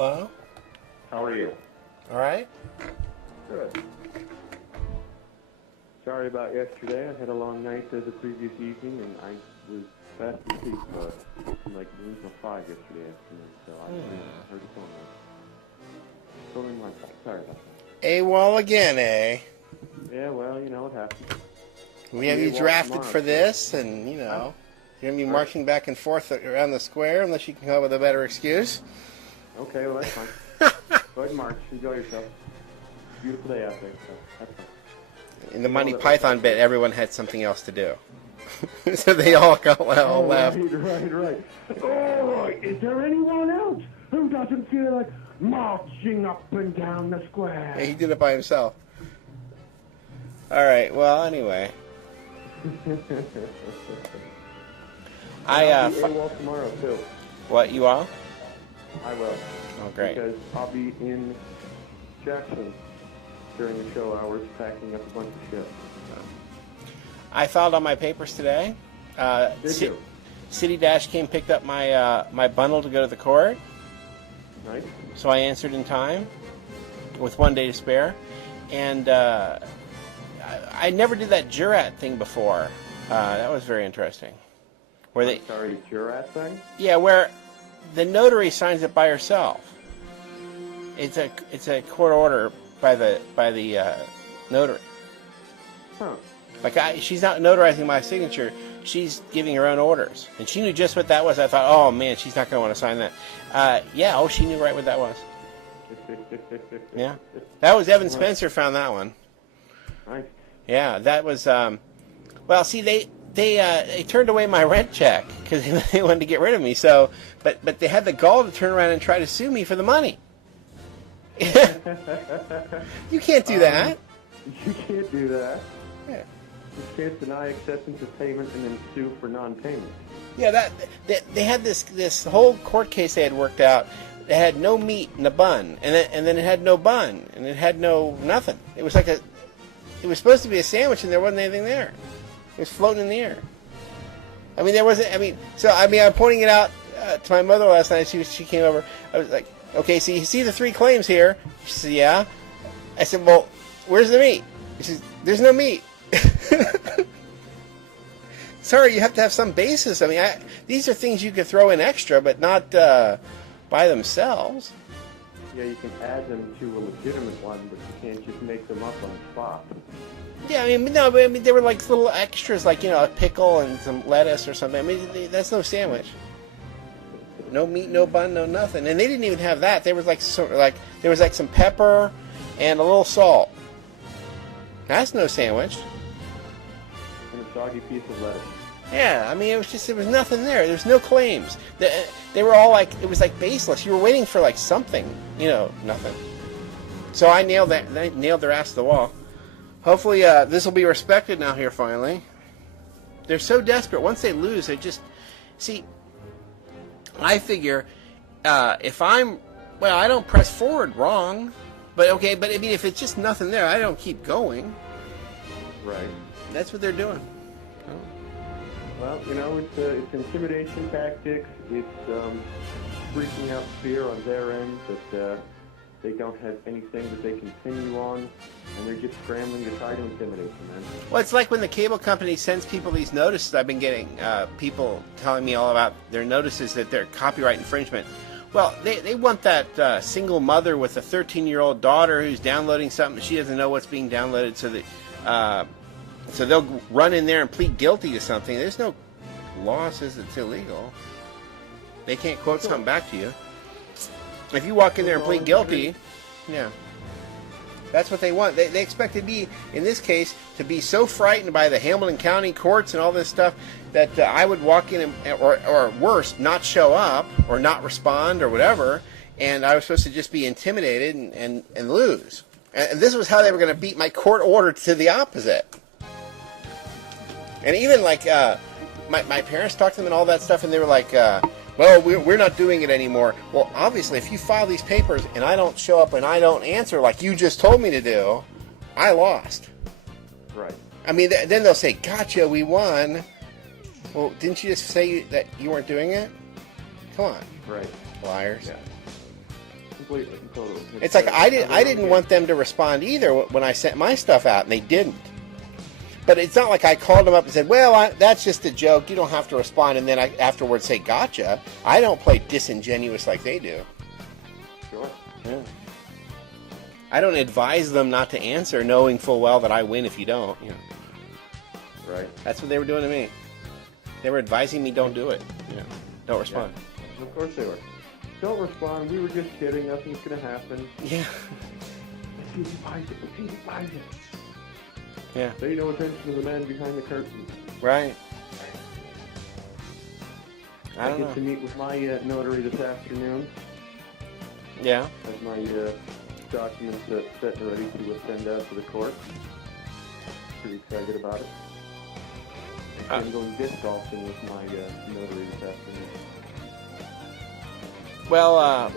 Hello? How are you? All right? Good. Sorry about yesterday. I had a long night the previous evening, and I was fast asleep like 5 yesterday afternoon, so I heard the phone ring. Phone like that. Sorry about that. AWOL again, eh? Yeah, well, you know what happens. We have you drafted for this, and, you know, you're going to be marching back and forth around the square unless you can come up with a better excuse. Okay, well, that's fine. Go ahead and march. Enjoy yourself. Beautiful day out there, so that's fine. In the Monty Python bit, everyone had something else to do. So they all left. Right. Oh, is there anyone else who doesn't feel like marching up and down the square? Yeah, he did it by himself. All right, well, anyway. I'll be AWOL tomorrow, too. What, you all? I will. Oh, great. Because I'll be in Jackson during the show hours packing up a bunch of shit. I filed all my papers today. Did you? City Dash came picked up my my bundle to go to the court. Nice. So I answered in time with 1 day to spare. And I never did that jurat thing before. That was very interesting. Jurat thing? Yeah, where the notary signs it by herself. It's a court order by the notary. Huh. Like she's not notarizing my signature; she's giving her own orders, and she knew just what that was. I thought, oh man, she's not going to want to sign that. Yeah, she knew right what that was. Yeah, that was Evan Spencer found that one. Nice. Yeah, that was. Well, see, they turned away my rent check because they wanted to get rid of me. So, but they had the gall to turn around and try to sue me for the money. You can't do that. You can't do that. Yeah. You can't deny acceptance of payment and then sue for non-payment. Yeah, they had this whole court case they had worked out. It had no meat in the bun, and then it had no bun, and it had no nothing. It was like it was supposed to be a sandwich, and there wasn't anything there. It was floating in the air. I mean, there wasn't. I mean, I'm pointing it out to my mother last night. She came over. I was like, okay, so you see the 3 claims here? She said, yeah. I said, well, where's the meat? She said, there's no meat. Sorry, you have to have some basis. I mean, these are things you could throw in extra, but not by themselves. Yeah, you can add them to a legitimate one, but you can't just make them up on the spot. Yeah, I mean, they were like little extras, like, you know, a pickle and some lettuce or something. I mean, that's no sandwich. No meat, no bun, no nothing. And they didn't even have that. There was there was some pepper and a little salt. That's no sandwich. And a soggy piece of lettuce. Yeah, I mean, there was nothing there. There was no claims. They were all like, it was like baseless. You were waiting for like something, you know, nothing. So I nailed their ass to the wall. Hopefully, this will be respected now here finally. They're so desperate. Once they lose, they just see. I figure if I don't press forward wrong, but I mean, if it's just nothing there, I don't keep going. Right. That's what they're doing. Well, you know, it's intimidation tactics. It's freaking out fear on their end that they don't have anything that they continue on, and they're just scrambling to try to intimidate them, man. Well, it's like when the cable company sends people these notices. I've been getting people telling me all about their notices that they're copyright infringement. Well, they want that single mother with a 13-year-old daughter who's downloading something. She doesn't know what's being downloaded, so they'll run in there and plead guilty to something. There's no law says it's illegal. They can't quote something back to you. If you walk in there and plead guilty, yeah. That's what they want. They expect to be, in this case, to be so frightened by the Hamilton County courts and all this stuff that I would walk in or worse, not show up or not respond or whatever, and I was supposed to just be intimidated and lose. And this was how they were going to beat my court order to the opposite. And even like my parents talked to them and all that stuff, and they were like, well, we're not doing it anymore. Well, obviously, if you file these papers and I don't show up and I don't answer like you just told me to do, I lost. Right. I mean, then they'll say, gotcha, we won. Well, didn't you just say that you weren't doing it? Come on. Right. Liars. Yeah. completely, totally. It's like I didn't want them to respond either when I sent my stuff out, and they didn't. But it's not like I called them up and said, well, that's just a joke. You don't have to respond. And then I afterwards say, gotcha. I don't play disingenuous like they do. Sure. Yeah. I don't advise them not to answer, knowing full well that I win if you don't. You know. Right. That's what they were doing to me. They were advising me, don't do it. Yeah. Don't respond. Yeah. Of course they were. Don't respond. We were just kidding. Nothing's going to happen. Yeah. Let's see if he buys it. Let's see if he buys it. Yeah. Pay no attention to the man behind the curtain. Right. I get to meet with my notary this afternoon. Yeah. Have my documents set and ready to send out to the court. Pretty excited about it. I'm going disc golfing with my notary this afternoon. Well,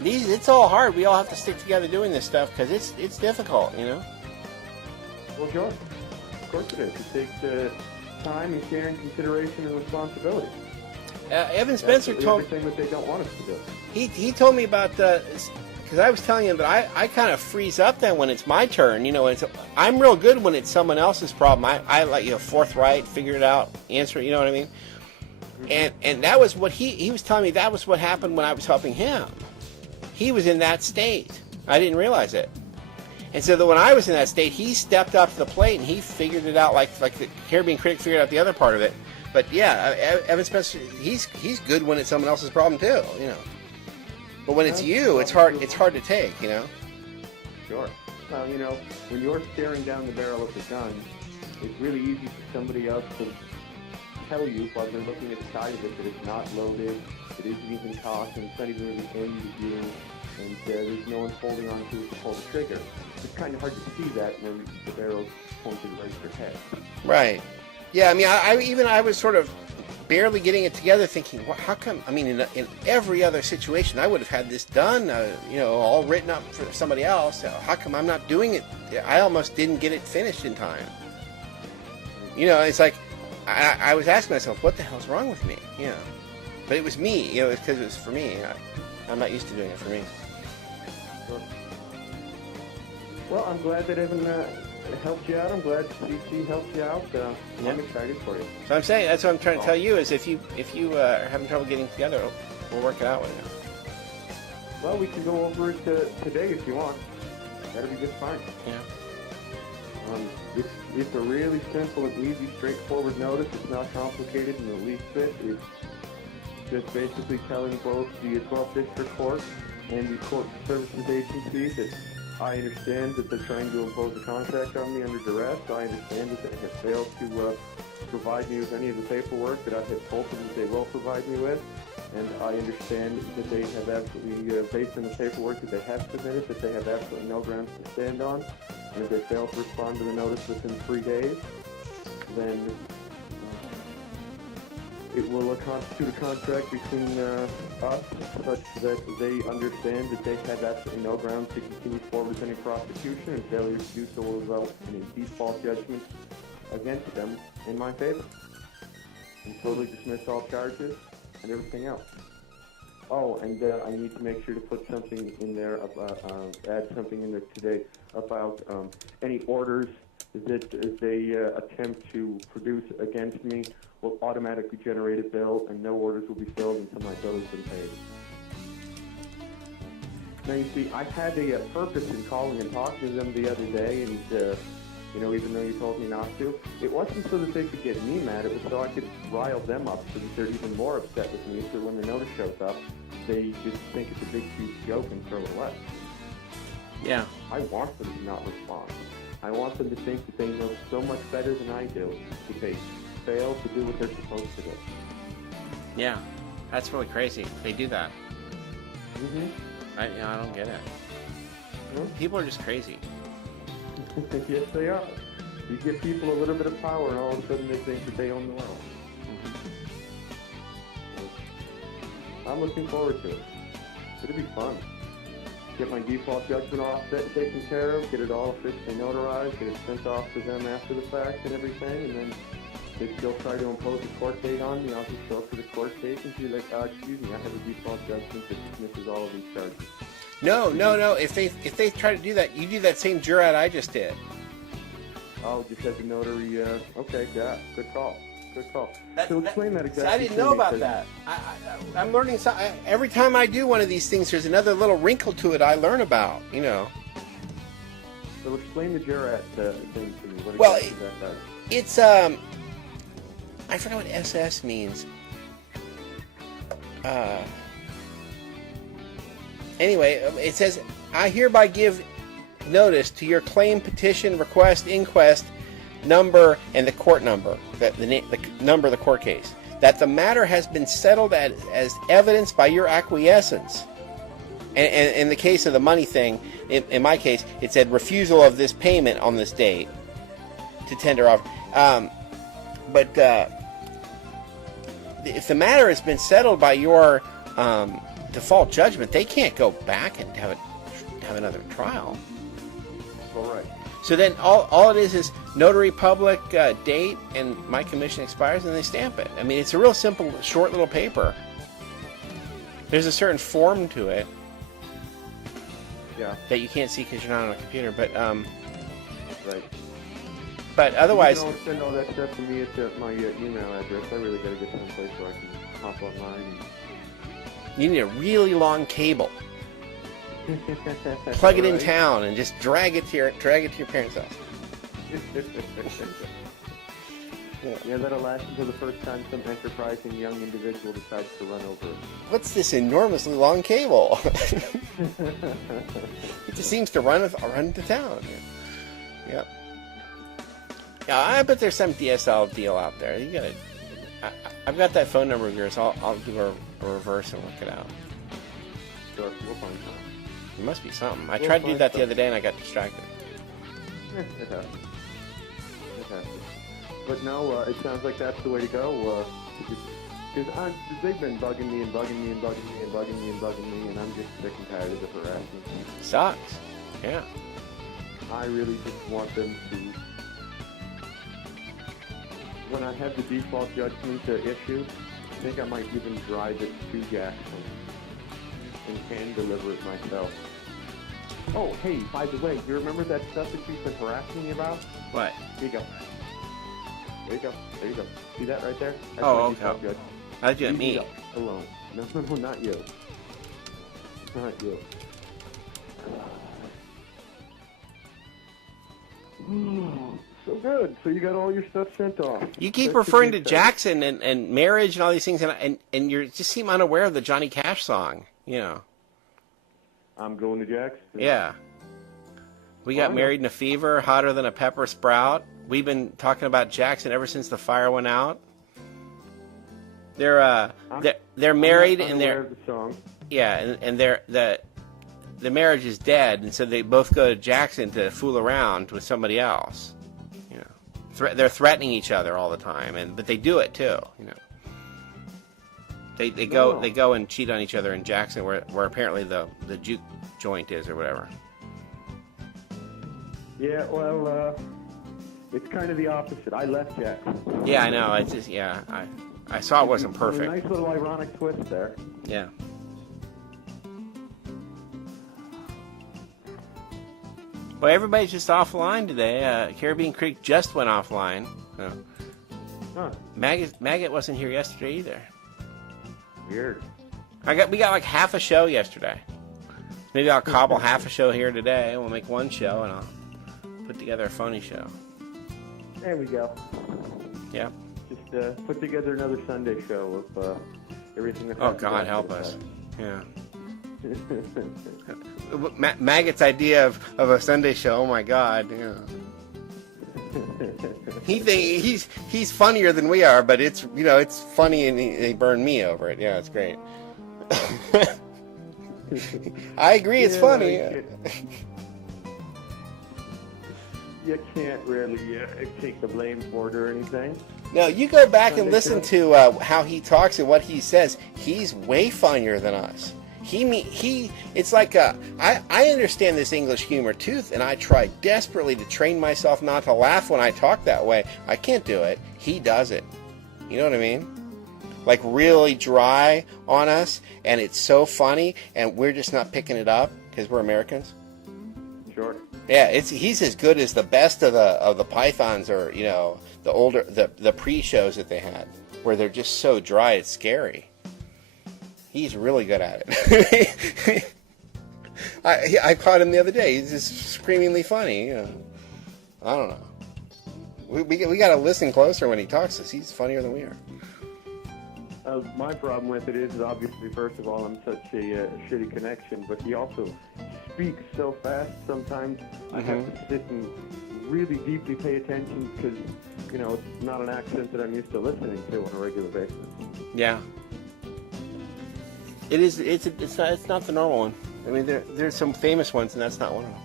it's all hard. We all have to stick together doing this stuff because it's difficult, you know. Well, sure. Of course it is. It takes time and care and consideration and responsibility. Evan Spencer told everything that they don't want us to do. He told me about because I was telling him that I kind of freeze up then when it's my turn. You know, I'm real good when it's someone else's problem. I like forthright, figure it out, answer it. You know what I mean? And that was what he was telling me. That was what happened when I was helping him. He was in that state. I didn't realize it. And so that when I was in that state, he stepped up to the plate and he figured it out like the Caribbean critic figured out the other part of it. But yeah, Evan Spencer, he's good when it's someone else's problem too, you know. But when it's you, it's hard to take, you know. Sure. Well, you know, when you're staring down the barrel of the gun, it's really easy for somebody else to tell you while they're looking at the side of it that it's not loaded, it isn't even cocked, and it's not even really aimed at you, and there's no one holding on to it to pull the trigger. It's kind of hard to see that when the barrel's pointed right at your head. Right. Yeah, I mean, I was sort of barely getting it together, thinking, well, how come? I mean, in every other situation, I would have had this done, all written up for somebody else. How come I'm not doing it? I almost didn't get it finished in time. You know, it's like I was asking myself, what the hell's wrong with me? You know, but it was me. You know, it's because it was for me. I'm not used to doing it for me. Well, I'm glad that Evan helped you out. I'm glad CC helped you out. I'm excited for you. So I'm saying, that's what I'm trying to tell you, is if you are having trouble getting together, we'll work it out with you. Well, we can go over it today if you want. That'll be just fine. Yeah. It's a really simple and easy, straightforward notice. It's not complicated in the least bit. It's just basically telling both the 12th District Court and the Court Services Agency that I understand that they're trying to impose a contract on me under duress. I understand that they have failed to provide me with any of the paperwork that I had told them that they will provide me with. And I understand that they have absolutely, based on the paperwork that they have submitted, that they have absolutely no grounds to stand on. And if they fail to respond to the notice within 3 days, then it will constitute a contract between us such that they understand that they have absolutely no grounds to continue forward with any prosecution, and failure to do so will result in a default judgment against them in my favor. And totally dismiss all charges and everything else. Oh, and I need to make sure to put something in there, add something in there today about any orders that they attempt to produce against me will automatically generate a bill, and no orders will be filled until my bill has been paid. Now, you see, I had a purpose in calling and talking to them the other day, and, even though you told me not to, it wasn't so that they could get me mad, it was so I could rile them up so that they're even more upset with me, so when the notice shows up, they just think it's a big, huge joke and throw it away. Yeah. I want them to not respond. I want them to think that they know so much better than I do that they fail to do what they're supposed to do. Yeah, that's really crazy. They do that. Mm-hmm. I don't get it. People are just crazy. Yes, they are. You give people a little bit of power, and all of a sudden they think that they own the world. I'm looking forward to it. It'll be fun. Get my default judgment off taken care of, get it all officially notarized, get it sent off to them after the fact and everything, and then they still try to impose a court date on me. I'll just show up to the court date and be like, excuse me, I have a default judgment that dismisses all of these charges. No. If they try to do that, you do that same jurat I just did. Oh, just as a notary. Okay, yeah, good call. So explain that exactly. I didn't know about that. I'm learning something. Every time I do one of these things, there's another little wrinkle to it I learn about, you know. So explain the jurat thing to me. What Well, exactly that does? it's, I forgot what SS means. Anyway, it says, I hereby give notice to your claim, petition, request, inquest, number, and the court number, the number of the court case, that the matter has been settled as evidenced by your acquiescence. And in the case of the money thing, in my case, it said refusal of this payment on this date to tender off. But if the matter has been settled by your default judgment, they can't go back and have another trial. All right. So then all it is notary public date, and my commission expires, and they stamp it. I mean, it's a real simple, short little paper. There's a certain form to it. Yeah. That you can't see because you're not on a computer, but right. But otherwise, you can send all that stuff to me at my email address. I really got to get someplace where I can hop online. You need a really long cable. Plug it in town and just drag it to your parents' house. Yeah, that'll last until the first time some enterprising young individual decides to run over it. What's this enormously long cable? It just seems to run to town. Yep. Yeah, I bet there's some DSL deal out there. You got it. I've got that phone number of yours. I'll give a reverse and work it out. Sure, we'll find time. There must be something. I tried to do that the other day and I got distracted. It happens. But no, it sounds like that's the way to go. Because they've been bugging me, and I'm just sick and tired of the harassment. Sucks. Yeah. I really just want them to. When I have the default judgment issue, I think I might even drive it to Jackson and hand deliver it myself. Oh, hey, by the way, you remember that stuff that you've been harassing me about? What? Here you go. There you go. See that right there? That's okay. How'd you get me? Alone. No, not you. Not you. So good. So you got all your stuff sent off. You keep referring to Jackson and marriage and all these things, and you just seem unaware of the Johnny Cash song, you know. I'm going to Jackson. Yeah. We got married in a fever, hotter than a pepper sprout. We've been talking about Jackson ever since the fire went out. They're married and they're the song. Yeah, and the marriage is dead, and so they both go to Jackson to fool around with somebody else. You know, they're threatening each other all the time, but they do it too. You know, they go and cheat on each other in Jackson, where apparently the juke joint is or whatever. Yeah, well, it's kind of the opposite. I left Jackson. Yeah, I know. It's just I saw it wasn't perfect. A nice little ironic twist there. Yeah. Well, everybody's just offline today. Caribbean Creek just went offline. So. Huh. Maggot wasn't here yesterday either. Weird. We got like half a show yesterday. Maybe I'll cobble half a show here today. We'll make one show and I'll put together a phony show. There we go. Yeah. Just put together another Sunday show of everything that Oh, God, help us. Yeah. Maggot's idea of a Sunday show, oh my God. Yeah. He's funnier than we are, but it's funny and they burn me over it. Yeah, it's great. I agree, it's funny. You can't really take the blame for it or anything. No, you go back and listen to how he talks and what he says. He's way funnier than us. It's like I understand this English humor too, and I try desperately to train myself not to laugh when I talk that way. I can't do it. He does it. You know what I mean? Like really dry on us, and it's so funny, and we're just not picking it up because we're Americans. Sure. Yeah, he's as good as the best of the Pythons, or the older the pre-shows that they had, where they're just so dry it's scary. He's really good at it. I caught him the other day. He's just screamingly funny. I don't know. We got to listen closer when he talks to us. He's funnier than we are. My problem with it is obviously, first of all, I'm such a shitty connection, but he also speaks so fast sometimes I have to sit and really deeply pay attention because, it's not an accent that I'm used to listening to on a regular basis. Yeah. It is. It's not the normal one. I mean, there's some famous ones, and that's not one of them.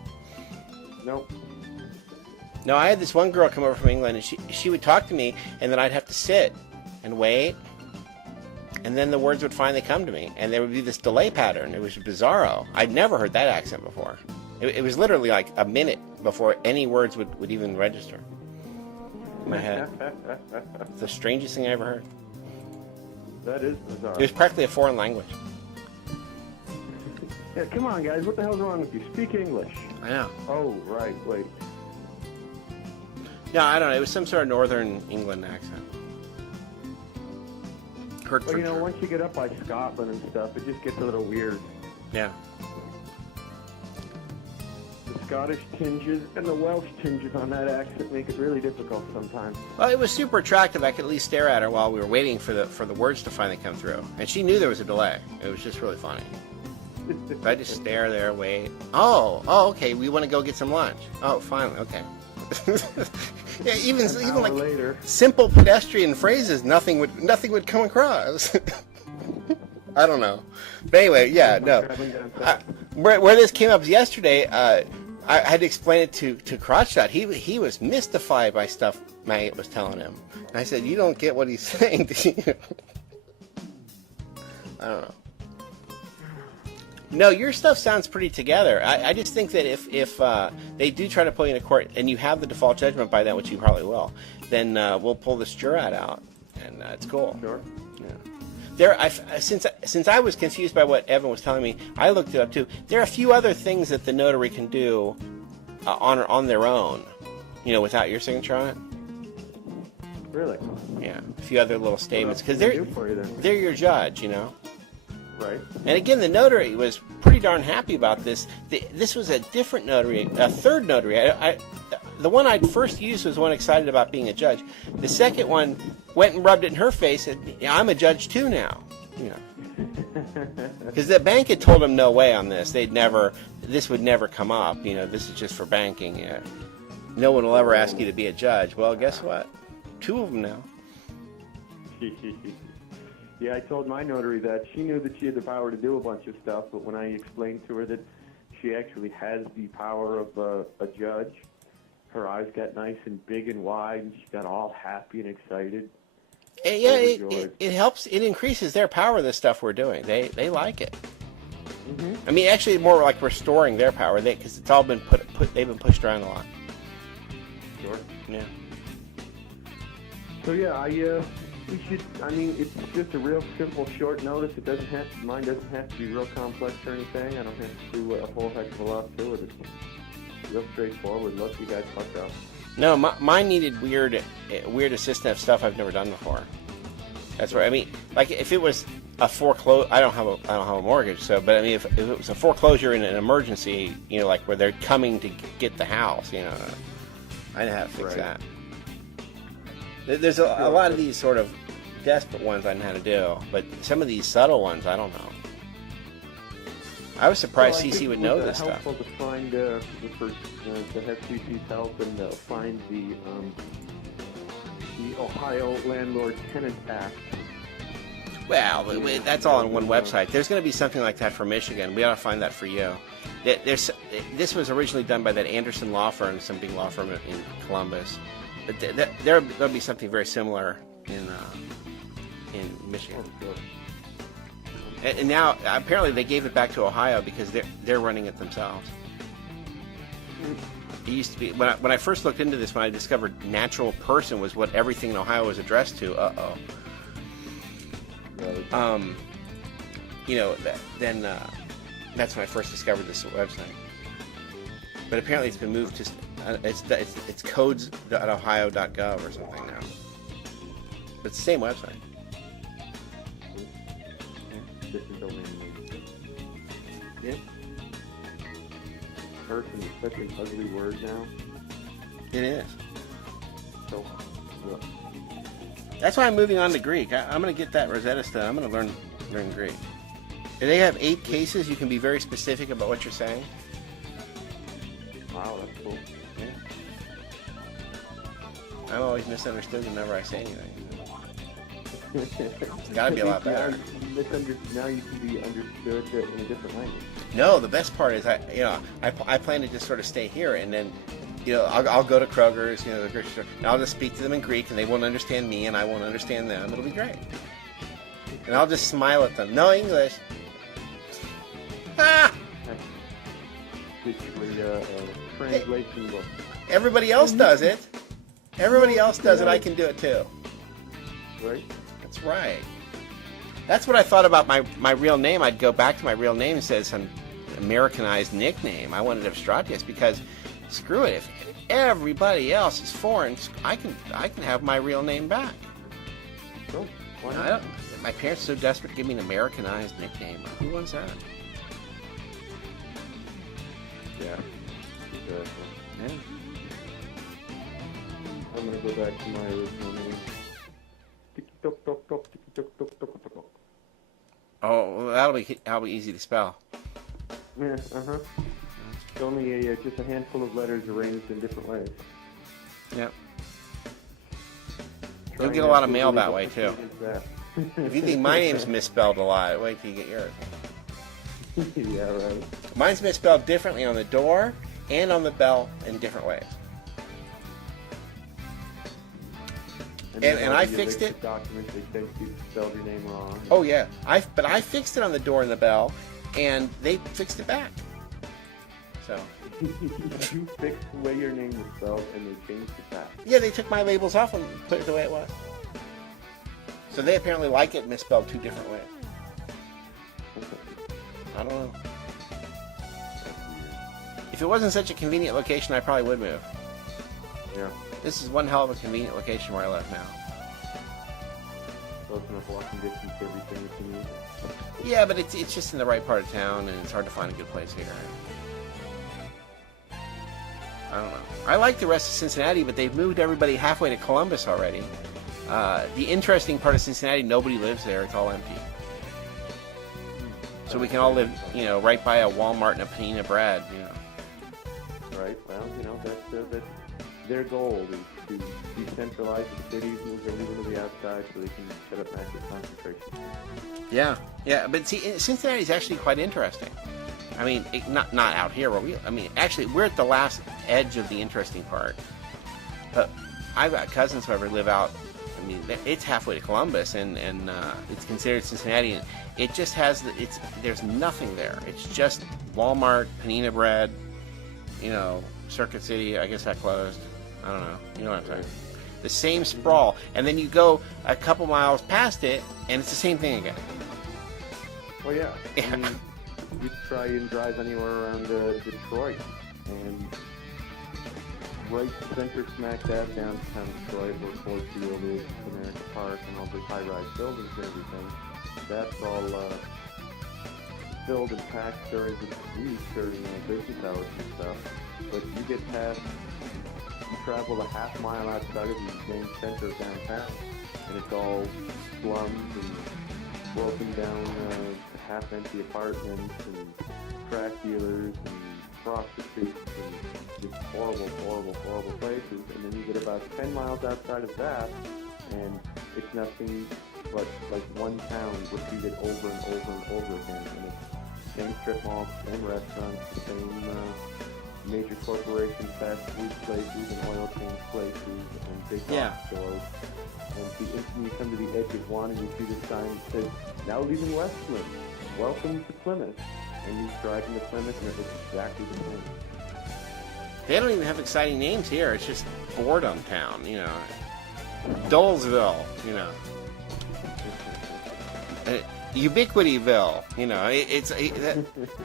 Nope. No, I had this one girl come over from England, and she would talk to me, and then I'd have to sit and wait, and then the words would finally come to me, and there would be this delay pattern. It was bizarro. I'd never heard that accent before. It was literally like a minute before any words would even register in my head. It's the strangest thing I ever heard. That is bizarre. It was practically a foreign language. Yeah, come on, guys. What the hell's wrong with you? Speak English. I know. Oh, right. Wait. No, I don't know. It was some sort of northern England accent. Well, once you get up by Scotland and stuff, it just gets a little weird. Yeah. The Scottish tinges and the Welsh tinges on that accent make it really difficult sometimes. Well, it was super attractive. I could at least stare at her while we were waiting for the words to finally come through. And she knew there was a delay. It was just really funny. So I just stare there, wait. Oh, okay. We want to go get some lunch. Oh, finally. Okay. Yeah, even like later. Simple pedestrian phrases, nothing would come across. I don't know. But anyway, yeah, no. Where this came up yesterday, I had to explain it to Crotchshot. He was mystified by stuff Maggot was telling him. And I said, "You don't get what he's saying, do you?" I don't know. No, your stuff sounds pretty together. I just think that if they do try to pull you into court and you have the default judgment by that, which you probably will, then we'll pull this jurat out, and it's cool. Sure. Yeah. Since I was confused by what Evan was telling me, I looked it up too. There are a few other things that the notary can do on their own, without your signature on it. Really? Yeah, a few other little statements because they're your judge, Right. And again, the notary was pretty darn happy about this. This was a different notary, a third notary. The one I'd first used was one excited about being a judge. The second one went and rubbed it in her face and said, "I'm a judge too now." Because the bank had told him no way on this. This would never come up. This is just for banking. Yeah. No one will ever ask you to be a judge. Well, guess what? 2 of them now. Yeah, I told my notary that she knew that she had the power to do a bunch of stuff, but when I explained to her that she actually has the power of a judge, her eyes got nice and big and wide, and she got all happy and excited. Yeah, it helps. It increases their power. This stuff we're doing, they like it. Mm-hmm. I mean, actually, more like restoring their power, because it's all been they've been pushed around a lot. Sure. Yeah. So yeah, we should. I mean, it's just a real simple, short notice. Mine doesn't have to be real complex or anything. I don't have to do a whole heck of a lot to it. It's real straightforward. Look, you guys fucked up. No, mine needed weird assistive stuff I've never done before. That's right. I mean, like if it was a foreclosure, I don't have a mortgage, so. But I mean, if it was a foreclosure in an emergency, like where they're coming to get the house, I know how to fix that. There's a lot of these sort of desperate ones I know how to do, but some of these subtle ones I don't know. I was surprised CC would know this stuff. It's helpful to find to have CC's help and find the Ohio Landlord Tenant Act. Well, that's all on one website. There's going to be something like that for Michigan. We ought to find that for you. This was originally done by that Anderson law firm, some big law firm in Columbus. But there'll be something very similar in Michigan. And now apparently they gave it back to Ohio because they're running it themselves. It used to be when I first looked into this, when I discovered natural person was what everything in Ohio was addressed to. Right. You know, then that's when I first discovered this website. But apparently it's been moved to it's codes.ohio.gov or something now. But it's the same website. This is domain name. Yeah. Person is such an ugly word now. It is. So, yeah. That's why I'm moving on to Greek. I'm going to get that Rosetta Stone. I'm going to learn Greek. And they have 8 cases. You can be very specific about what you're saying. Wow, that's cool. Yeah. I'm always misunderstood whenever I say anything. It's got to be a lot better. Now you can be understood in a different language. No, the best part is I plan to just sort of stay here, and then I'll go to Kroger's, the grocery store, and I'll just speak to them in Greek, and they won't understand me, and I won't understand them. It'll be great. And I'll just smile at them. No English. Ah! Basically, translation book. Everybody else does it. Everybody else does it. I can do it too. Right? That's right. That's what I thought about my real name. I'd go back to my real name instead of some Americanized nickname. I wanted Evstratius because, screw it, if everybody else is foreign, I can have my real name back. Cool. Why not? My parents are so desperate to give me an Americanized nickname. Who wants that? Yeah. Exactly. Yeah. I'm gonna go back to my original name. Tiki-tok-tok-tok, tiki-tok-tok-tok-tok. Oh, that'll be easy to spell. Yeah, uh-huh. It's only just a handful of letters arranged in different ways. Yep. You'll get a lot of mail that way, too. If you think my name's misspelled a lot, wait till you get yours. Yeah, right. Mine's misspelled differently on the door and on the bell in different ways. And I fixed it. Documents, they said you spelled your name wrong. Oh yeah, but I fixed it on the door and the bell, and they fixed it back. So. You fixed the way your name was spelled, and they changed it back. Yeah, they took my labels off and put it the way it was. So they apparently like it misspelled 2 different ways. I don't know. If it wasn't such a convenient location, I probably would move. Yeah. This is one hell of a convenient location where I live now. Close enough walking distance to everything that you need. Yeah, but it's just in the right part of town, and it's hard to find a good place here. I don't know. I like the rest of Cincinnati, but they've moved everybody halfway to Columbus already. The interesting part of Cincinnati, nobody lives there. It's all empty. So we can all live, right by a Walmart and a Panini Bread, Right. Well, that's their goal is to decentralize the cities, move everyone to the outside so they can set up massive concentration. Yeah. But see, Cincinnati is actually quite interesting. I mean, not out here where actually, we're at the last edge of the interesting part. But I've got cousins who live out. I mean, it's halfway to Columbus, and it's considered Cincinnati. And it just has there's nothing there. It's just Walmart, Panini Bread, Circuit City. I guess that closed. I don't know. You know what I'm saying? The same sprawl, and then you go a couple miles past it, and it's the same thing again. Well, yeah. I mean, you try and drive anywhere around Detroit, and right center smack dab downtown Detroit, where Ford Field is, America Park, and all the high-rise buildings and everything, that's all filled and packed during the week, during business hours and stuff. But you get past, you travel a half mile outside of the main center of downtown, and it's all slums and broken down half-empty apartments and crack dealers and prostitutes and just horrible, horrible, horrible places. And then you get about 10 miles outside of that, and it's nothing but like one town repeated over and over and over again. And it's the same strip malls, same restaurants, the same major corporation fast food places and oil change places and big box stores. And the instant you come to the edge of one and you see the sign that says, now leaving Westland. welcome to Plymouth. And you drive into Plymouth and it looks exactly the same. They don't even have exciting names here. It's just Boredom Town, you know. Dolesville, you know. Ubiquityville, you know.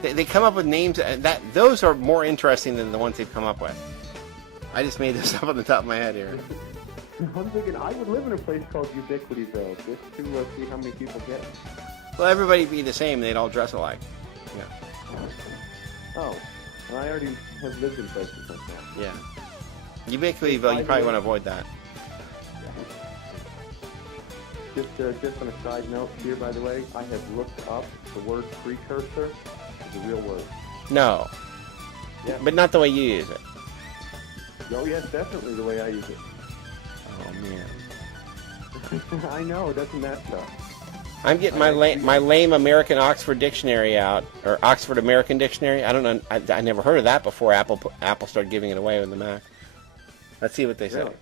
They come up with names that those are more interesting than the ones they've come up with. I just made this up on the top of my head here. I'm thinking I would live in a place called Ubiquityville just to see how many people get it. Well, everybody'd be the same. They'd all dress alike. Yeah. Oh, well, I already have lived in places like that. Yeah. Ubiquityville, you probably want to avoid that. Just on a side note here, by the way, I have looked up the word precursor. It's a real word. No. Yeah. But not the way you use it. Oh, yes, definitely the way I use it. Oh, man. I know, doesn't that suck? I'm getting my lame American Oxford Dictionary out, or Oxford American Dictionary. I don't know. I never heard of that before Apple started giving it away with the Mac. Let's see what they say. Really?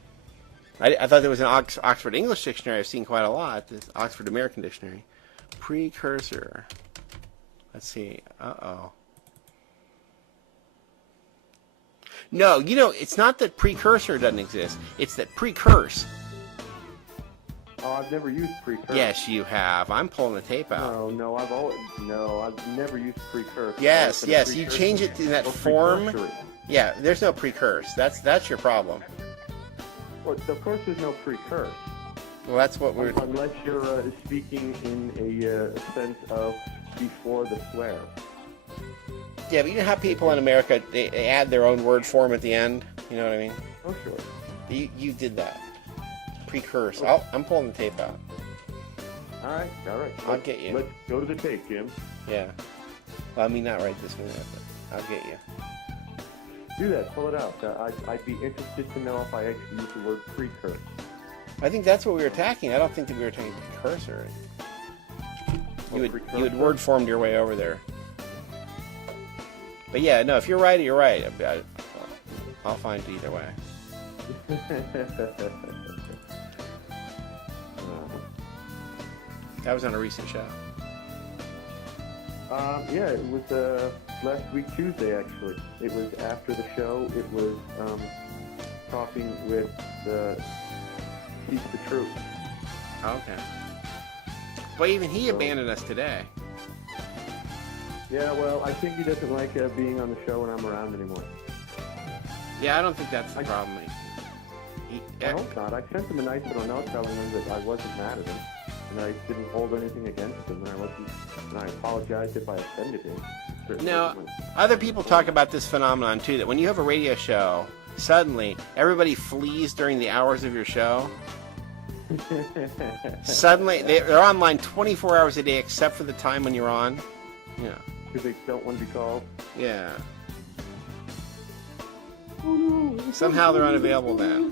I thought there was an Oxford English Dictionary. I've seen quite a lot. This Oxford American Dictionary. Precursor. Let's see. Uh-oh. No, you know, it's not that precursor doesn't exist. It's that precurse. Oh, I've never used precursor. Yes, you have. I'm pulling the tape out. No, I've never used precursor. Yes, you change it in that form. Precursory. Yeah, there's no precurse. That's your problem. Well, of course there's no precurse. Well, that's what we're... Unless you're speaking in a sense of before the swear. Yeah, but you know how people in America, they add their own word form at the end? You know what I mean? Oh, sure. You did that. Precurse. I'm pulling the tape out. All right. I'll get you. Let's go to the tape, Jim. Yeah. Well, I mean, not right this minute, but I'll get you. Do that. Pull it out. I'd be interested to know if I actually use the word precurse. I think that's what we were attacking. I don't think that we were attacking precursor. You had word formed your way over there. But yeah, no, if you're right, you're right. I'll find it either way. That was on a recent show. Yeah, it was last week Tuesday, actually. It was after the show. It was talking with Keith the Truth. Okay. Well, even he abandoned us today. Yeah, well, I think he doesn't like being on the show when I'm around anymore. Yeah, I don't think that's the problem. I hope not. I sent him a nice little note telling him that I wasn't mad at him, and I didn't hold anything against him, and I apologized if I offended him. Now, other people talk about this phenomenon, too, that when you have a radio show, suddenly everybody flees during the hours of your show. Suddenly, they're online 24 hours a day except for the time when you're on. Yeah. Because they don't want to be called? Yeah. Somehow they're unavailable then.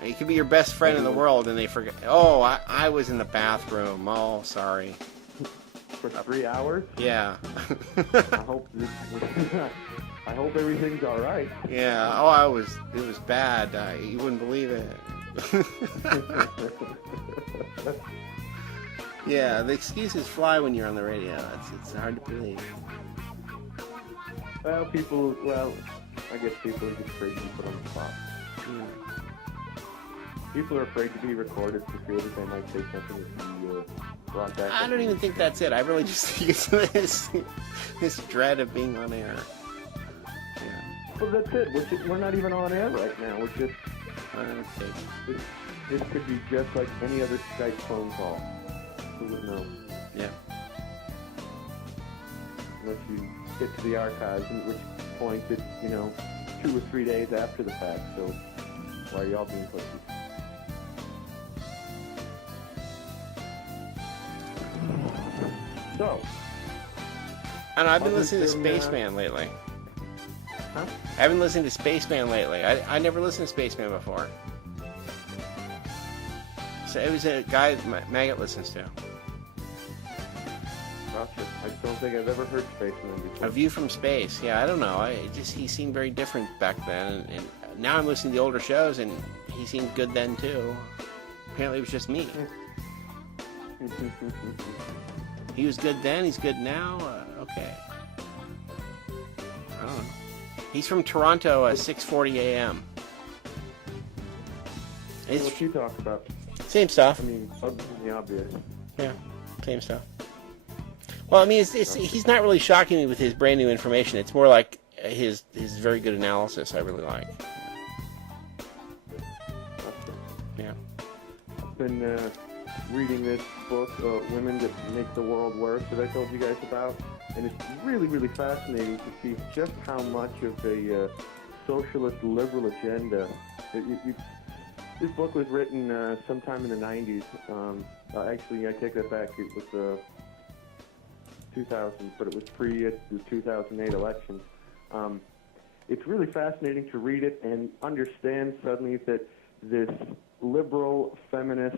Yeah. You could be your best friend in the world and they forget. Oh, I was in the bathroom. Oh, sorry. For 3 hours? Yeah. I hope everything's all right. Yeah. Oh, it was bad. You wouldn't believe it. Yeah, the excuses fly when you're on the radio. It's hard to believe. Well, I guess people are just afraid to be put on the spot. Yeah. People are afraid to be recorded for fear that they might say something that be brought back. I don't even think that's it. I really just think it's this dread of being on air. Yeah. Well, that's it. We're not even on air right now. We're just... This could be just like any other Skype phone call. Who would know? Yeah. Unless you get to the archives, at which point it's, 2 or 3 days after the fact, so why are y'all being pussies? So. I've been listening to Spaceman lately. Huh? I've been listening to Spaceman lately. I never listened to Spaceman before. So it was a guy Maggot listens to. Gotcha. I don't think I've ever heard Spaceman before. A View from Space. Yeah, I don't know. He seemed very different back then. And now I'm listening to the older shows, and he seemed good then, too. Apparently it was just me. He was good then. He's good now. Okay. I don't know. He's from Toronto. 6:40 a.m. What you talk about? Same stuff. I mean, other than the obvious. Yeah, same stuff. Well, I mean, he's not really shocking me with his brand new information. It's more like his very good analysis. I really like. Yeah. I've been reading this book, Women That Make the World Worse, that I told you guys about, and it's really, really fascinating to see just how much of a socialist liberal agenda. This book was written sometime in the 90s. Actually, I take that back. It was 2000, but it was pre the 2008 elections. It's really fascinating to read it and understand suddenly that this liberal, feminist,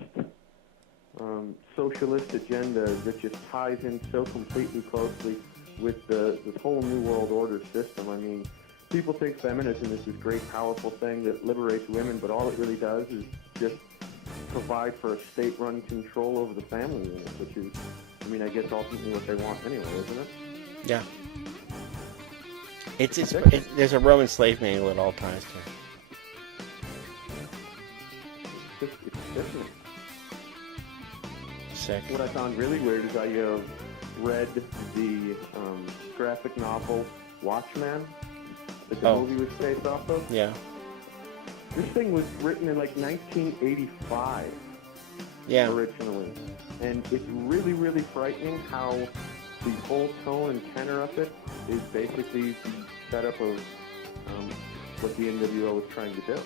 socialist agenda that just ties in so completely closely with this whole New World Order system. I mean, people think feminism is this great, powerful thing that liberates women, but all it really does is just provide for a state-run control over the family unit, which is, I mean, I guess ultimately what they want anyway, isn't it? Yeah. There's a Roman slave manual at all times, too. It's different. Sick. What I found really weird is I read the graphic novel Watchmen that the movie was based off of. Yeah. This thing was written in like 1985 originally. And it's really, really frightening how the whole tone and tenor of it is basically the setup of what the NWO was trying to do.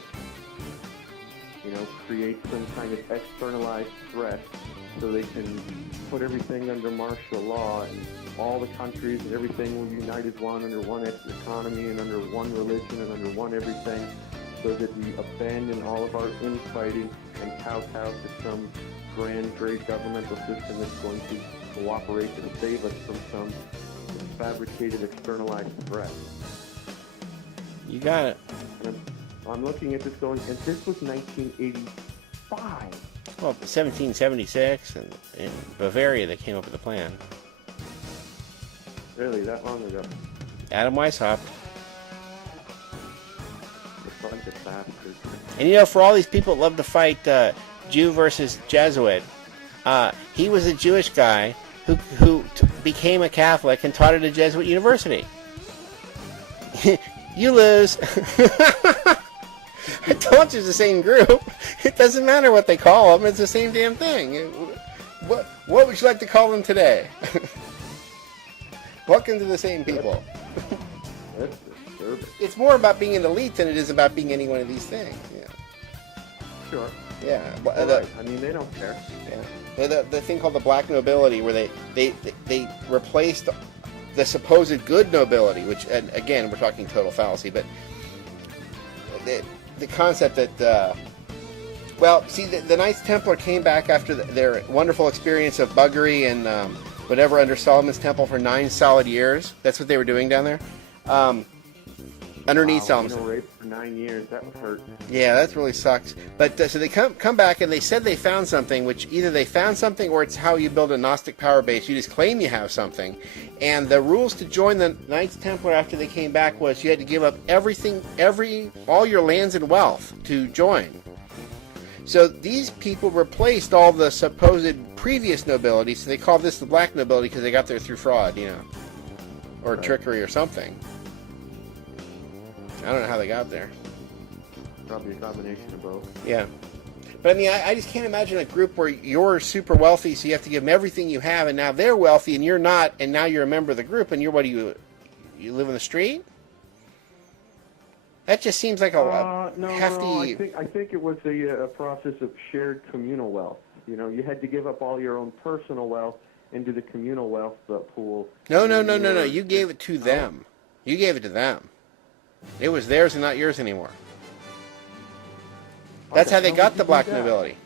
You know, create some kind of externalized threat so they can put everything under martial law, and all the countries and everything will unite as one under one economy and under one religion and under one everything, so that we abandon all of our infighting and kowtow to some grand, great governmental system that's going to cooperate and save us from some fabricated, externalized threat. You got it. And I'm looking at this going, and this was 1985. Well, 1776 in Bavaria they came up with the plan. Really, that long ago? Adam Weishaupt. A bunch of bastards. And you know, for all these people that love to fight Jew versus Jesuit, he was a Jewish guy who became a Catholic and taught at a Jesuit university. You lose. I told you it's the same group. It doesn't matter what they call them. It's the same damn thing. What would you like to call them today? Welcome to the same people. That's disturbing. It's more about being an elite than it is about being any one of these things. Yeah. Sure. Yeah. Right. I mean, they don't care. Yeah. The thing called the black nobility, where they replaced the supposed good nobility, which, and again, we're talking total fallacy, but the concept that, well, see, the Knights Templar came back after their wonderful experience of buggery and whatever under Solomon's Temple for 9 solid years. That's what they were doing down there. Underneath Solomon's Temple. Rape for 9 years, that would hurt. Yeah, that really sucks. But so they come back and they said they found something, which either they found something or it's how you build a Gnostic power base. You just claim you have something. And the rules to join the Knights Templar after they came back was you had to give up everything, all your lands and wealth to join. So these people replaced all the supposed previous nobility, so they call this the black nobility because they got there through fraud, or trickery or something. I don't know how they got there. Probably a combination of both. Yeah. But I mean, I just can't imagine a group where you're super wealthy, so you have to give them everything you have, and now they're wealthy and you're not, and now you're a member of the group, and what do you live on the street? That just seems like a hefty... No, I think it was a process of shared communal wealth. You had to give up all your own personal wealth into the communal wealth pool. No. You gave it to them. You gave it to them. It was theirs and not yours anymore. That's how they got the black nobility.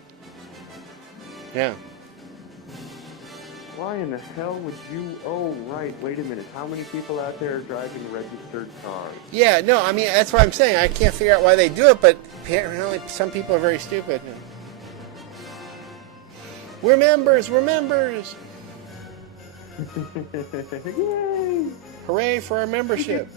Yeah. Why in the hell would you... Oh, right. Wait a minute. How many people out there are driving registered cars? Yeah, no, I mean, that's what I'm saying. I can't figure out why they do it, but apparently some people are very stupid. We're members. Yay! Hooray for our membership!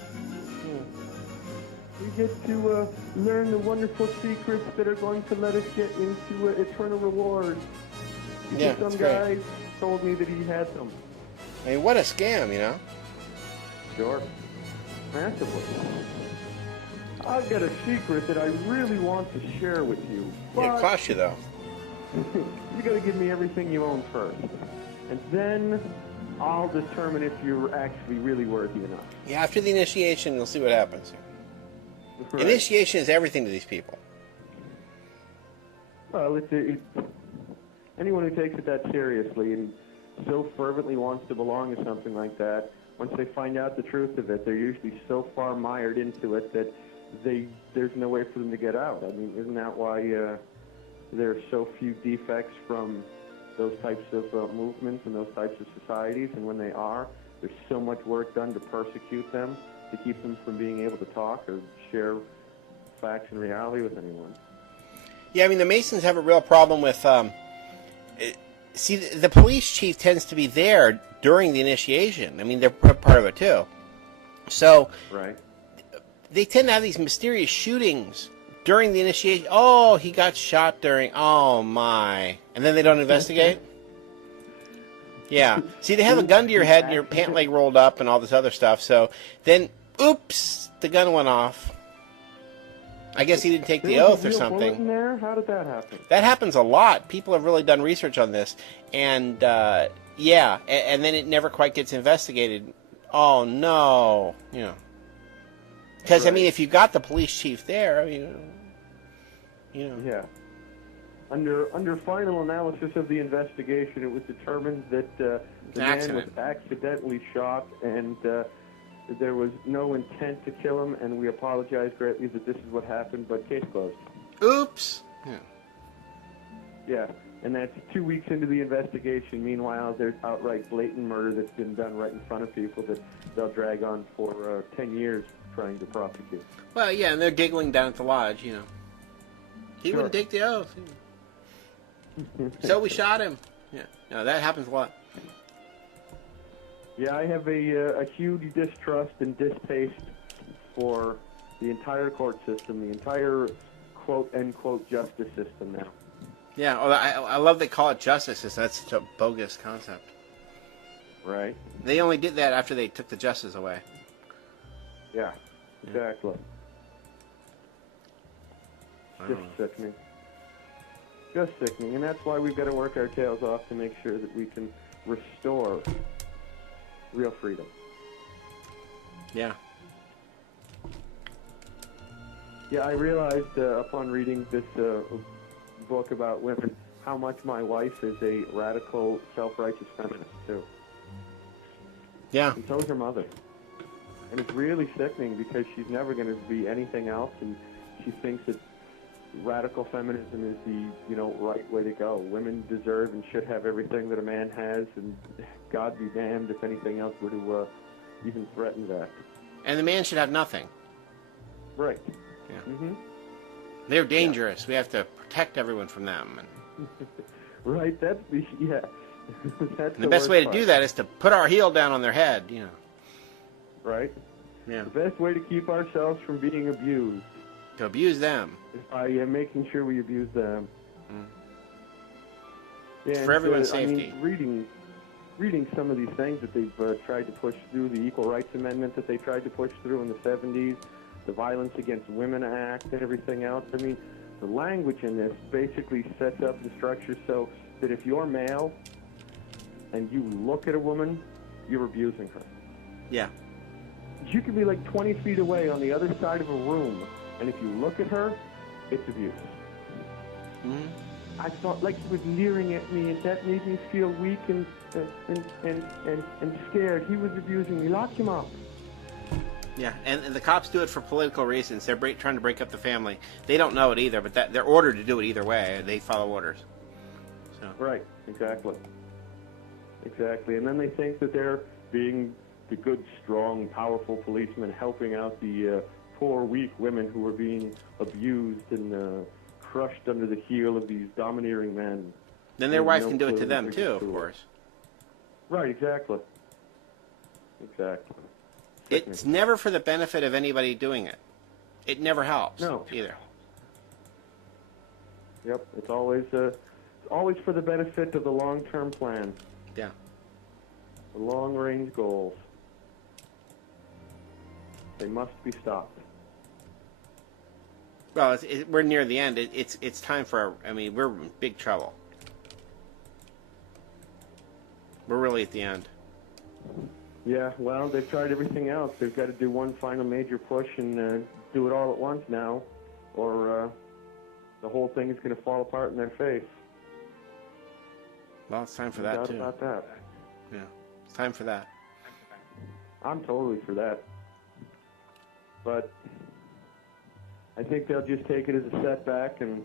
We get to learn the wonderful secrets that are going to let us get into eternal reward. Yeah, Some that's guy great. told me that he had them. I mean, what a scam, you know? Sure. Massively. I've got a secret that I really want to share with you. Yeah, But it costs you, though. you got to give me everything you own first. And then I'll determine if you're actually really worthy enough. Yeah, after the initiation, you'll see what happens. Right. Initiation is everything to these people. Well, anyone who takes it that seriously and so fervently wants to belong to something like that, once they find out the truth of it, they're usually so far mired into it that there's no way for them to get out. I mean, isn't that why there are so few defects from those types of movements and those types of societies? And when they are, there's so much work done to persecute them, to keep them from being able to talk or share facts and reality with anyone. Yeah, I mean, the Masons have a real problem with... see, the police chief tends to be there during the initiation. I mean, they're part of it, too. So... Right. They tend to have these mysterious shootings during the initiation. Oh, he got shot during... Oh, my. And then they don't investigate? Yeah. See, they have a gun to your head and your pant leg rolled up and all this other stuff. So then, oops, the gun went off. I guess he didn't take the oath or something. In there? How did that happen? That happens a lot. People have really done research on this. And, yeah. And then it never quite gets investigated. Oh, no. You know. Because, right. I mean, if you got the police chief there, I mean, you know. Yeah. Under final analysis of the investigation, it was determined that the man was accidentally shot and there was no intent to kill him, and we apologize greatly that this is what happened, but case closed. Oops. Yeah. Yeah, and that's 2 weeks into the investigation. Meanwhile, there's outright blatant murder that's been done right in front of people that they'll drag on for 10 years trying to prosecute. Well, yeah, and they're giggling down at the lodge, you know. He wouldn't take the oath. So we shot him. Yeah, no, that happens a lot. Yeah, I have a huge distrust and distaste for the entire court system, the entire quote-unquote justice system now. Yeah, well, I love they call it justice. That's such a bogus concept. Right. They only did that after they took the justice away. Yeah, exactly. Just sickening. Just sickening. And that's why we've got to work our tails off to make sure that we can restore real freedom. Yeah. Yeah, I realized upon reading this book about women how much my wife is a radical, self-righteous feminist, too. Yeah. And so is her mother. And it's really sickening because she's never going to be anything else, and she thinks that radical feminism is the, right way to go. Women deserve and should have everything that a man has, and God be damned if anything else were to even threaten that. And the man should have nothing. Right. Yeah. Mm-hmm. They're dangerous. Yeah. We have to protect everyone from them. Right. That's the that's the best way to do that is to put our heel down on their head. Right. Yeah. The best way to keep ourselves from being abused. To abuse them. Is by making sure we abuse them. Mm. Yeah, for everyone's I safety. mean, reading some of these things that they've tried to push through, the Equal Rights Amendment that they tried to push through in the 70s, the Violence Against Women Act and everything else. I mean, the language in this basically sets up the structure so that if you're male and you look at a woman, you're abusing her. Yeah. You could be like 20 feet away on the other side of a room, and if you look at her, it's abuse. Mm-hmm. I felt like he was leering at me, and that made me feel weak and scared. He was abusing me. Lock him up. Yeah, and the cops do it for political reasons. They're trying to break up the family. They don't know it either, but they're ordered to do it either way. They follow orders. So. Right, exactly. Exactly. And then they think that they're being the good, strong, powerful policemen helping out the poor, weak women who are being abused and crushed under the heel of these domineering men. Then their wife can do it to them, too, of course. Right, exactly. Exactly. It's never for the benefit of anybody doing it. It never helps. No. Either. Yep, it's always for the benefit of the long-term plan. Yeah. The long-range goals. They must be stopped. Well, we're near the end. It's time for. I mean, we're in big trouble. We're really at the end. Yeah, well, they've tried everything else. They've got to do one final major push and do it all at once now, or the whole thing is going to fall apart in their face. Well, it's time for that, too. No doubt about that. Yeah, it's time for that. I'm totally for that. But I think they'll just take it as a setback and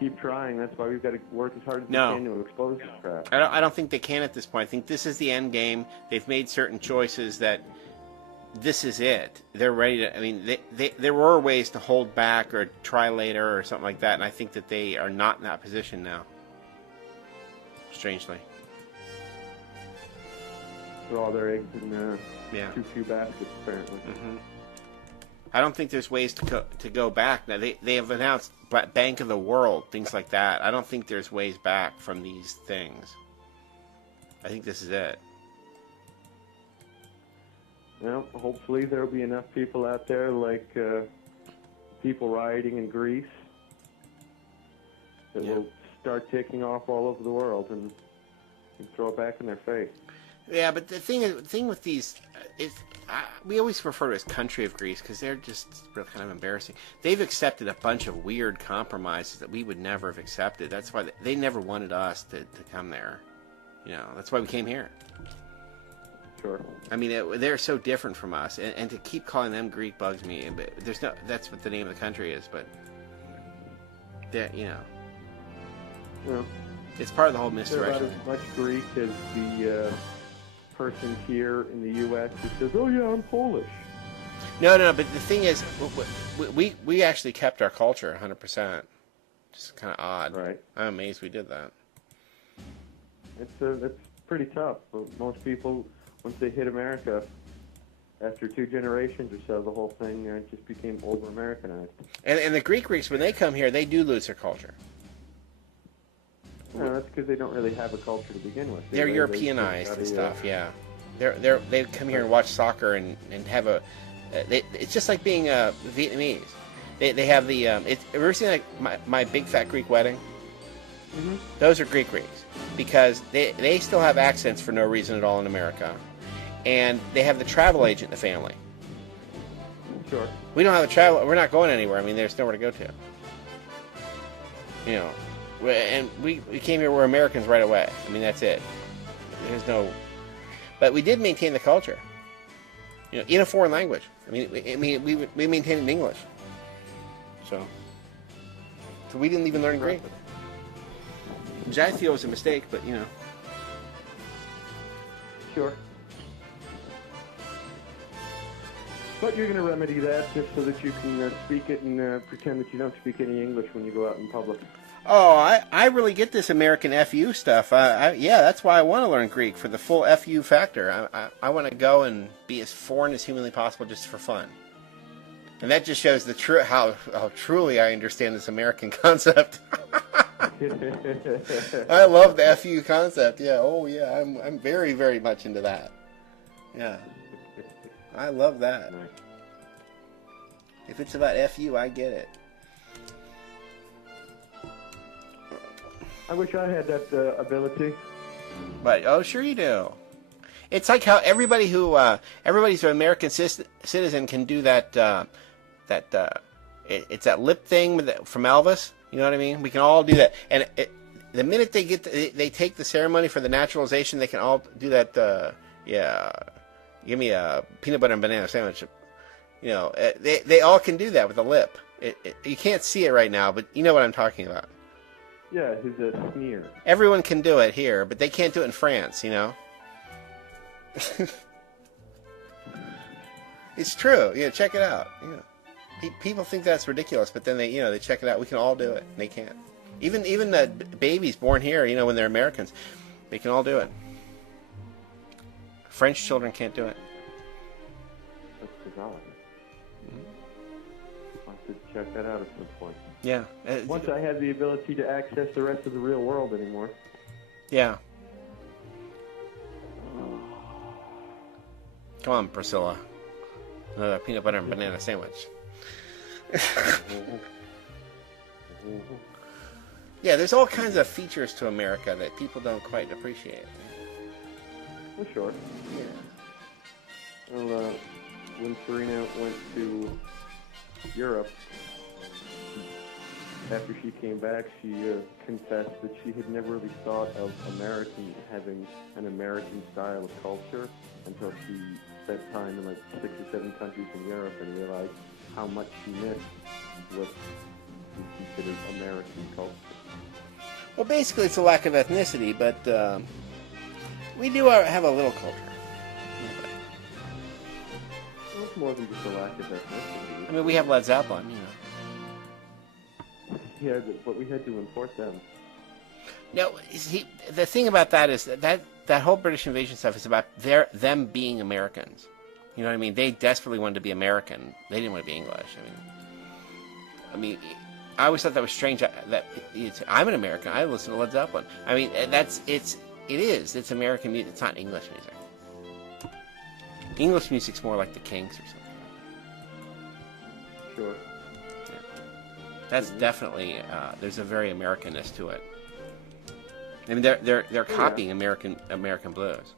keep trying. That's why we've got to work as hard as we can to expose this crap. I don't think they can at this point. I think this is the end game. They've made certain choices that this is it. They're ready to. I mean, there were ways to hold back or try later or something like that, and I think that they are not in that position now. Strangely. Put all their eggs in too few baskets, apparently. Mm-hmm. I don't think there's ways to go back. Now, they have announced Bank of the World, things like that. I don't think there's ways back from these things. I think this is it. Well, hopefully there will be enough people out there, like people rioting in Greece, that will start taking off all over the world and throw it back in their face. Yeah, but the thing with these is we always refer to it as country of Greece because they're just really kind of embarrassing. They've accepted a bunch of weird compromises that we would never have accepted. That's why they never wanted us to come there. You know, that's why we came here. Sure. I mean, they're so different from us, and to keep calling them Greek bugs me. But there's no. That's what the name of the country is, but you know, well, it's part of the whole they're misdirection. about as much Greek as the person here in the U.S. who says, "Oh yeah, I'm Polish." No. But the thing is, we actually kept our culture 100%. Just kind of odd. Right. I'm amazed we did that. It's pretty tough. Most people, once they hit America, after 2 generations or so, the whole thing just became over-Americanized. And the Greeks, when they come here, they do lose their culture. No, that's because they don't really have a culture to begin with. They're Europeanized and stuff. Yeah, they come here and watch soccer and have a. It's just like being Vietnamese. They have the. Ever seen like my Big Fat Greek Wedding? Mm-hmm. Those are Greek Greeks because they still have accents for no reason at all in America, and they have the travel agent in the family. Sure. We don't have a travel. We're not going anywhere. I mean, there's nowhere to go to. You know. And we came here, we're Americans right away. I mean, that's it. There's no... But we did maintain the culture. You know, in a foreign language. I mean, we maintained it in English. So we didn't even learn Greek. Which I feel was a mistake, but, you know. Sure. But you're going to remedy that just so that you can speak it and pretend that you don't speak any English when you go out in public. Oh, I really get this American FU stuff. Yeah, that's why I want to learn Greek, for the full FU factor. I want to go and be as foreign as humanly possible just for fun. And that just shows how truly I understand this American concept. I love the FU concept. Yeah, oh yeah, I'm very, very much into that. Yeah. I love that. Nice. If it's about FU, I get it. I wish I had that ability. But oh, sure you do. It's like how everybody's an American citizen can do that. It's that lip thing from Elvis. You know what I mean? We can all do that. And the minute they they take the ceremony for the naturalization, they can all do that. Yeah, give me a peanut butter and banana sandwich. You know, they all can do that with a lip. You can't see it right now, but you know what I'm talking about. Yeah, he's a sneer. Everyone can do it here, but they can't do it in France, you know? It's true. Yeah, check it out. Yeah. People think that's ridiculous, but then they check it out. We can all do it, and they can't. Even the babies born here, when they're Americans, they can all do it. French children can't do it. That's bizarre. I'll have to check that out at some point. Yeah. Once I have the ability to access the rest of the real world anymore. Yeah. Come on, Priscilla. Another peanut butter and banana sandwich. Yeah, there's all kinds of features to America that people don't quite appreciate. For sure. Yeah. Well, when Serena went to Europe, after she came back, she confessed that she had never really thought of Americans having an American style of culture until she spent time in like 6 or 7 countries in Europe and realized how much she missed what we considered American culture. Well, basically, it's a lack of ethnicity, but we do have a little culture. Well, it's more than just a lack of ethnicity. I mean, we have Led Zeppelin, you know. Yeah, but we had to import them. No, see, the thing about that is that whole British invasion stuff is about them being Americans. You know what I mean? They desperately wanted to be American. They didn't want to be English. I mean, I always thought that was strange. That I'm an American. I listen to Led Zeppelin. I mean, it is. It's American music. It's not English music. English music's more like the Kinks or something. Sure. That's definitely there's a very Americanness to it. I mean, they're copying American blues.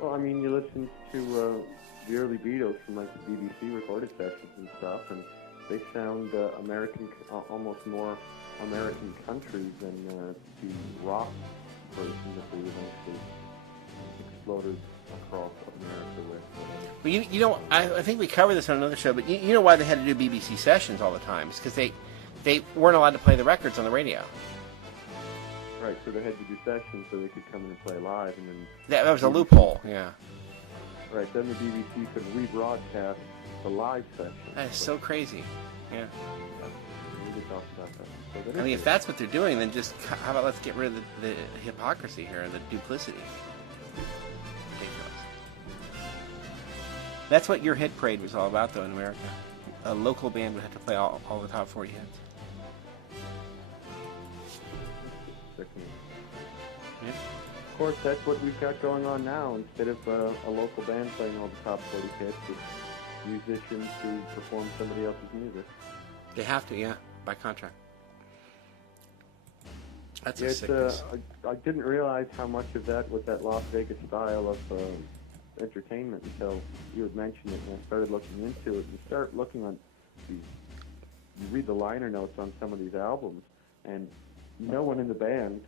Well, I mean, you listen to the early Beatles from like the BBC recorded sessions and stuff, and they sound American, almost more American country than the rock version that they eventually exploded across America with. Well, you know, I think we covered this on another show, but you know why they had to do BBC sessions all the time? It's because they weren't allowed to play the records on the radio. Right, so they had to do sessions so they could come in and play live, and then That was a loophole, yeah. Right, then the BBC could rebroadcast the live session. That is so crazy, yeah. We could talk about that. So I mean, if that's what they're doing, then just how about let's get rid of the hypocrisy here and the duplicity. Ridiculous. That's what your hit parade was all about, though, in America. A local band would have to play all the top 40 hits. Yeah. Of course, that's what we've got going on now. Instead of a local band playing all the top 40 hits, it's musicians who perform somebody else's music. They have to, yeah, by contract. That's Yeah, a sickness. I didn't realize how much of that was that Las Vegas style of entertainment until you had mentioned it, and I started looking into it. You start looking on you read the liner notes on some of these albums, and no one in the band,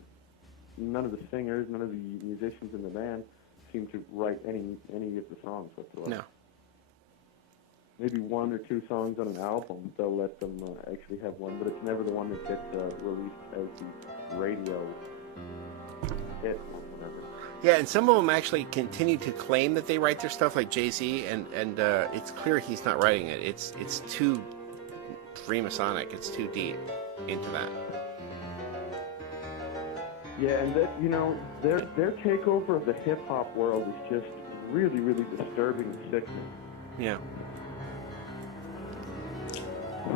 none of the singers, none of the musicians in the band seem to write any of the songs whatsoever. No. Maybe 1 or 2 songs on an album, they'll let them actually have one, but it's never the one that gets released as the radio hit or whatever. Yeah, and some of them actually continue to claim that they write their stuff, like Jay-Z, and it's clear he's not writing it. It's too Freemasonic. It's too deep into that. Yeah, and that, you know, their takeover of the hip-hop world is just really, really disturbing and sickening. Yeah.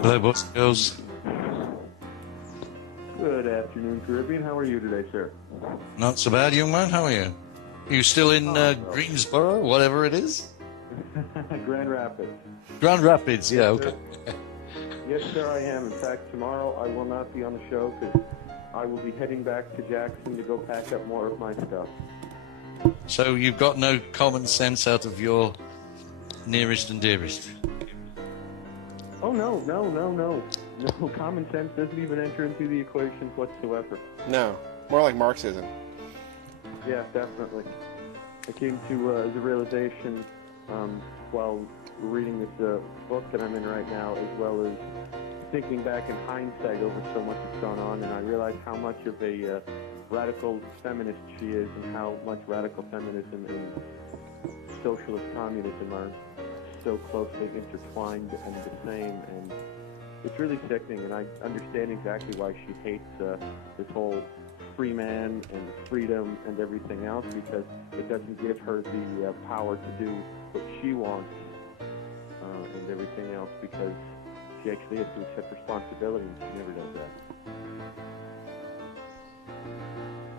Hello, boys and girls. Good afternoon, Caribbean. How are you today, sir? Not so bad, young man. How are you? You still in Greensboro, whatever it is? Grand Rapids. Grand Rapids, yeah, okay. Yes, sir, I am. In fact, tomorrow I will not be on the show because I will be heading back to Jackson to go pack up more of my stuff. So you've got no common sense out of your nearest and dearest? Oh, no. No, common sense doesn't even enter into the equations whatsoever. No, more like Marxism. Yeah, definitely. I came to the realization while reading this book that I'm in right now, as well as thinking back in hindsight over so much that's gone on, and I realized how much of a radical feminist she is and how much radical feminism and socialist communism are so closely intertwined and the same, and it's really sickening, and I understand exactly why she hates this whole Freeman and the freedom and everything else, because it doesn't give her the power to do what she wants and everything else, because she actually has to accept responsibility, and she never does that.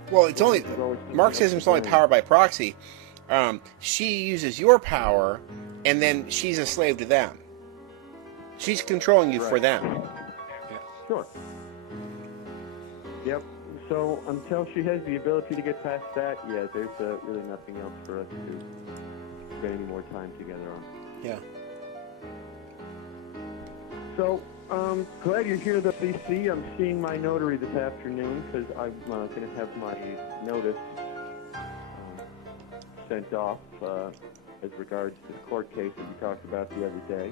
Well, it's only Marxism's only power by proxy. She uses your power, and then she's a slave to them. She's controlling you for them. Sure. Yep. So until she has the ability to get past that, yeah, there's really nothing else for us to spend any more time together on. Yeah. So, glad you're here, the CC. I'm seeing my notary this afternoon because I'm going to have my notice sent off as regards to the court case that we talked about the other day.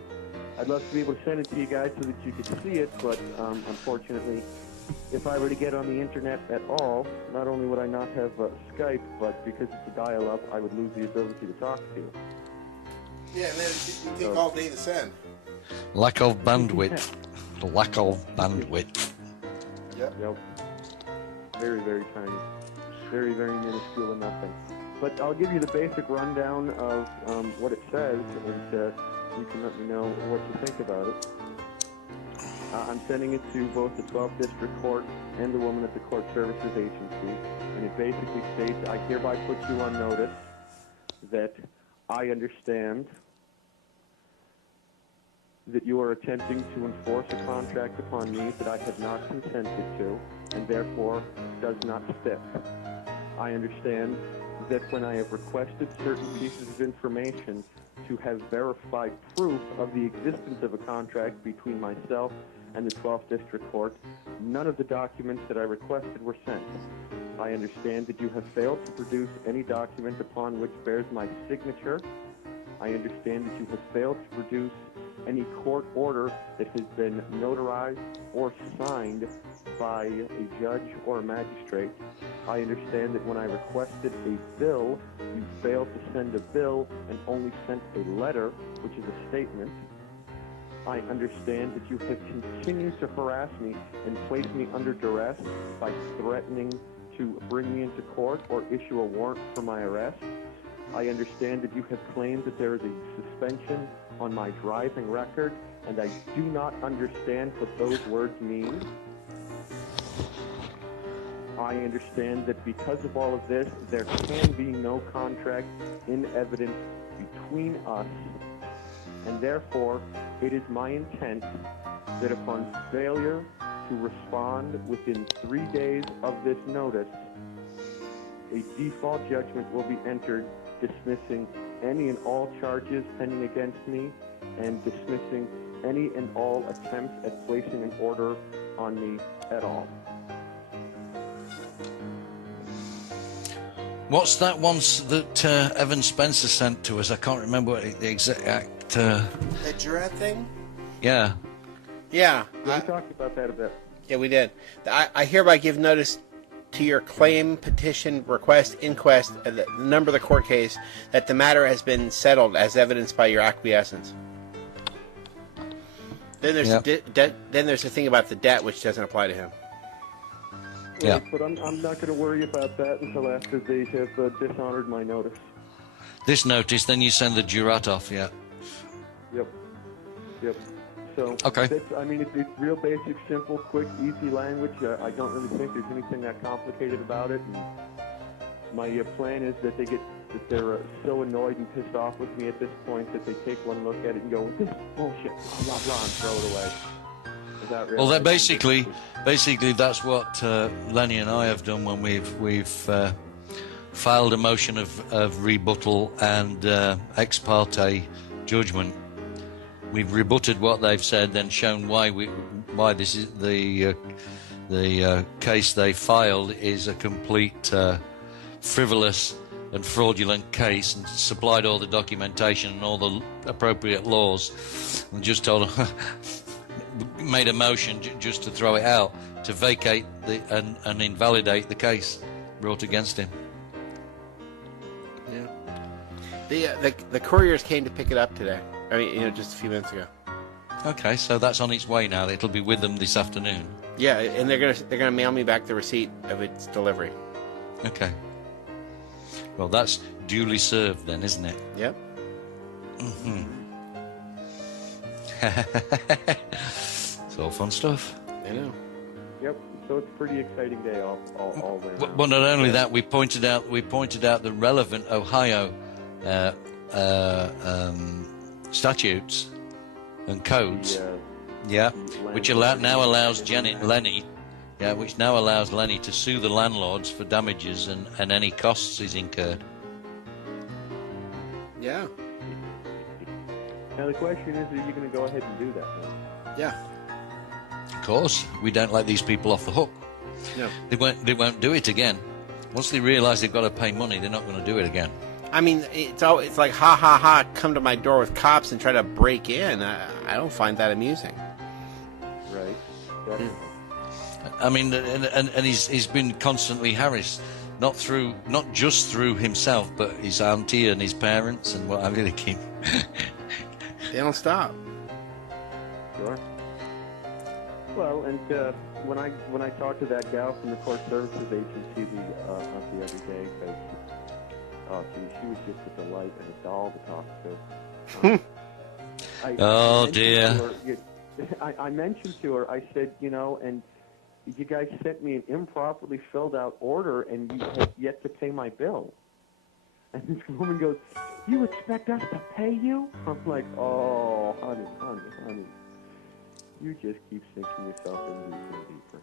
I'd love to be able to send it to you guys so that you could see it, but unfortunately, if I were to get on the internet at all, not only would I not have Skype, but because it's a dial-up, I would lose the ability to talk to you. Yeah, and then it take all day to send. Lack of bandwidth. Lack of bandwidth. Yep. Very, very tiny. Very, very minuscule and nothing. But I'll give you the basic rundown of what it says, and you can let me know what you think about it. I'm sending it to both the 12th District Court and the woman at the Court Services Agency, and it basically states, I hereby put you on notice that I understand that you are attempting to enforce a contract upon me that I have not consented to, and therefore does not fit. I understand that when I have requested certain pieces of information to have verified proof of the existence of a contract between myself and the 12th District Court, none of the documents that I requested were sent. I understand that you have failed to produce any document upon which bears my signature. I understand that you have failed to produce any court order that has been notarized or signed by a judge or a magistrate. I understand that when I requested a bill, you failed to send a bill and only sent a letter, which is a statement. I understand that you have continued to harass me and place me under duress by threatening to bring me into court or issue a warrant for my arrest. I understand that you have claimed that there is a suspension on my driving record, and I do not understand what those words mean. I understand that because of all of this, there can be no contract in evidence between us, and therefore it is my intent that upon failure to respond within 3 days of this notice, a default judgment will be entered dismissing any and all charges pending against me and dismissing any and all attempts at placing an order on me at all. What's that one that Evan Spencer sent to us? I can't remember what the exact... The Jurat thing? Yeah. Yeah. We talked about that a bit. Yeah, we did. I hereby give notice to your claim, petition, request, inquest, the number of the court case, that the matter has been settled as evidenced by your acquiescence. Then there's then there's the thing about the debt, which doesn't apply to him. Yeah. Yeah. But I'm not going to worry about that until after they have dishonored my notice. This notice, then you send the jurat off, yeah. Yep. So, okay. It's real basic, simple, quick, easy language. I don't really think there's anything that complicated about it. And my plan is that they're so annoyed and pissed off with me at this point that they take one look at it and go, this is bullshit, blah, blah, blah, and throw it away. Well, that basically that's what Lenny and I have done when we've filed a motion of rebuttal and ex parte judgment. We've rebutted what they've said, then shown why this is the case they filed is a complete frivolous and fraudulent case, and supplied all the documentation and all the appropriate laws, and just told them, made a motion just to throw it out, to vacate and invalidate the case brought against him. Yeah. The couriers came to pick it up today. I mean, just a few minutes ago. Okay, so that's on its way now. It'll be with them this afternoon. Yeah, and they're gonna mail me back the receipt of its delivery. Okay. Well, that's duly served then, isn't it? Yep. Mm-hmm. It's all fun stuff. I know. Yep. So it's a pretty exciting day all the way around. Well, not only that, we pointed out the relevant Ohio statutes and codes. Yeah, which now allows Lenny. Yeah, which now allows Lenny to sue the landlords for damages and any costs he's incurred. Yeah. Now the question is, are you going to go ahead and do that? Then? Yeah. Of course, we don't let these people off the hook. No. They won't do it again. Once they realise they've got to pay money, they're not going to do it again. I mean, it's like ha ha ha, come to my door with cops and try to break in. I don't find that amusing. Right. Definitely. I mean, and he's been constantly harassed, not just through himself, but his auntie and his parents and what have you. They keep. They don't stop. Sure. Well, and when I talked to that gal from the court services agency the other day, because she was just a delight and a doll to talk to. Oh dear. I mentioned to her, I said, and you guys sent me an improperly filled out order and you have yet to pay my bill. And this woman goes, "You expect us to pay you?" I'm like, "Oh, honey. You just keep sinking yourself in deeper and deeper."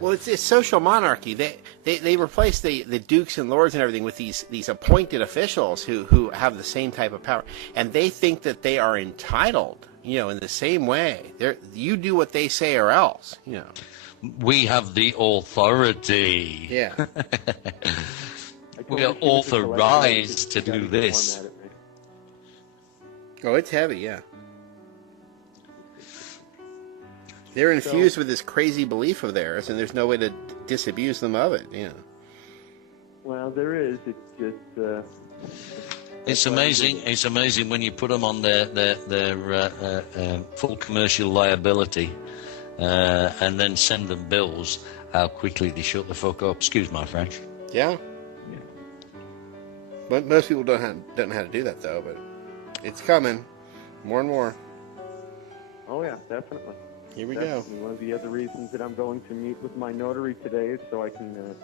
Well, it's social monarchy. They replace the dukes and lords and everything with these appointed officials who have the same type of power, and they think that they are entitled, in the same way. You do what they say or else, We have the authority. Yeah. We are authorized to do this. Oh, it's heavy, yeah. They're infused with this crazy belief of theirs, and there's no way to disabuse them of it, Well, there is. It's just... It's amazing. It's amazing when you put them on their full commercial liability, and then send them bills. How quickly they shut the fuck up. Excuse my French. Yeah. But most people don't know how to do that, though. But it's coming, more and more. Oh yeah, definitely. Here we go. go. One of the other reasons that I'm going to meet with my notary today is so I can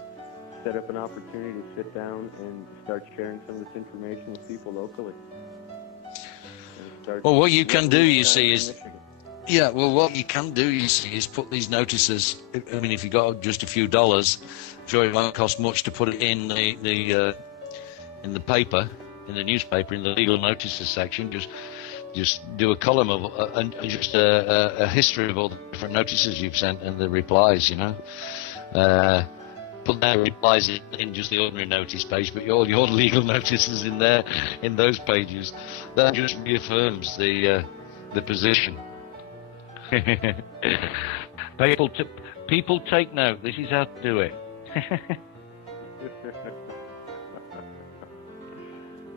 set up an opportunity to sit down and start sharing some of this information with people locally. Well, what you can do, you see, is... Yeah, well, what you can do, you see, is put these notices... I mean, if you got just a few dollars, I'm sure it won't cost much to put it in the paper, in the newspaper, in the legal notices section. Just do a column of and just a history of all the different notices you've sent and the replies. Put their replies in just the ordinary notice page, but all your legal notices in there, in those pages. That just reaffirms the position. People take note. This is how to do it.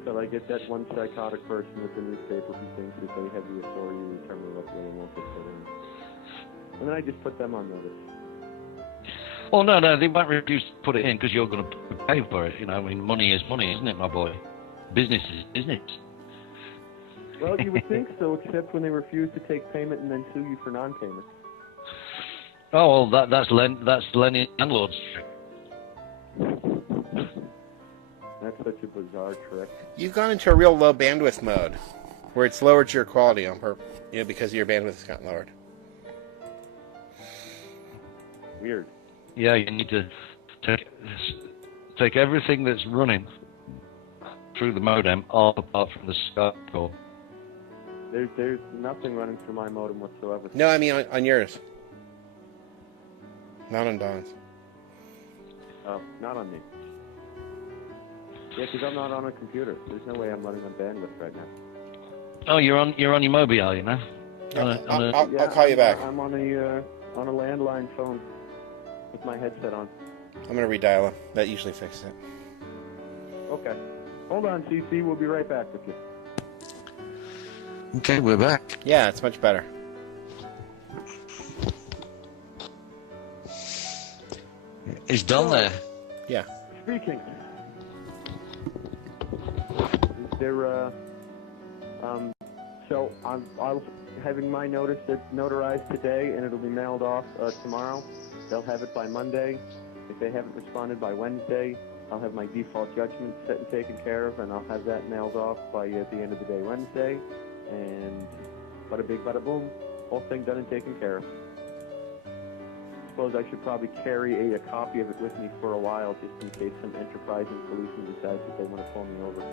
So I get that one psychotic person with the newspaper who thinks that they have the authority to determine what they want to put in. And then I just put them on notice. Well, no, they won't put it in because you're going to pay for it. I mean, money is money, isn't it, my boy? Business is business. Well, you would think so, except when they refuse to take payment and then sue you for non-payment. Oh, well, that's Lenny landlord's trick. That's such a bizarre trick. You've gone into a real low bandwidth mode, where it's lowered your quality on purpose, because your bandwidth has gotten lowered. Weird. Yeah, you need to take everything that's running through the modem off apart from the Skype call. There's nothing running through my modem whatsoever. No, I mean on yours. Not on Don's. Oh, not on me. Yeah, because I'm not on a computer. There's no way I'm running on bandwidth right now. Oh, you're on your mobile, I'll call you back. I'm on a landline phone with my headset on. I'm going to redial him. That usually fixes it. Okay. Hold on, CC. We'll be right back with you. Okay, we're back. Yeah, it's much better. Is Don there? Yeah. Speaking. Is there, so I'll having my notice notarized today, and it'll be mailed off tomorrow. They'll have it by Monday. If they haven't responded by Wednesday, I'll have my default judgment set and taken care of, and I'll have that mailed off by the end of the day Wednesday. And bada big, bada boom, whole thing done and taken care of. Suppose I should probably carry a copy of it with me for a while, just in case some enterprising policeman decides that they want to pull me over.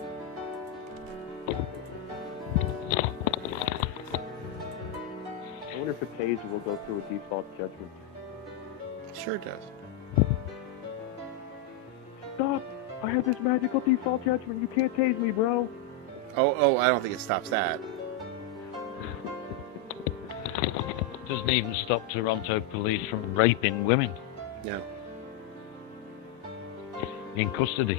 I wonder if a taser will go through a default judgment. Sure does. Stop! I have this magical default judgment. You can't tase me, bro. Oh, I don't think it stops that. Doesn't even stop Toronto police from raping women No. in custody.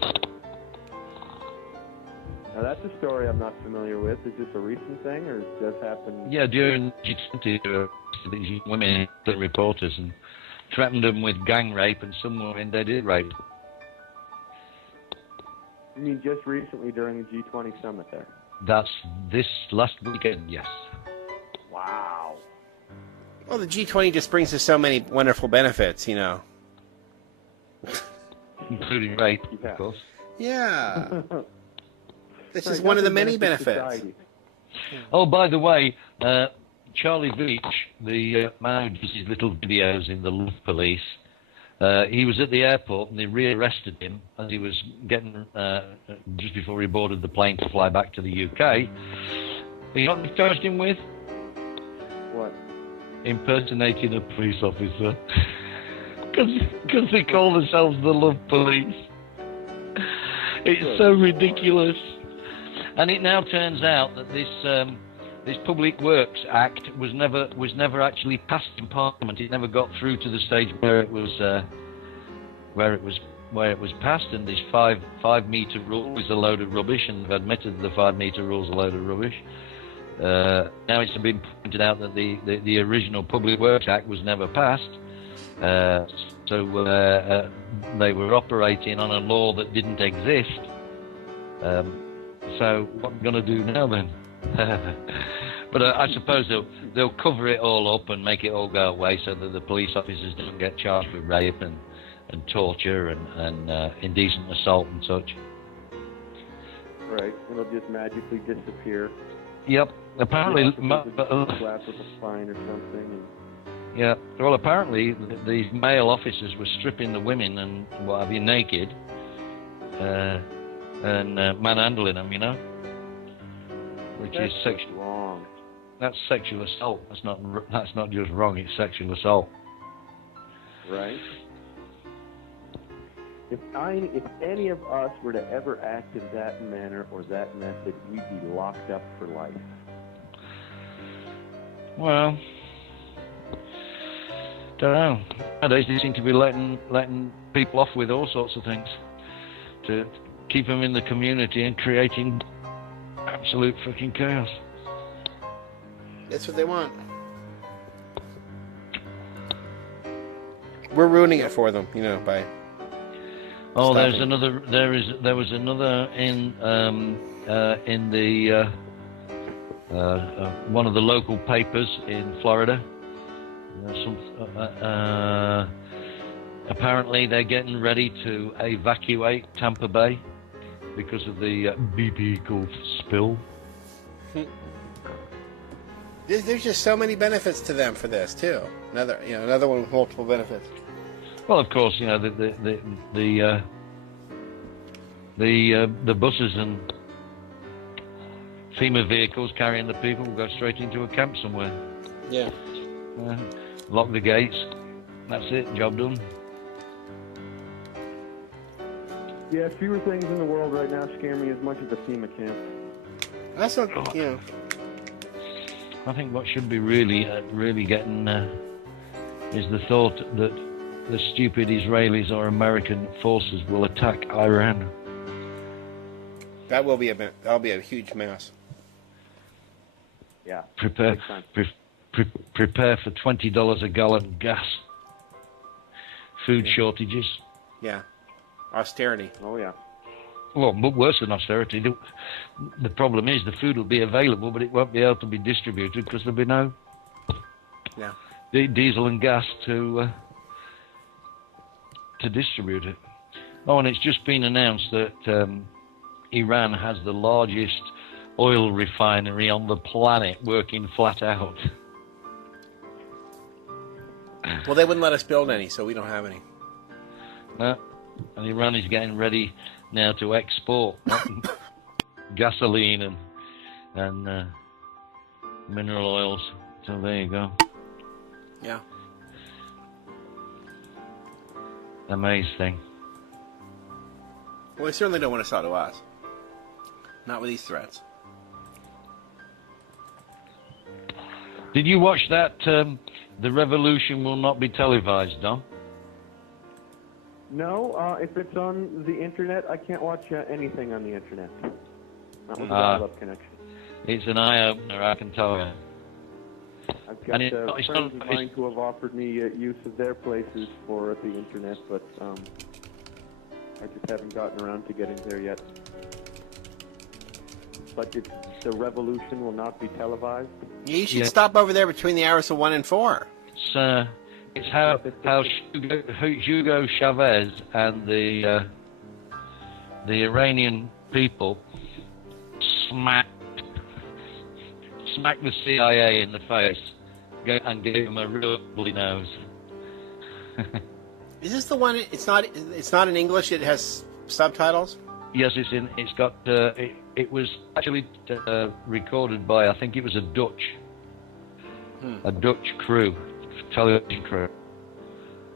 Now that's a story I'm not familiar with. Is this a recent thing, or does this happen? Yeah, during G20, these young women, the reporters, and threatened them with gang rape, and some women they did rape. You mean just recently during the G20 summit there? That's this last weekend, yes. Wow. Well, the G20 just brings us so many wonderful benefits, you know. Including rape, Yeah. of course. Yeah. This is Right, one of the nothing many benefits benefits. society. Oh, by the way, Charlie Beach, the man who does his little videos in the Love Police, he was at the airport and they rearrested him as he was getting, just before he boarded the plane to fly back to the UK. You know what they charged him with? What? Impersonating a police officer. Because they call themselves the Love Police. It's so ridiculous. And it now turns out that this Public Works Act was never actually passed in Parliament. It never got through to the stage where it was passed. And this 5 meter rule is a load of rubbish, and they've admitted the 5 meter rule is a load of rubbish. Now it's been pointed out that the original Public Works Act was never passed. So they were operating on a law that didn't exist. So what am I going to do now then? But I suppose they'll cover it all up and make it all go away so that the police officers don't get charged with rape and torture and indecent assault and such. Right. It'll just magically disappear. Yep. Apparently, Slap with a fine or something. yeah. Well, apparently these male officers were stripping the women and what have you naked, and manhandling them. You know, which That's is sexual. Wrong. That's sexual assault. That's not just wrong. It's sexual assault. Right. If any of us were to ever act in that manner or that method, we'd be locked up for life. Well, don't know. Nowadays they seem to be letting people off with all sorts of things to keep them in the community and creating absolute fucking chaos. That's what they want. We're ruining it for them, you know, by... Oh, stopping. there's another. There was another in the one of the local papers in Florida. Apparently, they're getting ready to evacuate Tampa Bay because of the BP Gulf spill. There's just so many benefits to them for this too. Another one with multiple benefits. Well, of course, you know the buses and FEMA vehicles carrying the people will go straight into a camp somewhere. Yeah. Lock the gates. That's it. Job done. Yeah, fewer things in the world right now scare me as much as the FEMA camp. That's not, you know. I think what should be really getting is the thought that the stupid Israelis or American forces will attack Iran. That'll be a huge mess. Yeah. Prepare for $20 a gallon gas. Food shortages. Yeah. Austerity. Oh, yeah. Well, but worse than austerity. The problem is the food will be available, but it won't be able to be distributed because there'll be no Yeah. diesel and gas to distribute it. Oh, and it's just been announced that Iran has the largest oil refinery on the planet working flat out. Well, they wouldn't let us build any, so we don't have any. No. And Iran is getting ready now to export gasoline and mineral oils. So there you go. Yeah. Amazing. Well, they certainly don't want to sell to us. Not with these threats. Did you watch that? The revolution will not be televised, Don? No, if it's on the internet, I can't watch anything on the internet. Not with a dial-up connection. It's an eye-opener, I can tell you. I've got And friends of mine who have offered me use of their places for the internet, but I just haven't gotten around to getting there yet. But the revolution will not be televised? You should stop over there between the hours of 1 and 4. It's how Hugo Chavez and the Iranian people smacked the CIA in the face and gave them a real bloody nose. Is this the one? It's not in English. It has subtitles. Yes, it's got. It was actually recorded by, I think it was a Dutch crew, television crew,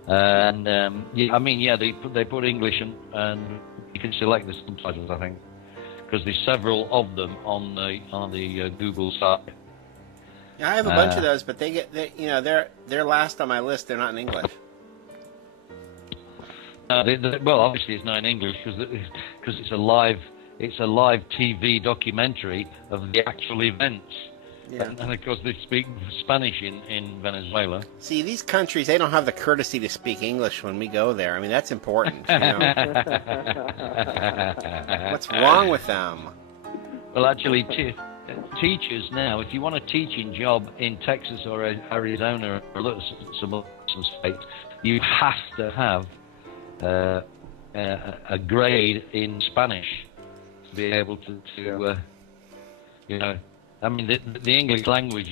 and they put English and you can select the subtitles, I think, because there's several of them on the Google site. Yeah, I have a bunch of those, but they're last on my list. They're not in English. Well, obviously it's not in English because it's a live TV documentary of the actual events. Yeah. And of course they speak Spanish in Venezuela. See, these countries, they don't have the courtesy to speak English when we go there. I mean, that's important. What's wrong with them? Well, actually, teachers now, if you want a teaching job in Texas or Arizona or some states, you have to have a grade in Spanish to be able to I mean, the English language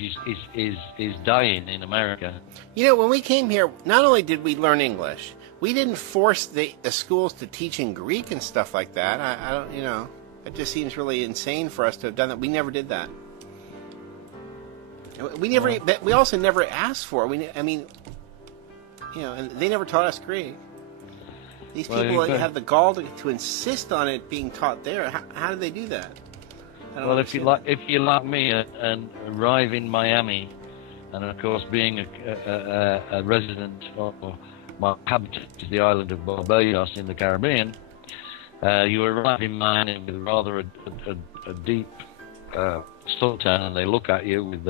is dying in America. When we came here, not only did we learn English, we didn't force the schools to teach in Greek and stuff like that. I don't, it just seems really insane for us to have done that. We never did that. We also never asked for it. And they never taught us Greek. These people have the gall to insist on it being taught there. How did they do that? Well, if you're like me and arrive in Miami, and of course being a resident or my habitat is the island of Barbados in the Caribbean, you arrive in Miami with rather a deep suntan, and they look at you with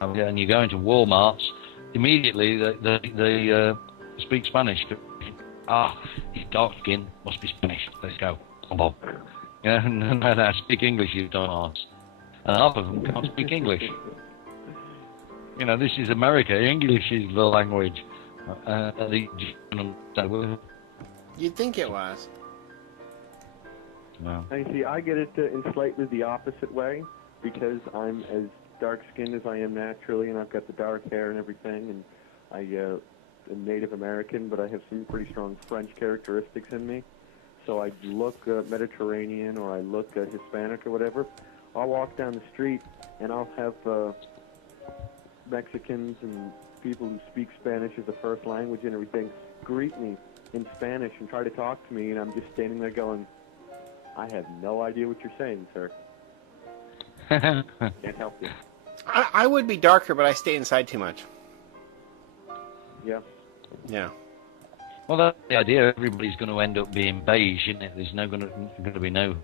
and you go into Walmart's. Immediately they speak Spanish. He's dark skinned, must be Spanish. Let's go. Come on. No, speak English, you dumbass. And half of them can't speak English. This is America. English is the language. You'd think it was. No. I see. I get it in slightly the opposite way because I'm as dark-skinned as I am naturally, and I've got the dark hair and everything, and I am Native American, but I have some pretty strong French characteristics in me. So I look Mediterranean or I look Hispanic or whatever. I'll walk down the street and I'll have Mexicans and people who speak Spanish as a first language and everything greet me in Spanish and try to talk to me, and I'm just standing there going, I have no idea what you're saying, sir. Can't help you. I would be darker, but I stay inside too much. Yeah. Yeah. Well, that's the idea. Everybody's going to end up being beige, isn't it? There's going to be no.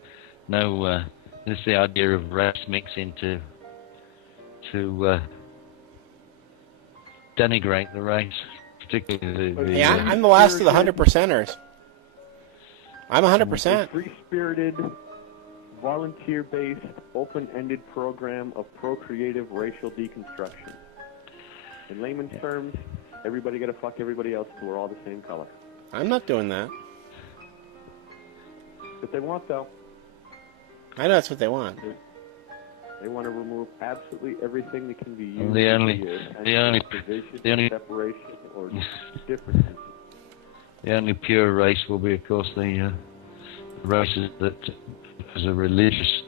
It's the idea of race mixing to denigrate the race. particularly Yeah, I'm the last of the 100%ers. I'm 100%. Free-spirited, volunteer-based, open-ended program of procreative racial deconstruction. In layman's terms, everybody got to fuck everybody else until we're all the same color. I'm not doing that. But they want, though. I know that's what they want. They want to remove absolutely everything that can be used the only division, separation, or differences. The only pure race will be, of course, the races that, as a religious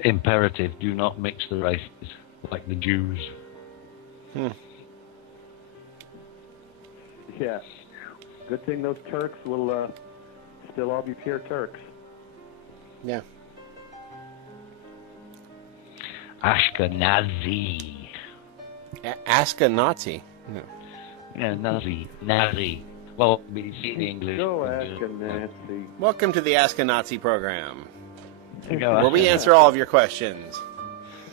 imperative, do not mix the races, like the Jews. Yeah. Good thing those Turks will still all be pure Turks. Yeah. Ashkenazi. Ask a Nazi. No. Yeah, Nazi. Well, we see the English. Go ask a Nazi. Welcome to the Ask a Nazi program, Go where we answer all of your questions.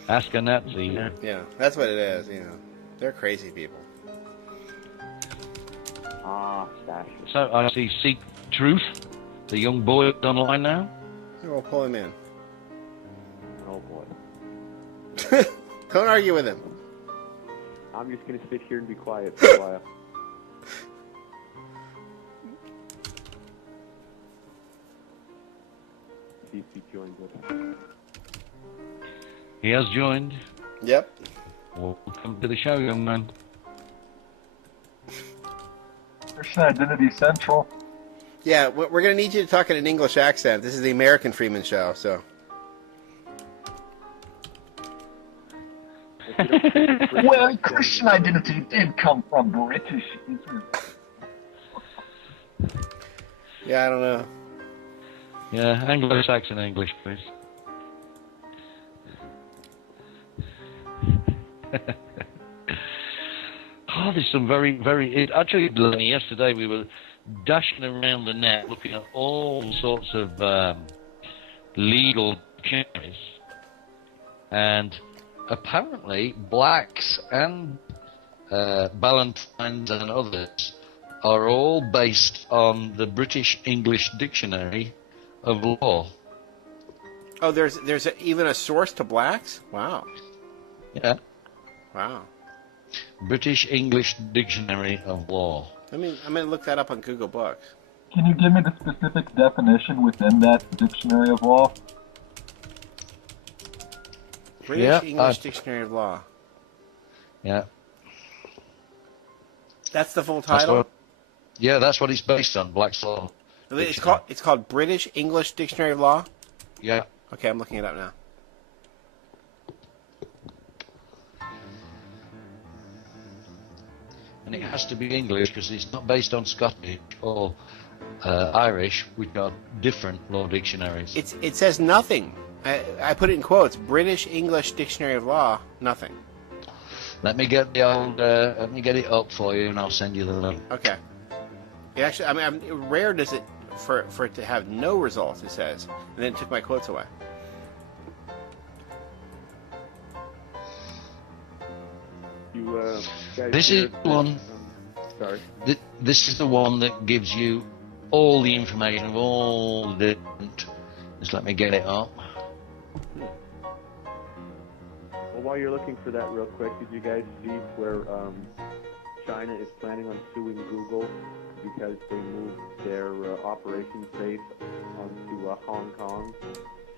Ask a Nazi. Yeah, that's what it is. You know, they're crazy people. Fascist. So I see Seek Truth, the young boy online now. We'll pull him in. Oh boy. Don't argue with him. I'm just going to sit here and be quiet for a while. See if he joins us. He has joined. Yep. Welcome to the show, young man. Christian Identity Central. Yeah, we're going to need you to talk in an English accent. This is the American Freeman show, so. Well, Christian Identity did come from British Israel. Yeah, I don't know. Yeah, Anglo-Saxon English, please. Oh, there's some actually, Lenny, yesterday we were dashing around the net looking at all sorts of legal dictionaries, and apparently blacks and Ballantynes and others are all based on the British English Dictionary of Law. Oh, there's even a source to blacks? Wow. Yeah. Wow. British English Dictionary of Law. I'm going to look that up on Google Books. Can you give me the specific definition within that dictionary of law? British English Dictionary of Law. Yeah. That's the full title? That's what it's based on, Black's Law. It's called British English Dictionary of Law? Yeah. Okay, I'm looking it up now. And it has to be English because it's not based on Scottish or Irish, which are different law dictionaries. It says nothing. I put it in quotes. British English Dictionary of Law, nothing. Let me get let me get it up for you, and I'll send you the link. Okay. It actually, rare does it for it to have no results. It says, and then it took my quotes away. You guys This is one. Sorry. This is the one that gives you all the information of all the different. Just let me get it up. Well, while you're looking for that real quick, did you guys see where China is planning on suing Google because they moved their operations base onto Hong Kong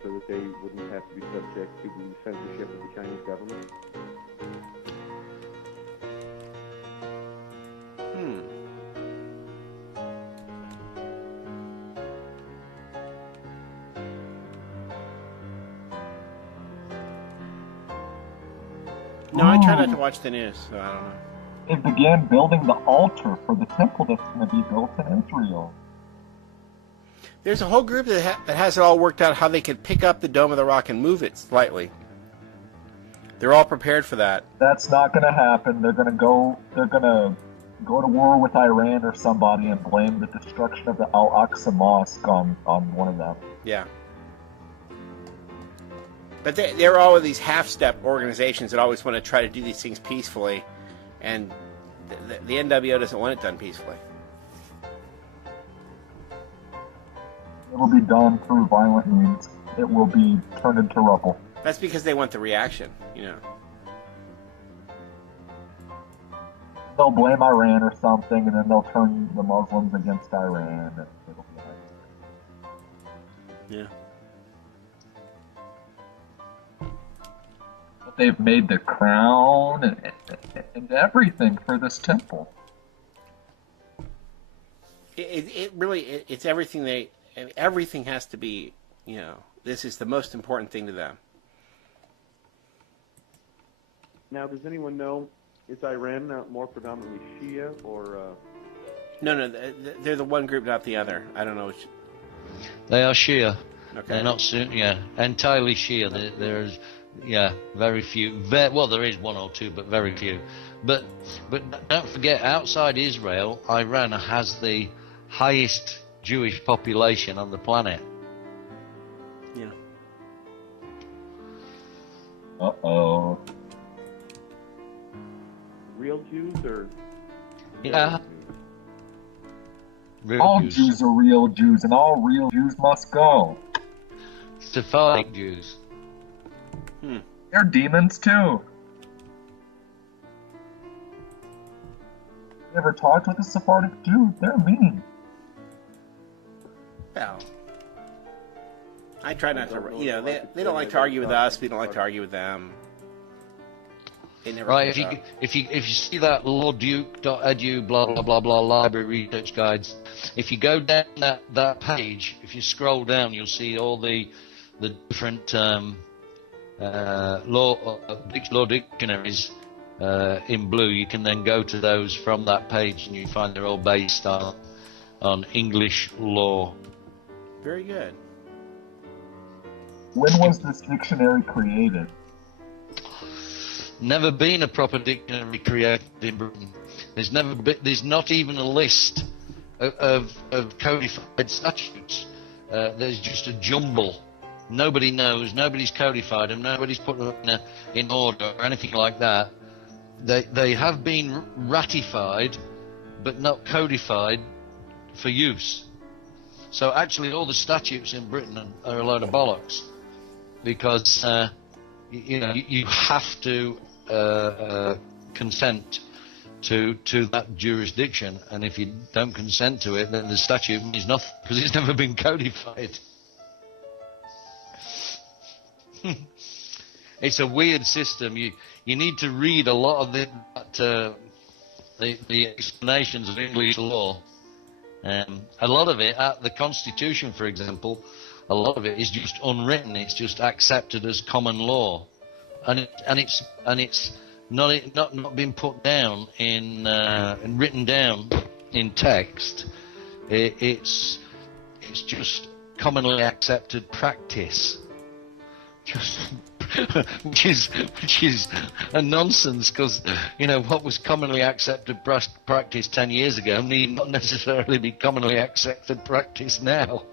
so that they wouldn't have to be subject to the censorship of the Chinese government? No, I try not to watch the news, so I don't know. They began building the altar for the temple that's going to be built in Israel. There's a whole group that has it all worked out how they could pick up the Dome of the Rock and move it slightly. They're all prepared for that. That's not going to happen. They're going to go to war with Iran or somebody and blame the destruction of the Al-Aqsa Mosque on one of them. Yeah. But they're all of these half-step organizations that always want to try to do these things peacefully, and the NWO doesn't want it done peacefully. It will be done through violent means. It will be turned into rubble. That's because they want the reaction, you know. They'll blame Iran or something, and then they'll turn the Muslims against Iran. And it'll be like... Yeah. But they've made the crown and everything for this temple. It really it's everything everything has to be, you know, this is the most important thing to them. Now, does anyone know, is Iran more predominantly Shia or... No, they're the one group, not the other. I don't know which... They are Shia. Okay. They're not entirely Shia. There's very few. Well, there is one or two, but very few. But don't forget, outside Israel, Iran has the highest Jewish population on the planet. Yeah. Uh-oh. Real Jews or... Yeah. Real All Jews are real Jews, and all real Jews must go. Sephardic Jews. They're demons, too. You ever talked with a Sephardic Jew? They're mean. Well, I try not to, you know, they don't like to argue with us, we don't like to argue with them. Right, if you see that lawduke.edu blah blah blah blah library research guides, if you go down that page, if you scroll down, you'll see all the different law dictionaries in blue. You can then go to those from that page, and you find they're all based on English law. Very good. When was this dictionary created? Never been a proper dictionary created in Britain. There's not even a list of codified statutes. There's just a jumble. Nobody knows. Nobody's codified them. Nobody's put them in order or anything like that. They have been ratified, but not codified for use. So actually, all the statutes in Britain are a load of bollocks, because you have to consent to that jurisdiction, and if you don't consent to it, then the statute means nothing because it's never been codified. It's a weird system. You need to read a lot of the explanations of English law. A lot of it, the Constitution, for example, a lot of it is just unwritten. It's just accepted as common law, and it's not been put down and written down in text. It's just commonly accepted practice, which is a nonsense, because what was commonly accepted practice 10 years ago need not necessarily be commonly accepted practice now.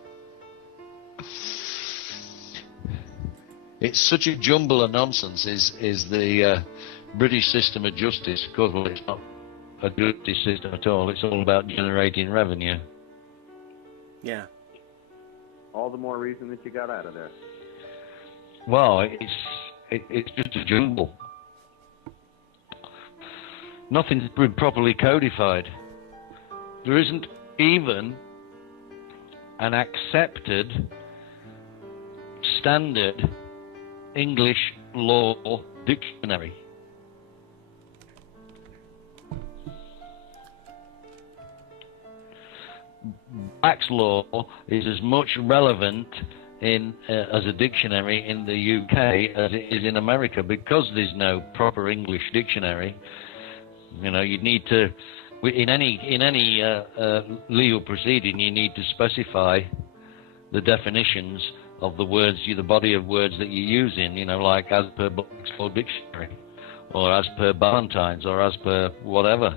It's such a jumble of nonsense is the British system of justice, because it's not a justice system at all. It's all about generating revenue. Yeah. All the more reason that you got out of there. Well, it's just a jumble. Nothing's been properly codified. There isn't even an accepted standard English law dictionary. Black's Law is as much relevant as a dictionary in the UK as it is in America, because there's no proper English dictionary. You'd need to, in any legal proceeding, you need to specify the definitions of the words, the body of words that you're using, like as per Black's Law Dictionary, or as per Ballantyne's, or as per whatever.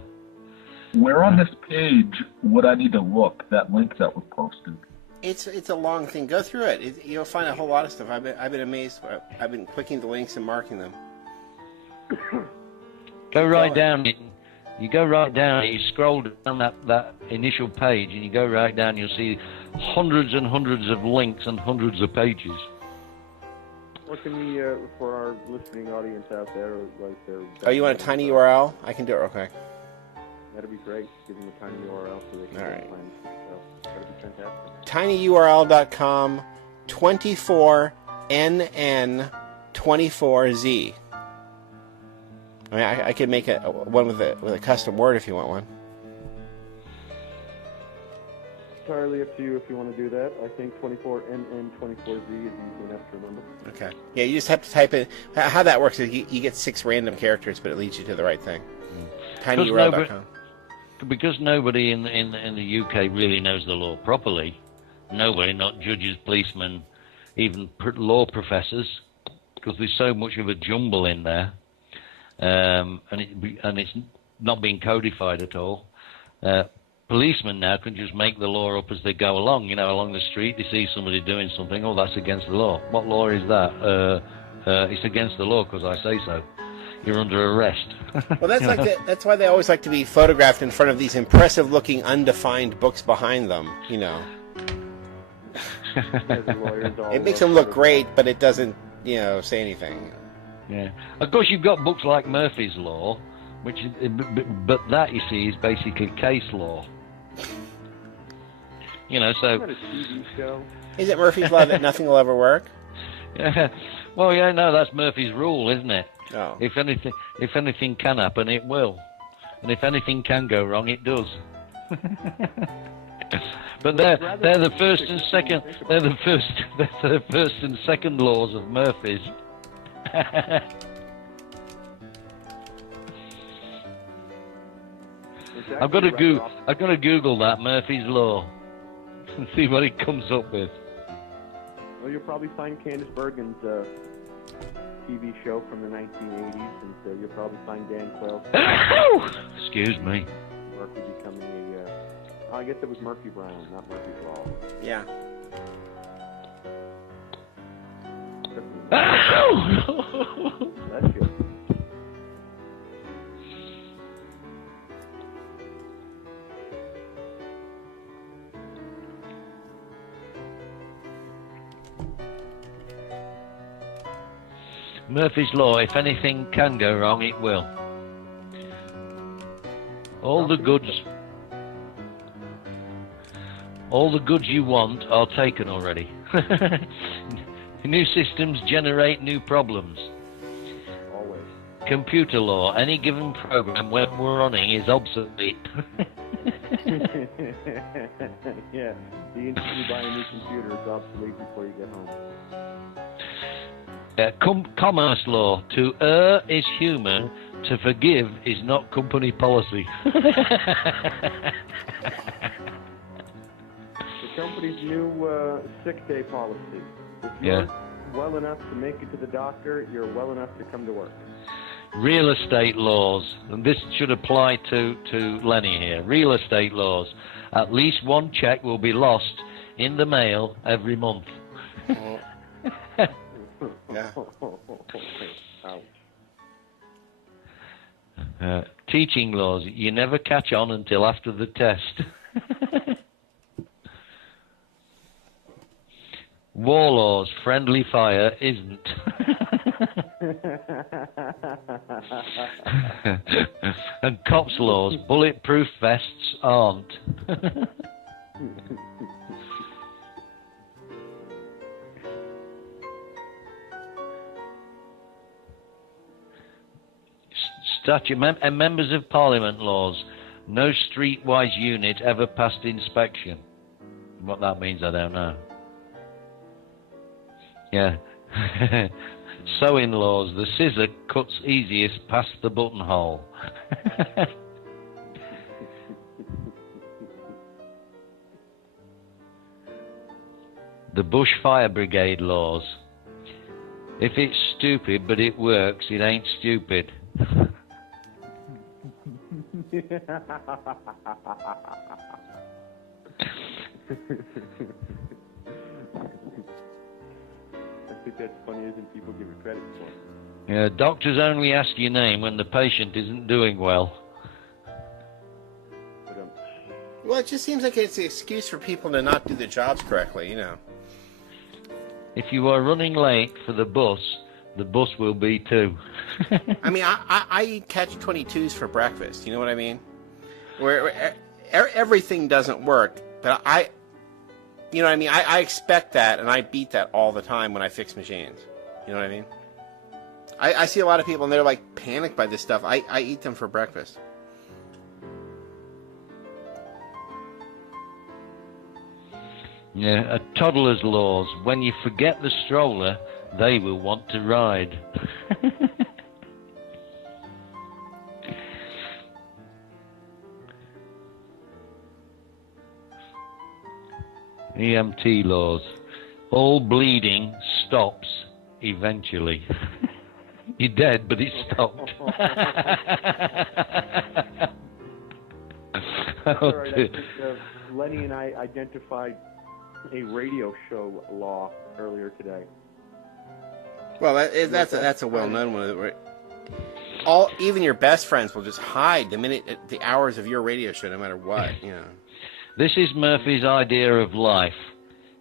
Where on this page would I need to look, that link that was posted? It's a long thing. Go through it. You'll find a whole lot of stuff. I've been amazed. I've been clicking the links and marking them. Go right down You go right down, you scroll down that initial page, and you go right down, you'll see hundreds and hundreds of links and hundreds of pages. What can we, for our listening audience out there, like Oh, you want a tiny URL? I can do it real quick. That'd be great. Give them a tiny URL so they can All right. plan. So that'd be fantastic. tinyurl.com 24NN24Z. I mean, I could make one with a custom word if you want one. Entirely up to you if you want to do that. I think 24NN24Z is easy enough to remember. Okay. Yeah, you just have to type in. How that works is you get 6 random characters, but it leads you to the right thing. tinyurl.com. Because nobody in the UK really knows the law properly. Nobody, not judges, policemen, even law professors, because there's so much of a jumble in there, and it's not being codified at all. Policemen now can just make the law up as they go along. You know, along the street, they see somebody doing something. Oh, that's against the law. What law is that? It's against the law because I say so. You're under arrest. Well, that's that's why they always like to be photographed in front of these impressive-looking, undefined books behind them. You know, it makes them look great, but it doesn't, say anything. Yeah. Of course, you've got books like Murphy's Law, but that you see is basically case law. So. Isn't that a TV show? Is it Murphy's Law that nothing will ever work? Yeah. Well, yeah, no, that's Murphy's rule, isn't it? Oh. If anything can happen, it will, and if anything can go wrong, it does. But they're the first and second. They're the first and second laws of Murphy's. I've got to Google that Murphy's Law and see what it comes up with. Well, you'll probably find Candice Bergen's TV show from the 1980s, and you'll probably find Dan Quayle's. Excuse me. Murphy becoming I guess it was Murphy Brown, not Murphy's Law. Yeah. That's good. Murphy's Law, if anything can go wrong, it will. All the goods you want are taken already. New systems generate new problems. Always. Computer law, any given program when we're running is obsolete. Yeah, the instant you buy a new computer, it's obsolete before you get home. Commerce law, to err is human, to forgive is not company policy. The company's new sick day policy. If you're well enough to make it to the doctor, you're well enough to come to work. Real estate laws, and this should apply to Lenny here. Real estate laws. At least one check will be lost in the mail every month. Yeah. Ouch. Teaching laws. You never catch on until after the test. War laws. Friendly fire isn't. And cops laws. Bulletproof vests aren't. Statute and members of Parliament laws. No streetwise unit ever passed inspection. What that means, I don't know. Yeah. Sewing laws. The scissor cuts easiest past the buttonhole. The Bush Fire Brigade laws. If it's stupid but it works, it ain't stupid. I think that's funnier than people give it credit for. Yeah, doctors only ask your name when the patient isn't doing well. Well, it just seems like it's an excuse for people to not do their jobs correctly, you know. If you are running late for the bus will be too. I mean, I eat catch-22s for breakfast, you know what I mean? Where everything doesn't work, but you know what I mean? I expect that, and I beat that all the time when I fix machines. You know what I mean? I see a lot of people, and they're like panicked by this stuff. I eat them for breakfast. Yeah, a toddler's laws. When you forget the stroller, they will want to ride. EMT laws. All bleeding stops eventually. You're dead, but it stopped. All right, I think Lenny and I identified a radio show law earlier today. Well, that's a well-known one. Even your best friends will just hide the hours of your radio show, no matter what. You know. This is Murphy's idea of life.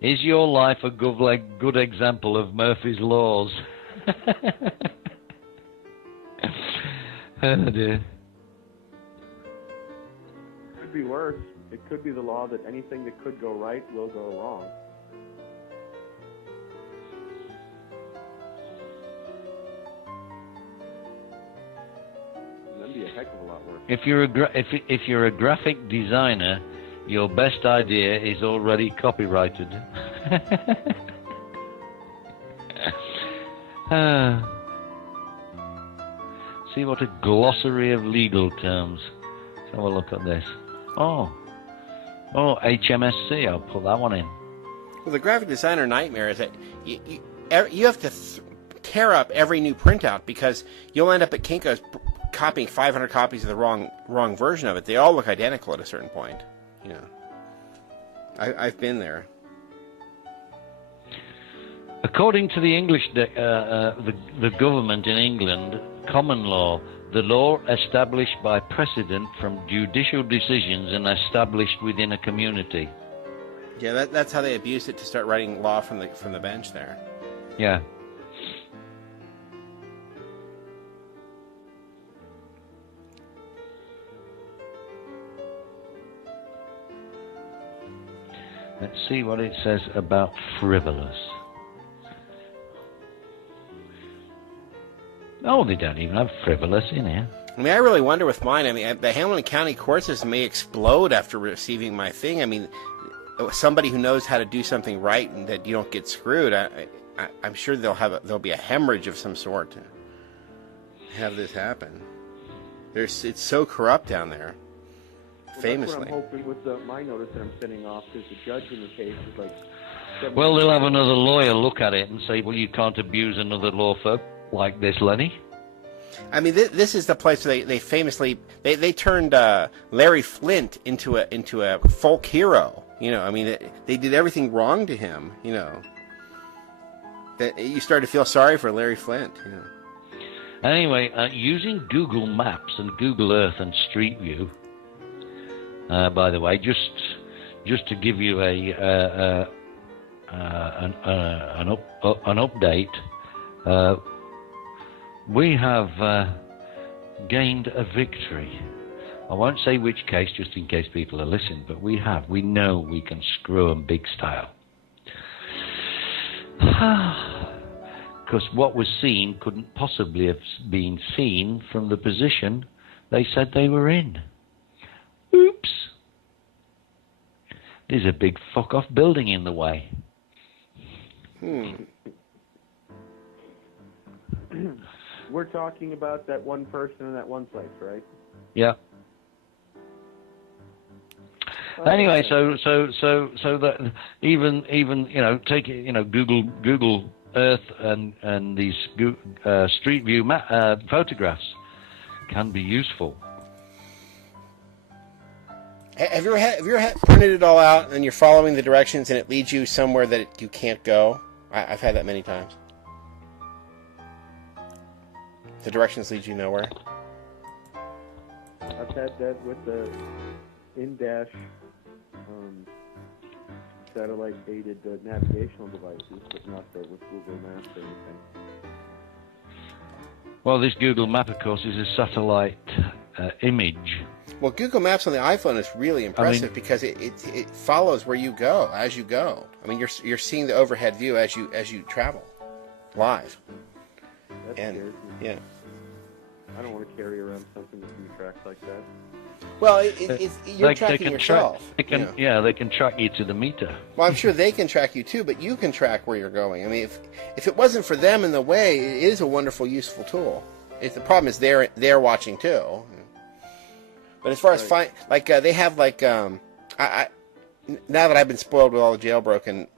Is your life a good example of Murphy's laws? Oh dear. Could be worse. It could be the law that anything that could go right will go wrong. That'd be a heck of a lot worse. If you're a graphic designer, your best idea is already copyrighted. See what a glossary of legal terms. Let's have a look at this. Oh, HMSC. I'll put that one in. Well, the graphic designer nightmare is that you have to tear up every new printout because you'll end up at Kinko's copying 500 copies of the wrong version of it. They all look identical at a certain point. You know, I've been there. According to the English, the government in England, common law, the law established by precedent from judicial decisions and established within a community. Yeah, that's how they abused it to start writing law from the bench there. Yeah. Let's see what it says about frivolous. Oh, they don't even have frivolous in here. I mean, I really wonder with mine. I mean, the Hamilton County court system may explode after receiving my thing. I mean, somebody who knows how to do something right and that you don't get screwed, I'm sure there'll be a hemorrhage of some sort to have this happen. It's so corrupt down there. Famously. That's what I'm hoping with my notice that I'm sending off, because the judge in the case is like... Well, they'll have another lawyer look at it and say, well, you can't abuse another law firm like this, Lenny. I mean, this is the place where they famously they turned Larry Flint into a folk hero. You know, I mean, they did everything wrong to him. You know, that you start to feel sorry for Larry Flint. You know. Anyway, using Google Maps and Google Earth and Street View. By the way, just to give you an update. We have gained a victory. I won't say which case, just in case people are listening, but we have. We know we can screw them big style. Because what was seen couldn't possibly have been seen from the position they said they were in. Oops. There's a big fuck-off building in the way. We're talking about that one person in that one place, right? Yeah. Anyway, so that even take it, Google Earth and these Street View photographs can be useful. Have you ever printed it all out and you're following the directions and it leads you somewhere that you can't go? I've had that many times. The directions lead you nowhere. I've had that with the in-dash satellite-aided navigational devices, but not with Google Maps or anything. Well, this Google Map, of course, is a satellite image. Well, Google Maps on the iPhone is really impressive because it follows where you go as you go. I mean, you're seeing the overhead view as you travel, live. That And scares me. yeah. I don't want to carry around something that can track like that. Well, you're tracking yourself. They can track you to the meter. Well, I'm sure they can track you too, but you can track where you're going. I mean, if it wasn't for them in the way, it is a wonderful, useful tool. The problem is they're watching too. But as far as they have now that I've been spoiled with all the jailbroken,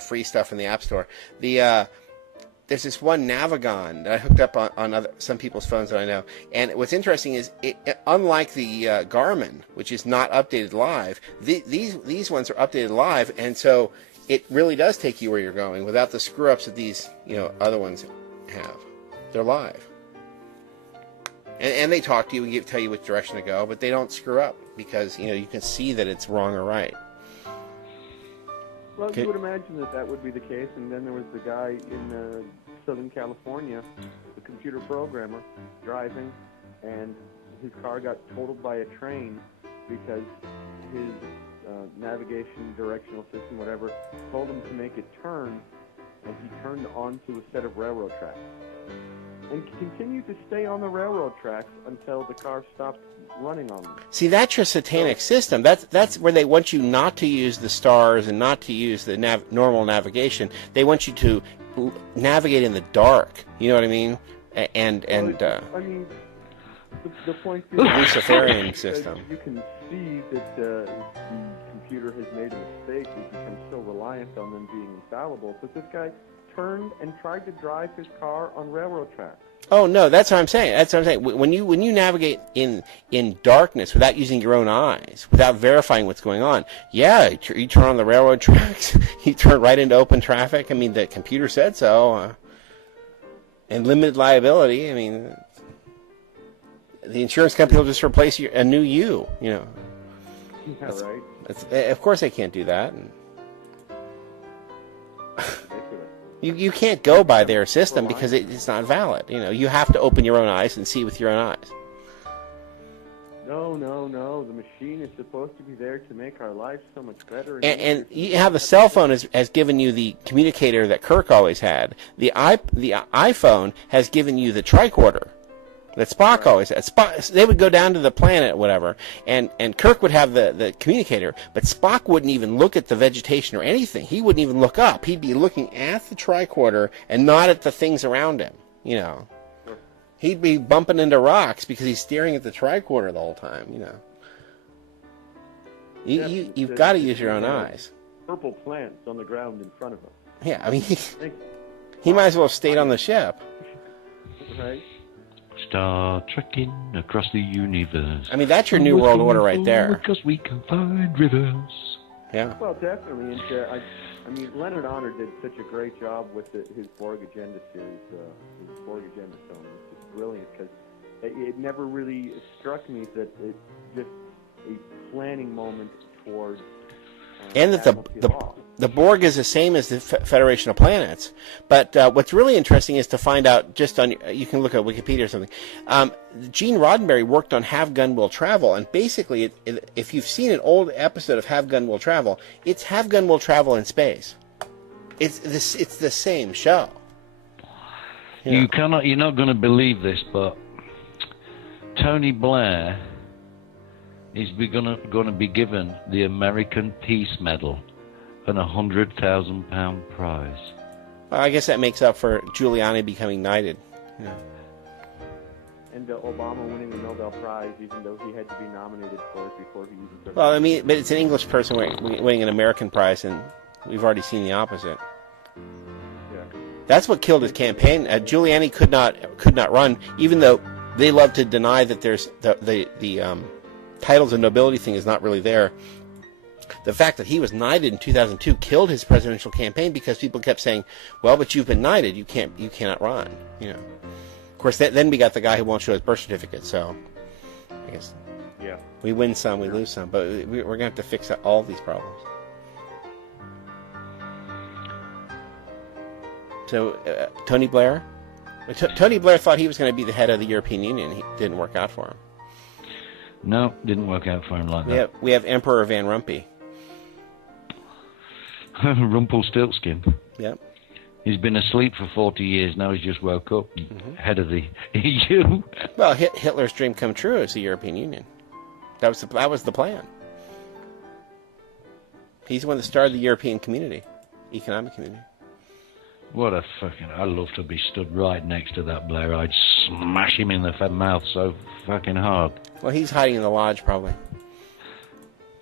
free stuff in the App Store, there's this one Navigon that I hooked up on some people's phones that I know. And what's interesting is, unlike the Garmin, which is not updated live, these ones are updated live, and so it really does take you where you're going without the screw-ups that these other ones have. They're live. And they talk to you and tell you which direction to go, but they don't screw up because you can see that it's wrong or right. Well, you would imagine that would be the case, and then there was the guy in Southern California, the computer programmer, driving, and his car got totaled by a train because his navigation, directional system, whatever, told him to make it turn, and he turned onto a set of railroad tracks. And continued to stay on the railroad tracks until the car stopped running on them. See, that's your satanic system. That's where they want you not to use the stars and not to use the normal navigation. They want you to navigate in the dark. You know what I mean? The point is, Luciferian system. You can see that the computer has made a mistake. He's become so reliant on them being infallible. But this guy turned and tried to drive his car on railroad tracks. Oh no, that's what I'm saying. When you navigate in darkness without using your own eyes, without verifying what's going on, you turn on the railroad tracks, you turn right into open traffic. I mean, the computer said so. And limited liability. I mean, the insurance company will just replace a new you. Yeah, right. Of course, they can't do that. You can't go by their system because it's not valid. You have to open your own eyes and see with your own eyes. No. The machine is supposed to be there to make our lives so much better. And you have the cell phone has given you the communicator that Kirk always had. The iPhone has given you the tricorder that Spock always had. They would go down to the planet, whatever, and Kirk would have the communicator, but Spock wouldn't even look at the vegetation or anything. He wouldn't even look up. He'd be looking at the tricorder and not at the things around him. He'd be bumping into rocks because he's staring at the tricorder the whole time. You've got to use your own eyes. Purple plants on the ground in front of him. Yeah, I mean, he might as well have stayed on the ship. Right. Star trekking across the universe. I mean, that's your New World Order right there. Because we can find rivers. Yeah. Well, definitely. And I mean, Leonard Honor did such a great job with his Borg Agenda series, his Borg Agenda film. It's brilliant because it never really struck me that it's just a planning moment towards. And that the Borg is the same as the Federation of Planets. But what's really interesting is to find out, you can look at Wikipedia or something, Gene Roddenberry worked on Have Gun Will Travel, and basically, if you've seen an old episode of Have Gun Will Travel, it's Have Gun Will Travel in space. It's the same show. You're not going to believe this, but Tony Blair is going to be given the American Peace Medal and a £100,000 prize. Well, I guess that makes up for Giuliani becoming knighted. Yeah. And Obama winning the Nobel Prize, even though he had to be nominated for it before he even took it. Well, I mean, but it's an English person winning an American prize, and we've already seen the opposite. Yeah. That's what killed his campaign. Giuliani could not run, even though they love to deny that there's the titles of nobility thing is not really there. The fact that he was knighted in 2002 killed his presidential campaign because people kept saying, "Well, but you've been knighted. You cannot run." Of course, then we got the guy who won't show his birth certificate. So, I guess we win some, we lose some, but we're gonna have to fix all these problems. to Tony Blair. Tony Blair thought he was going to be the head of the European Union. It didn't work out for him. No, didn't work out for him like that. We have Emperor Van Rompuy. Rumpelstiltskin. Yep. He's been asleep for 40 years. Now he's just woke up. Head of the EU. Well, Hitler's dream come true is the European Union. That was the plan. He's the one that started the European community, economic community. What a fucking... I'd love to be stood right next to that Blair. I'd smash him in the mouth so fucking hard. Well, he's hiding in the lodge, probably.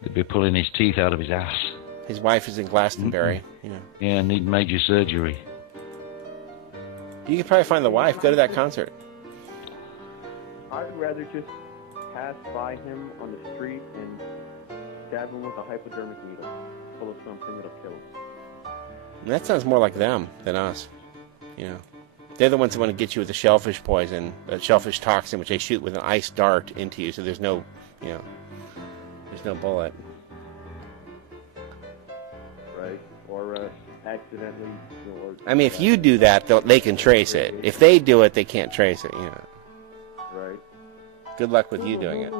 They'd be pulling his teeth out of his ass. His wife is in Glastonbury, you know. Yeah, need major surgery. You could probably find the wife. Go to that concert. I'd rather just pass by him on the street and stab him with a hypodermic needle full of something that'll kill him. And that sounds more like them than us. You know, they're the ones that want to get you with the shellfish poison, the shellfish toxin, which they shoot with an ice dart into you, so there's no, you know, there's no bullet. Right? Or accidentally. Or, I mean, if you do that, they can trace it. If they do it, they can't trace it. You know. Right. Good luck with you doing it.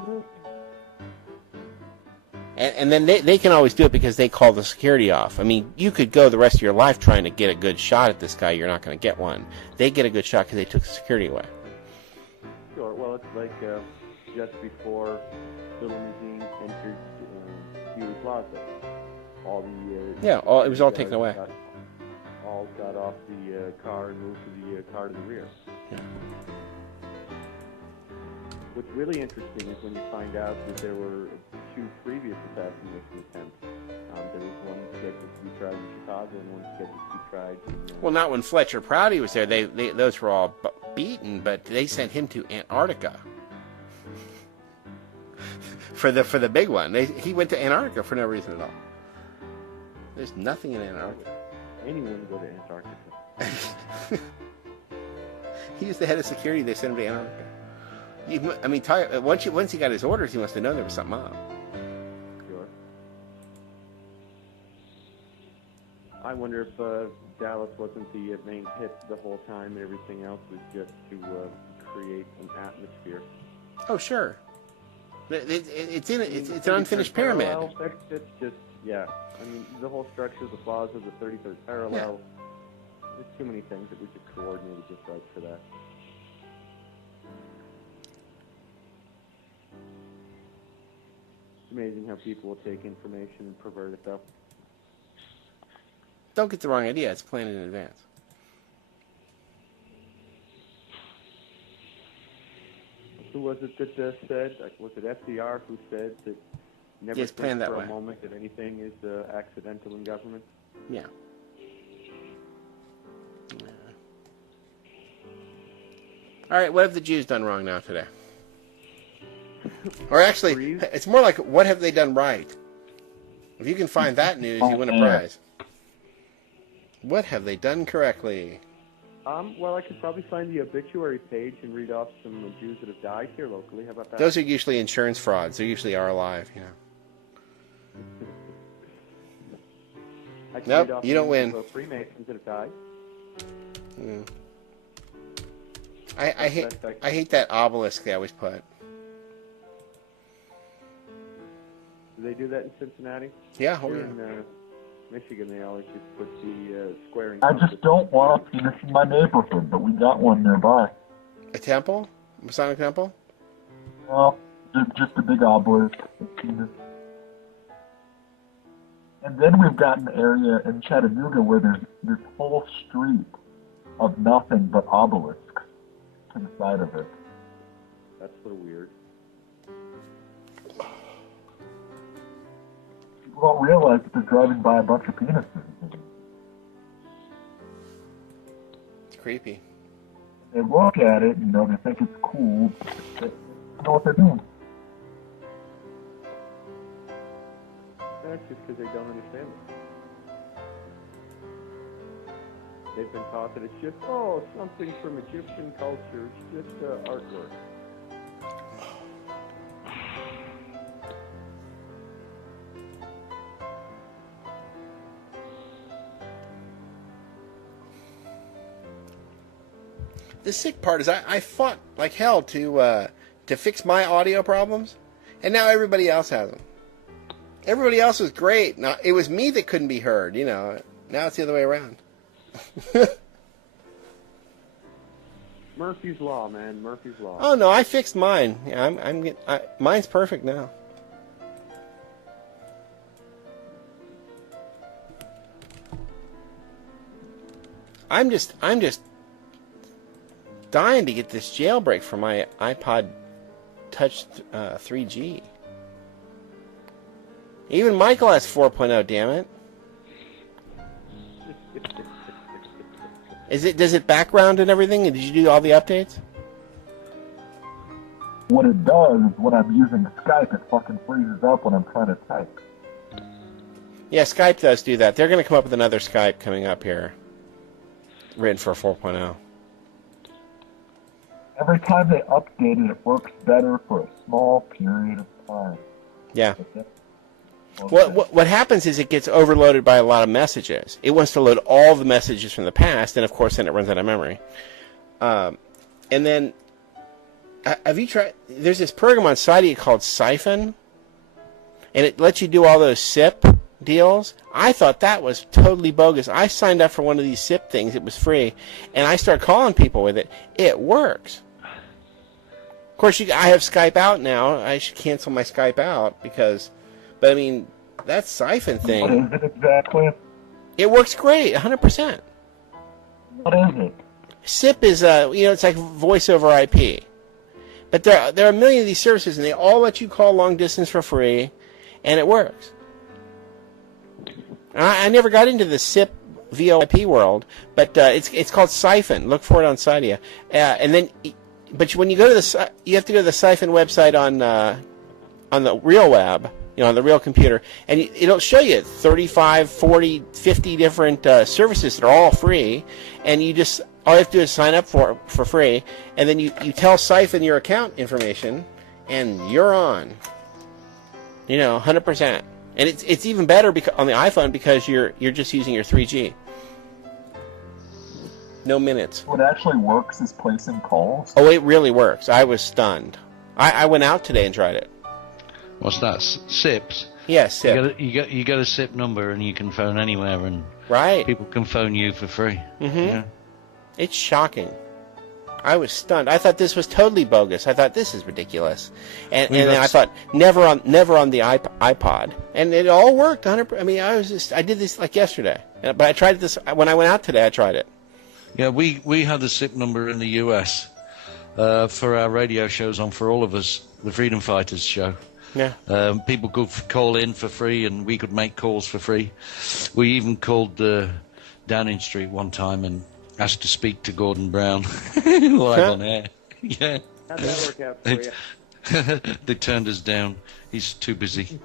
And then they can always do it because they call the security off. I mean, you could go the rest of your life trying to get a good shot at this guy. You're not going to get one. They get a good shot because they took the security away. Sure. Well, it's like just before the limousine entered Huey Plaza. All the it was all taken away. All got off the car and moved to the car to the rear. Yeah. What's really interesting is when you find out that there were 2 previous assassination attempts. There was one scheduled to be tried in Chicago and one scheduled to be tried in... Well, not when Fletcher Prouty was there. Those were all beaten, but they sent him to Antarctica for the big one. He went to Antarctica for no reason at all. There's nothing in Antarctica. Anyone go to Antarctica. He was the head of security. They sent him to Antarctica. I mean, once he got his orders, he must have known there was something up. Sure. I wonder if Dallas wasn't the main hit the whole time and everything else was just to create an atmosphere. Oh, sure. It's an unfinished pyramid. That's just, yeah. I mean, the whole structure of the plaza, the 33rd parallel. Yeah. There's too many things that we just coordinated just right for that. It's amazing how people will take information and pervert it, though. Don't get the wrong idea. It's planned in advance. Who was it that said? Was it FDR who said that never it's planned think that for way. a moment that anything is accidental in government? Yeah. All right, what have the Jews done wrong now today? Or actually, it's more like, what have they done right? If you can find that news, you win a prize. What have they done correctly? Well, I could probably find the obituary page and read off some Jews that have died here locally. How about that? Those are usually insurance frauds. They usually are alive, you know. Nope, you don't win. Freemasons that have died. Yeah. I hate that obelisk they always put. Do they do that in Cincinnati? Yeah, Here in Michigan, they always just put the squaring. I just don't want to see this in my neighborhood, but we got one nearby. A temple? A Masonic temple? Well, just a big obelisk. And then we've got an area in Chattanooga where there's this whole street of nothing but obelisks to the side of it. That's a little weird. People don't realize that they're driving by a bunch of penises. It's creepy. They look at it, they think it's cool, but they don't know what they're doing. That's just because they don't understand it. They've been taught that it's just, something from Egyptian culture. It's just artwork. the sick part is I fought like hell to fix my audio problems, and now everybody else has them. Everybody else was great. Now, it was me that couldn't be heard, you know. Now it's the other way around. Murphy's Law, man. Murphy's Law. Oh, no, I fixed mine. Yeah, mine's perfect now. I'm just dying to get this jailbreak for my iPod Touch 3G. Even Michael has 4.0, damn it. Does it background and everything? And did you do all the updates? What it does is when I'm using Skype, it fucking freezes up when I'm trying to type. Yeah, Skype does do that. They're going to come up with another Skype coming up here. Written for 4.0. Every time they update it, it works better for a small period of time. Yeah. Okay. What happens is it gets overloaded by a lot of messages. It wants to load all the messages from the past, and of course then it runs out of memory. And then, have you tried, there's this program on Cydia called Siphon, and it lets you do all those SIP deals. I thought that was totally bogus. I signed up for one of these SIP things. It was free, and I started calling people with it. It works. Of course, I have Skype out now. I should cancel my Skype out because... But, I mean, that Siphon thing... What is it exactly? It works great, 100%. What is it? SIP is, it's like voice over IP. But there are a million of these services, and they all let you call long distance for free, and it works. I never got into the SIP VoIP world, but it's called Siphon. Look for it on Cydia. But when you go to you have to go to the Siphon website on the real web, on the real computer, and it'll show you 35, 40, 50 different services that are all free, and all you have to do is sign up for free, and then you tell Siphon your account information, and you're on. 100%. And it's even better on the iPhone because you're just using your 3G. No minutes. What actually works is placing calls? Oh, it really works. I was stunned. I went out today and tried it. What's that? SIPs? Yes, SIP. You got a SIP number and you can phone anywhere, and right. People can phone you for free. Mm-hmm. Yeah. It's shocking. I was stunned. I thought this was totally bogus. I thought this is ridiculous, and then I thought never on the iPod, and it all worked. 100%. I mean, I did this like yesterday, but I tried this when I went out today. I tried it. Yeah, we had the SIP number in the US for our radio shows on For All of Us, the Freedom Fighters show. Yeah. People could call in for free, and we could make calls for free. We even called Downing Street one time and asked to speak to Gordon Brown live on air. Yeah. How'd that work out for you? They turned us down. He's too busy.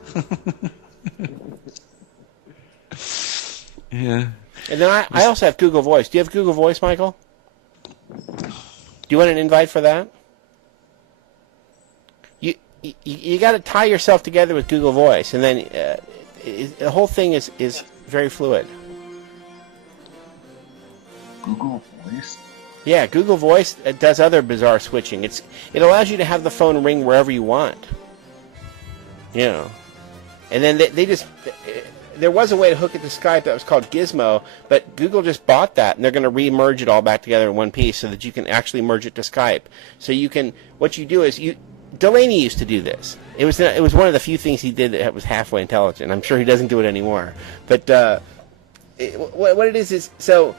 Yeah. And then I also have Google Voice. Do you have Google Voice, Michael? Do you want an invite for that? You got to tie yourself together with Google Voice, and then the whole thing is very fluid. Google Voice? Yeah, Google Voice does other bizarre switching. It allows you to have the phone ring wherever you want. And then they just... There was a way to hook it to Skype that was called Gizmo, but Google just bought that, and they're going to re-merge it all back together in one piece so that you can actually merge it to Skype. So what you do is Delaney used to do this. It was one of the few things he did that was halfway intelligent. I'm sure he doesn't do it anymore. But what it is so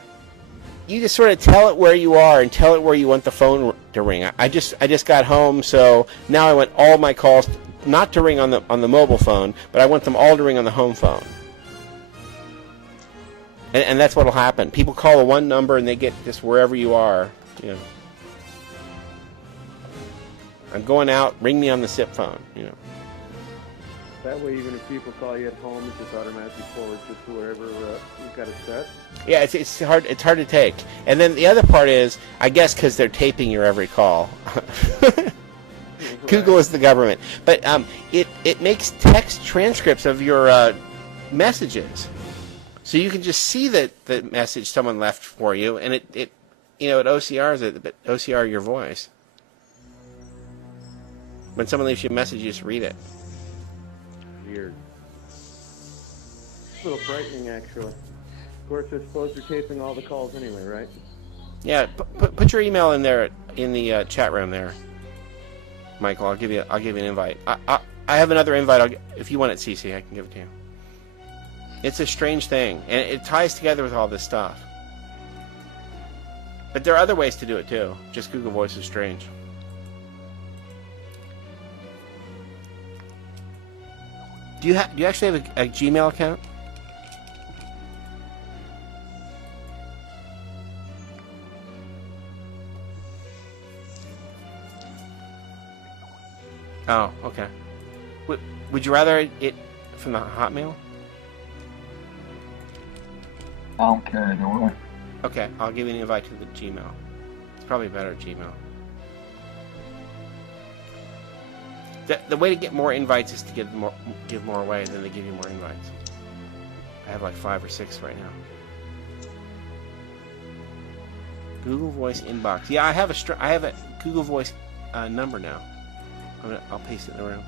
you just sort of tell it where you are and tell it where you want the phone to ring. I just got home, so now I want all my calls not to ring on the mobile phone, but I want them all to ring on the home phone. And that's what'll happen. People call a one number and they get just wherever you are. I'm going out. Ring me on the SIP phone. That way, even if people call you at home, it just automatically forwards it to wherever you've got it set. Yeah, it's hard. It's hard to take. And then the other part is, I guess, because they're taping your every call. Google is the government, but it makes text transcripts of your messages, so you can just see the message someone left for you, and it OCRs it, but OCR your voice. When someone leaves you a message, you just read it. Weird. It's a little frightening, actually. Of course, I suppose you're taping all the calls anyway, right? Yeah, put your email in there in the chat room there, Michael. I'll give you an invite. I have another invite. If you want it, CC, I can give it to you. It's a strange thing, and it ties together with all this stuff. But there are other ways to do it too. Just Google Voice is strange. Do you actually have a Gmail account? Oh, okay. Would you rather it from the Hotmail? I don't care either way. Okay, I'll give you an invite to the Gmail. It's probably better Gmail. The way to get more invites is to give more away, then they give you more invites. I have like 5 or 6 right now. Google Voice inbox. Yeah, I have a Google Voice number now. I'll paste it in the room.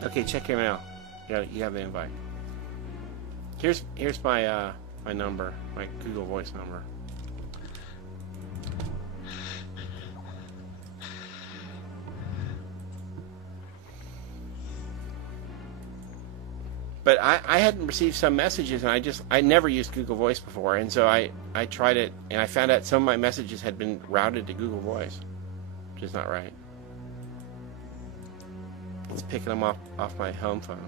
Okay, check your mail. You have the invite. Here's my my number, my Google Voice number. But I hadn't received some messages, and I never used Google Voice before, and so I tried it, and I found out some of my messages had been routed to Google Voice, which is not right. It's picking them off my home phone.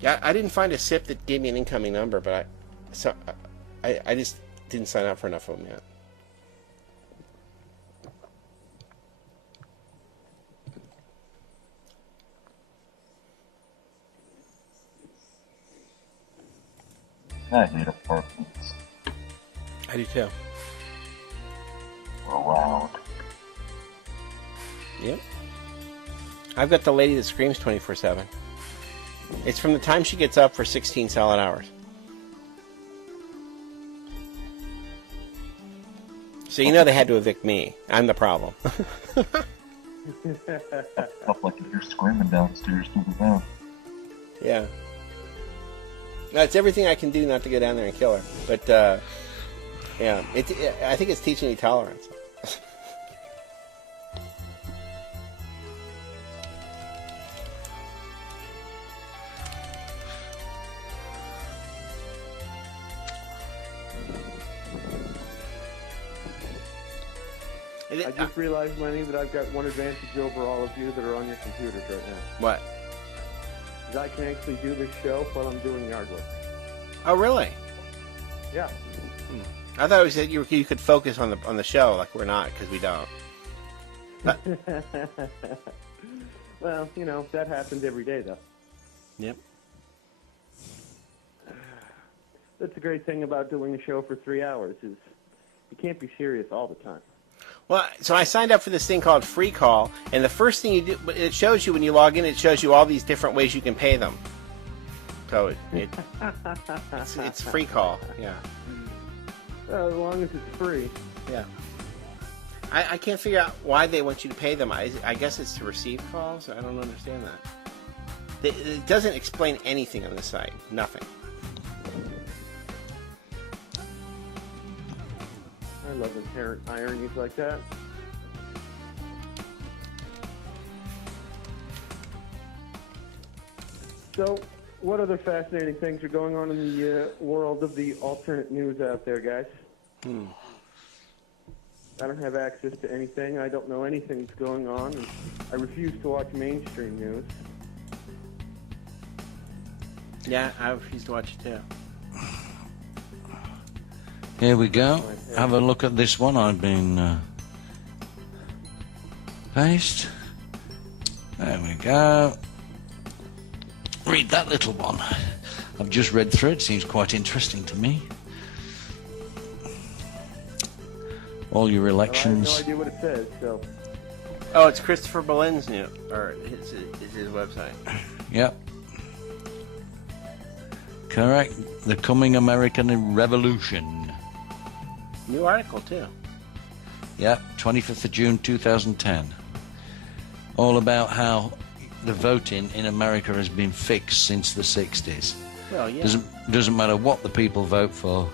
Yeah, I didn't find a SIP that gave me an incoming number, but I just didn't sign up for enough of them yet. I hate apartments. I do too. Around. Yep. I've got the lady that screams 24/7. It's from the time she gets up for 16 solid hours. So you know they had to evict me. I'm the problem. Stuff like if you're screaming downstairs to the van. Yeah. That's everything I can do not to go down there and kill her. But, yeah, I think it's teaching me tolerance. I just realized, Lenny, that I've got one advantage over all of you that are on your computers right now. What? Is I can actually do this show while I'm doing yard work. Oh, really? Yeah. I thought it was that you could focus on the show, like we're not, because we don't. But, well, you know, that happens every day, though. yep. That's the great thing about doing a show for 3 hours is you can't be serious all the time. Well, so I signed up for this thing called Free Call, and the first thing you do, it shows you when you log in, it shows you all these different ways you can pay them. So it's Free Call, yeah. Well, as long as it's free. Yeah. I can't figure out why they want you to pay them. I guess it's to receive calls. I don't understand that. It doesn't explain anything on the site. Nothing. I love inherent ironies like that. So, what other fascinating things are going on in the world of the alternate news out there, guys? I don't have access to anything. I don't know anything that's going on. And I refuse to watch mainstream news. Yeah, I refuse to watch it too. Here we go. Have a look at this one. I've been paste. There we go. read that little one. I've just read through it. Seems quite interesting to me. All your elections. Well, I have no idea what it says, so. Oh, it's Christopher Bolin's new, or his website. Yep. Correct. The Coming American Revolution. New article, too. Yep, 25th of June 2010. All about how the voting in America has been fixed since the 60s. Well, yeah. Doesn't matter what the people vote for.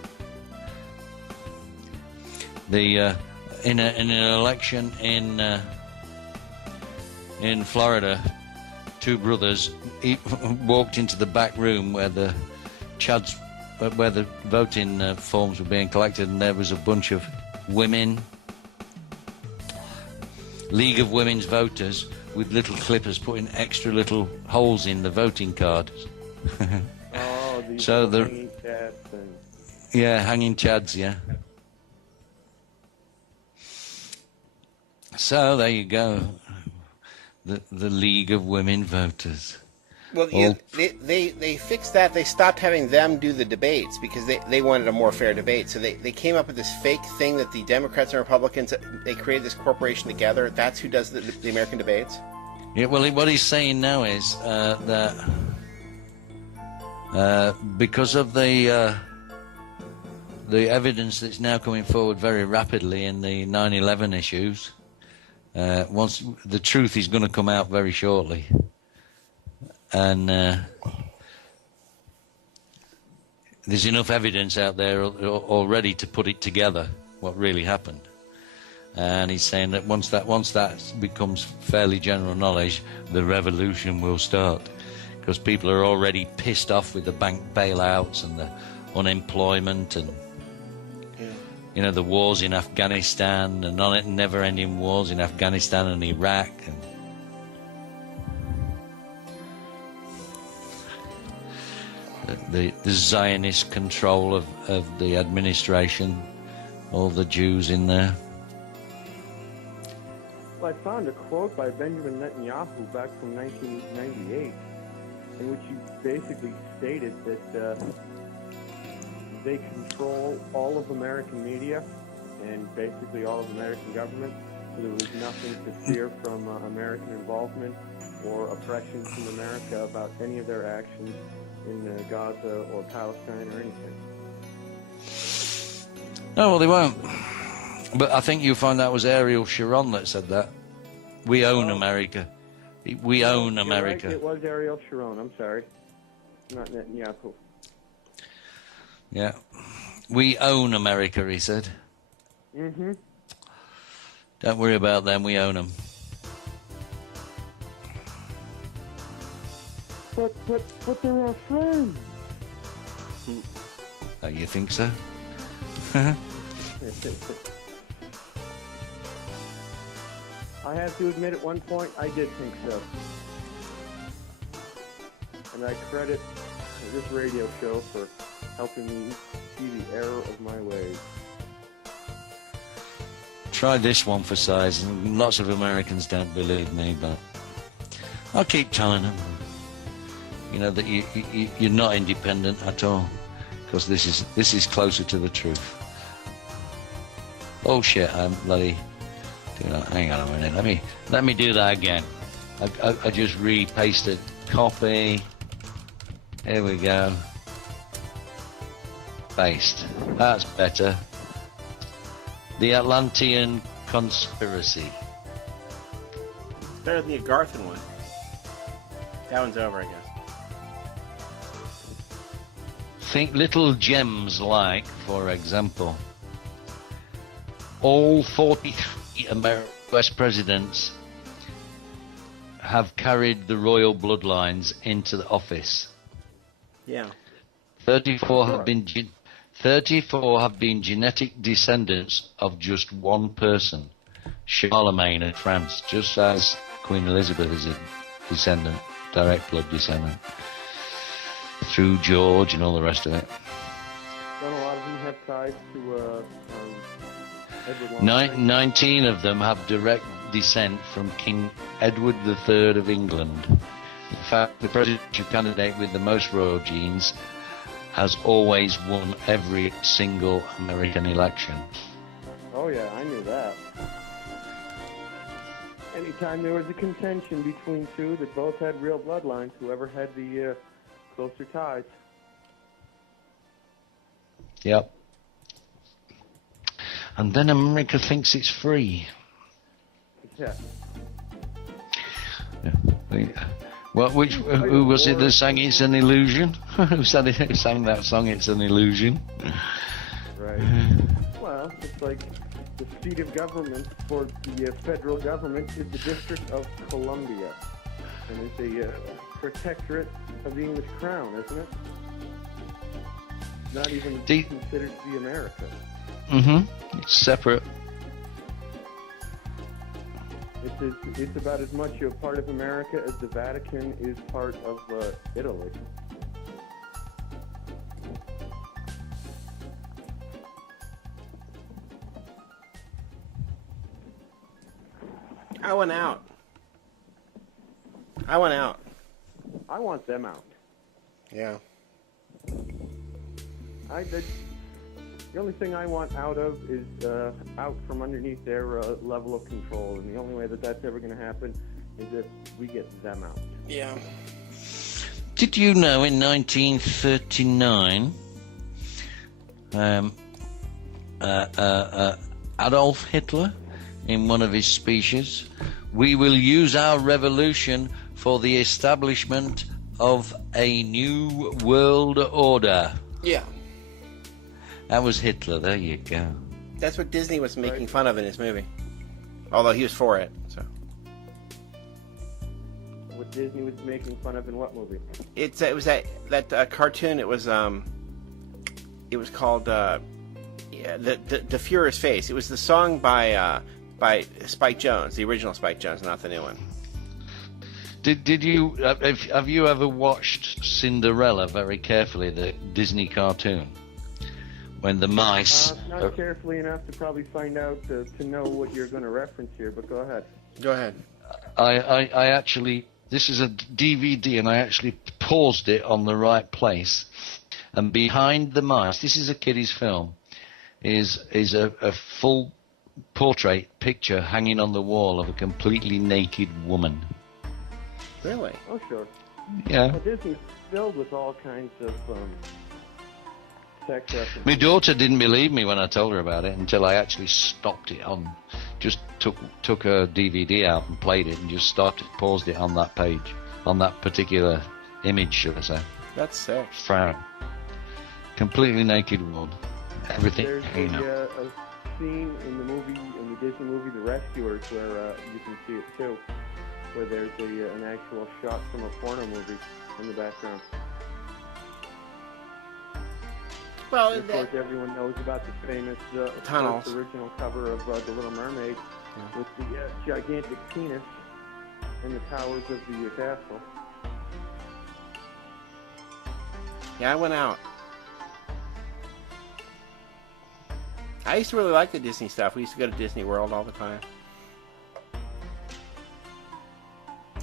In an election in Florida, two brothers walked into the back room where the voting forms were being collected, and there was a bunch of women, League of Women's Voters, with little clippers putting extra little holes in the voting cards. Oh, these So the hanging chads and... Yeah, hanging chads, yeah. So there you go. The League of Women Voters. Well, yeah, they fixed that. They stopped having them do the debates because they wanted a more fair debate. So they came up with this fake thing that the Democrats and Republicans, they created this corporation together. That's who does the American debates. Yeah, well, what he's saying now is that because of the evidence that's now coming forward very rapidly in the 9/11 issues, once the truth is going to come out very shortly. And there's enough evidence out there already to put it together, what really happened. And he's saying that once that becomes fairly general knowledge, the revolution will start. Because people are already pissed off with the bank bailouts and the unemployment and the wars in Afghanistan and never-ending wars in Afghanistan and Iraq and the Zionist control of the administration, all the Jews in there. Well, I found a quote by Benjamin Netanyahu back from 1998 in which he basically stated that they control all of American media and basically all of American government, so there was nothing to fear from American involvement or oppression from America about any of their actions in Gaza or Palestine or anything. No, well, they won't. But I think you'll find that was Ariel Sharon that said that. We own America. We own America. Right, it was Ariel Sharon. I'm sorry. Not Netanyahu. Yeah. We own America, he said. Mm-hmm. Don't worry about them. We own them. But they're our friends. Oh, you think so? I have to admit, at one point, I did think so. And I credit this radio show for helping me see the error of my ways. Try this one for size, and lots of Americans don't believe me, but I'll keep telling them. That you're not independent at all, because this is closer to the truth. Oh shit! I'm bloody. Hang on a minute. Let me do that again. I just pasted copy. Here we go. Paste. That's better. The Atlantean Conspiracy. Better than the Agarthan one. That one's over, I guess. Think little gems like, for example, all 43 US presidents have carried the royal bloodlines into the office. Yeah. 34 have been genetic descendants of just one person, Charlemagne of France, just as Queen Elizabeth is a descendant, direct blood descendant, through George and all the rest of it. Don't a lot of them have ties to Edward 19 of them have direct descent from King Edward III of England. In fact, the presidential candidate with the most royal genes has always won every single American election. Oh yeah, I knew that. Anytime there was a contention between two that both had real bloodlines, whoever had the closer ties. Yep. And then America thinks it's free. Yeah. Well, who was it that sang "It's an Illusion"? Who sang that song? "It's an Illusion." Right. Well, it's like the seat of government for the federal government is the District of Columbia, and it's a protectorate of the English Crown, isn't it? Not even considered to be America. Mm-hmm. It's separate. It's about as much a part of America as the Vatican is part of Italy. I want out. I want out. I want them out. Yeah. The only thing I want out of is out from underneath their level of control, and the only way that that's ever going to happen is if we get them out. Yeah. Did you know in 1939, Adolf Hitler, in one of his speeches, "We will use our revolution for the establishment of a new world order"? Yeah. That was Hitler. There you go. That's what Disney was making fun of in his movie. Although he was for it, so. What Disney was making fun of in what movie? It was that cartoon. It was called the Fuhrer's Face. It was the song by Spike Jonze, the original Spike Jonze, not the new one. Did you have you ever watched Cinderella very carefully, the Disney cartoon? When the mice... Not carefully enough to probably find out to know what you're going to reference here, but go ahead. Go ahead. I actually... This is a DVD, and I actually paused it on the right place. And behind the mice, this is a kiddie's film, is a full portrait picture hanging on the wall of a completely naked woman. Really? Oh, sure. Yeah. Well, Disney's filled with all kinds of... sex references. My daughter didn't believe me when I told her about it until I actually stopped it on, just took a DVD out and played it and just stopped it, paused it on that page, on that particular image, should I say. That's sick. Frown. Completely naked woman. Everything. There's a scene in the Disney movie The Rescuers where you can see it too, where there's an actual shot from a porno movie in the background. Well, of course, everyone knows about the famous tunnels. Original cover of The Little Mermaid with the gigantic penis in the towers of the castle. Yeah, I went out. I used to really like the Disney stuff. We used to go to Disney World all the time.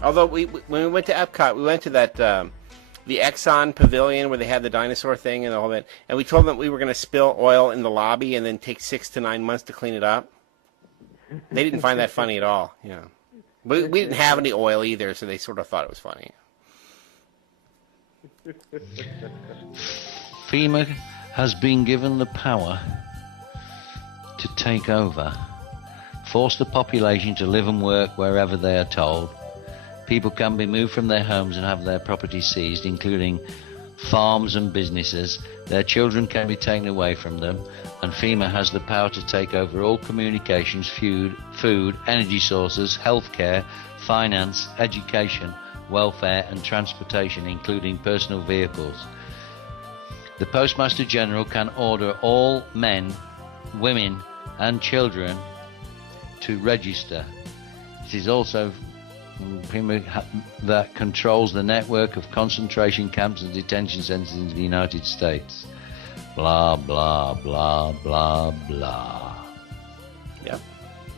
Although when we went to Epcot, we went to that the Exxon Pavilion where they had the dinosaur thing and all that, and we told them we were going to spill oil in the lobby and then take 6 to 9 months to clean it up. They didn't find that funny at all. Yeah, we didn't have any oil either, so they sort of thought it was funny. FEMA has been given the power to take over, force the population to live and work wherever they are told. People can be moved from their homes and have their property seized, including farms and businesses. Their children can be taken away from them, and FEMA has the power to take over all communications, food, energy sources, healthcare, finance, education, welfare and transportation, including personal vehicles. The Postmaster General can order all men, women and children to register. It is also FEMA that controls the network of concentration camps and detention centers in the United States. Blah, blah, blah, blah, blah. Yep.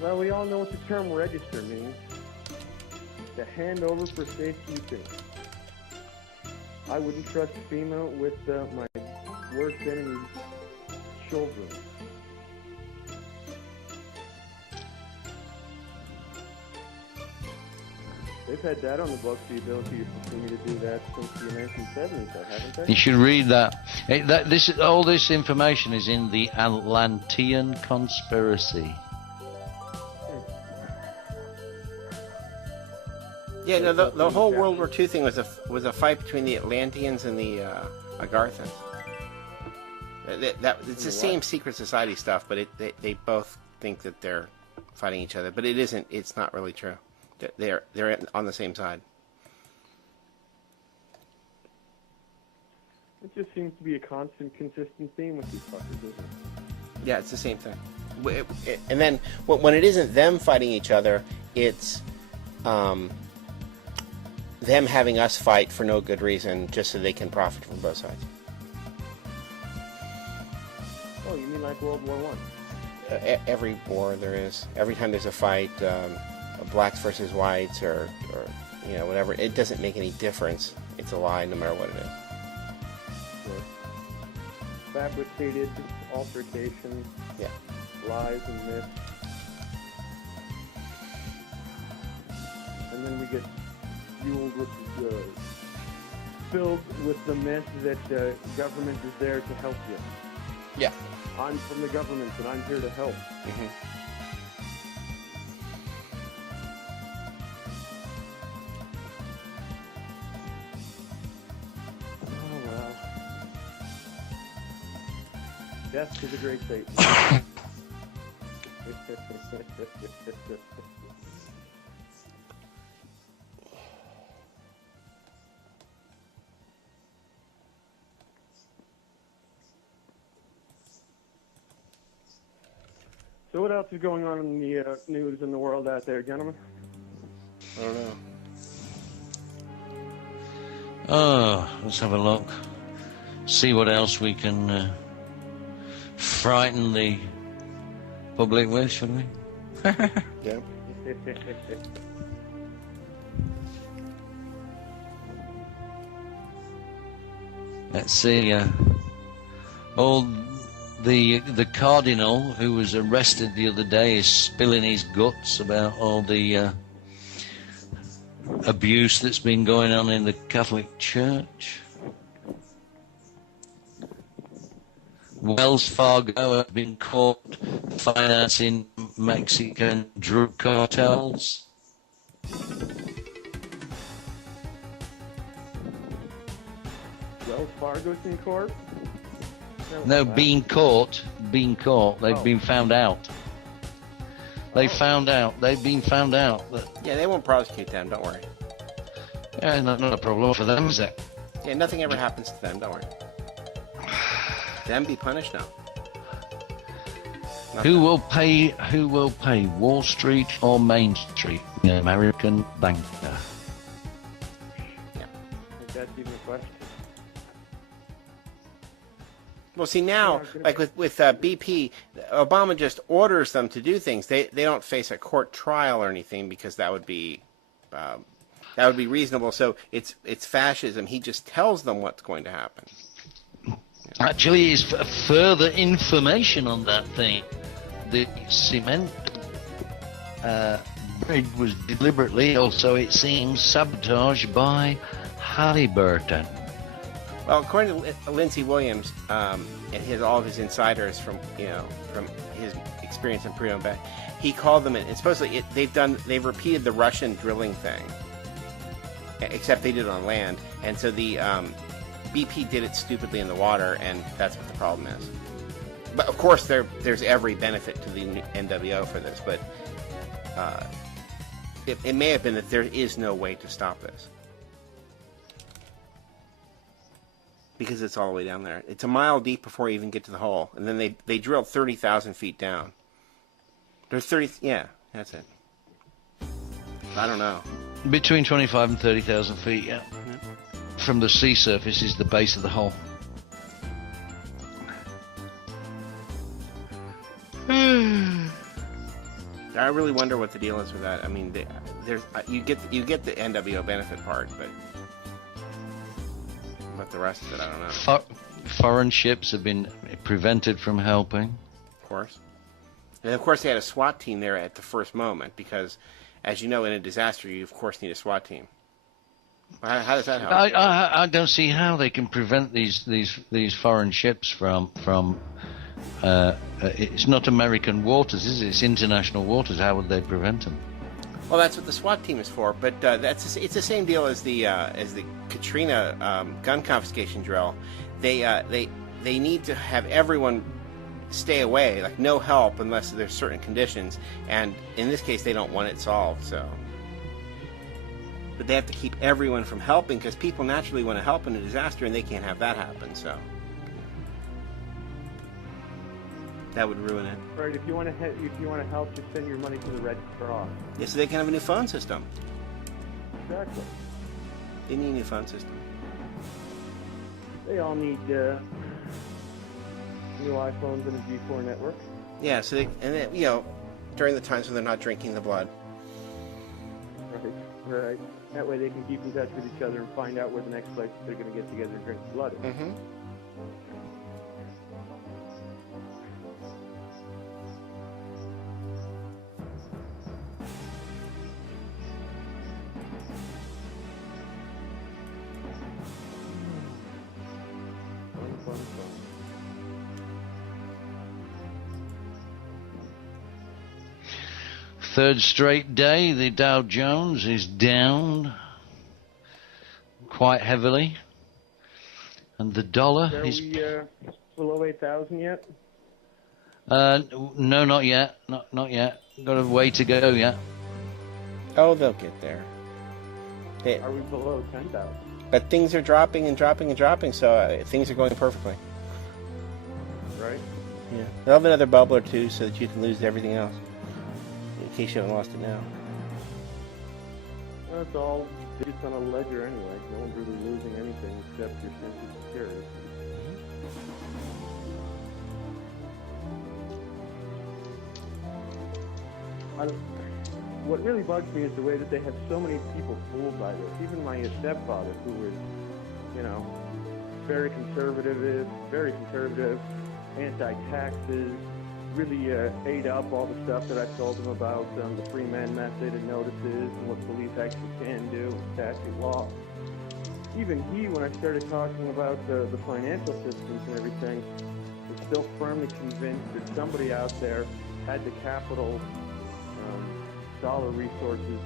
Well, we all know what the term register means. To hand over for safekeeping. I wouldn't trust FEMA with my worst enemy's children. They've had that on the books, the ability for me to do that since the 1970s, though, haven't they? You should read that. All this information is in the Atlantean Conspiracy. Yeah, no, the whole World War II thing was a fight between the Atlanteans and the Agarthans. It's the same secret society stuff, but they both think that they're fighting each other, but it isn't. It's not really true. They're on the same side. It just seems to be a constant, consistent theme with these fuckers, isn't it? Yeah, it's the same thing. And then when it isn't them fighting each other, it's them having us fight for no good reason, just so they can profit from both sides. Oh, you mean like World War I? Every war there is, every time there's a fight, blacks versus whites, or whatever, it doesn't make any difference. It's a lie, no matter what it is. Sure. Fabricated altercations, yeah, lies and myths, and then we get fueled with filled with the myth that government is there to help you. Yeah. I'm from the government and I'm here to help. Mm-hmm. Oh, well. Death to the great Satan. So what else is going on in the news in the world out there, gentlemen? I don't know. Oh, let's have a look. See what else we can frighten the public with, shall we? Yeah. Let's see. The cardinal who was arrested the other day is spilling his guts about all the abuse that's been going on in the Catholic Church. Wells Fargo have been caught financing Mexican drug cartels. Wells Fargo's in court? No, being caught. They've been found out. They've been found out. Yeah, they won't prosecute them, don't worry. Yeah, not a problem for them, is it? Yeah, nothing ever happens to them, don't worry. Them be punished now. Who will pay Wall Street or Main Street? The American banker. Yeah. I think that's even a question. Well, see now, like with BP, Obama just orders them to do things. They don't face a court trial or anything because that would be reasonable. So it's fascism. He just tells them what's going to happen. Actually, is further information on that thing. The cement bridge was deliberately, also it seems, sabotaged by Halliburton. Well, according to Lindsey Williams, and all of his insiders from his experience in Prudhomme Bay, he called them in. And supposedly they've repeated the Russian drilling thing, except they did it on land, and so the BP did it stupidly in the water, and that's what the problem is. But of course, there's every benefit to the NWO for this, but it may have been that there is no way to stop this. Because it's all the way down there. It's a mile deep before you even get to the hole. And then they drilled 30,000 feet down. There's 30... Yeah, that's it. I don't know. Between 25 and 30,000 feet, yeah. Mm-hmm. From the sea surface is the base of the hole. I really wonder what the deal is with that. I mean, you get the NWO benefit part, but about the rest of it, I don't know. Foreign ships have been prevented from helping. Of course. And of course they had a SWAT team there at the first moment because, as you know, in a disaster you of course need a SWAT team. How does that help? I don't see how they can prevent these foreign ships from it's not American waters, is it? It's international waters. How would they prevent them? Well, that's what the SWAT team is for. But it's the same deal as the Katrina gun confiscation drill. They need to have everyone stay away, like no help unless there's certain conditions. And in this case, they don't want it solved. So. But they have to keep everyone from helping because people naturally want to help in a disaster, and they can't have that happen. So that would ruin it. Right. If you want to help, just send your money to the Red Cross. Yeah, so they can have a new phone system. Exactly. They need a new phone system. They all need new iPhones and a G4 network. Yeah. So during the times when they're not drinking the blood. Right. That way they can keep in touch with each other and find out where the next place they're going to get together and drink the blood is. Mm-hmm. Fun. Third straight day, the Dow Jones is down quite heavily, and the dollar is. Are we below 8,000 yet? No, not yet. Not yet. Got a way to go yet. Oh, they'll get there. Are we below 10,000? But things are dropping and dropping and dropping, so things are going perfectly. Right. Yeah. They'll have another bubble or two so that you can lose everything else. In case you haven't lost it now. Well, it's all digits on a ledger anyway. No one's really losing anything except your sense of security. What really bugs me is the way that they have so many people fooled by this. Even my stepfather, who was, very conservative, anti-taxes, really ate up all the stuff that I told him about the Freeman method and notices and what police actually can do with statute law. Even he, when I started talking about the financial systems and everything, was still firmly convinced that somebody out there had the capital dollar resources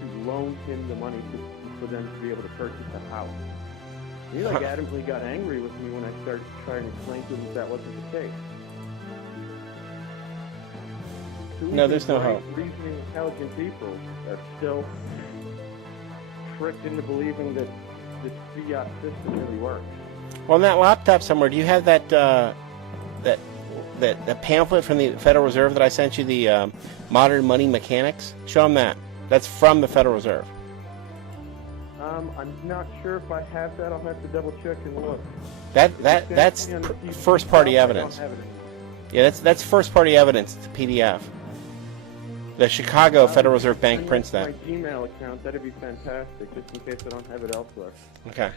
to loan him the money for them to be able to purchase a house. He adamantly got angry with me when I started trying to explain to him that wasn't the case. No, there's no hope. Reasoning, intelligent people are still tricked into believing that this fiat system really works. Well, on that laptop somewhere, do you have that that pamphlet from the Federal Reserve that I sent you, the Modern Money Mechanics? Show them that. That's from the Federal Reserve. I'm not sure if I have that. I'll have to double check and look. That's first party evidence. Yeah, that's first party evidence. It's a PDF. The Chicago Federal Reserve Bank prints that. My Gmail account, that'd be fantastic, just in case I don't have it elsewhere. Okay.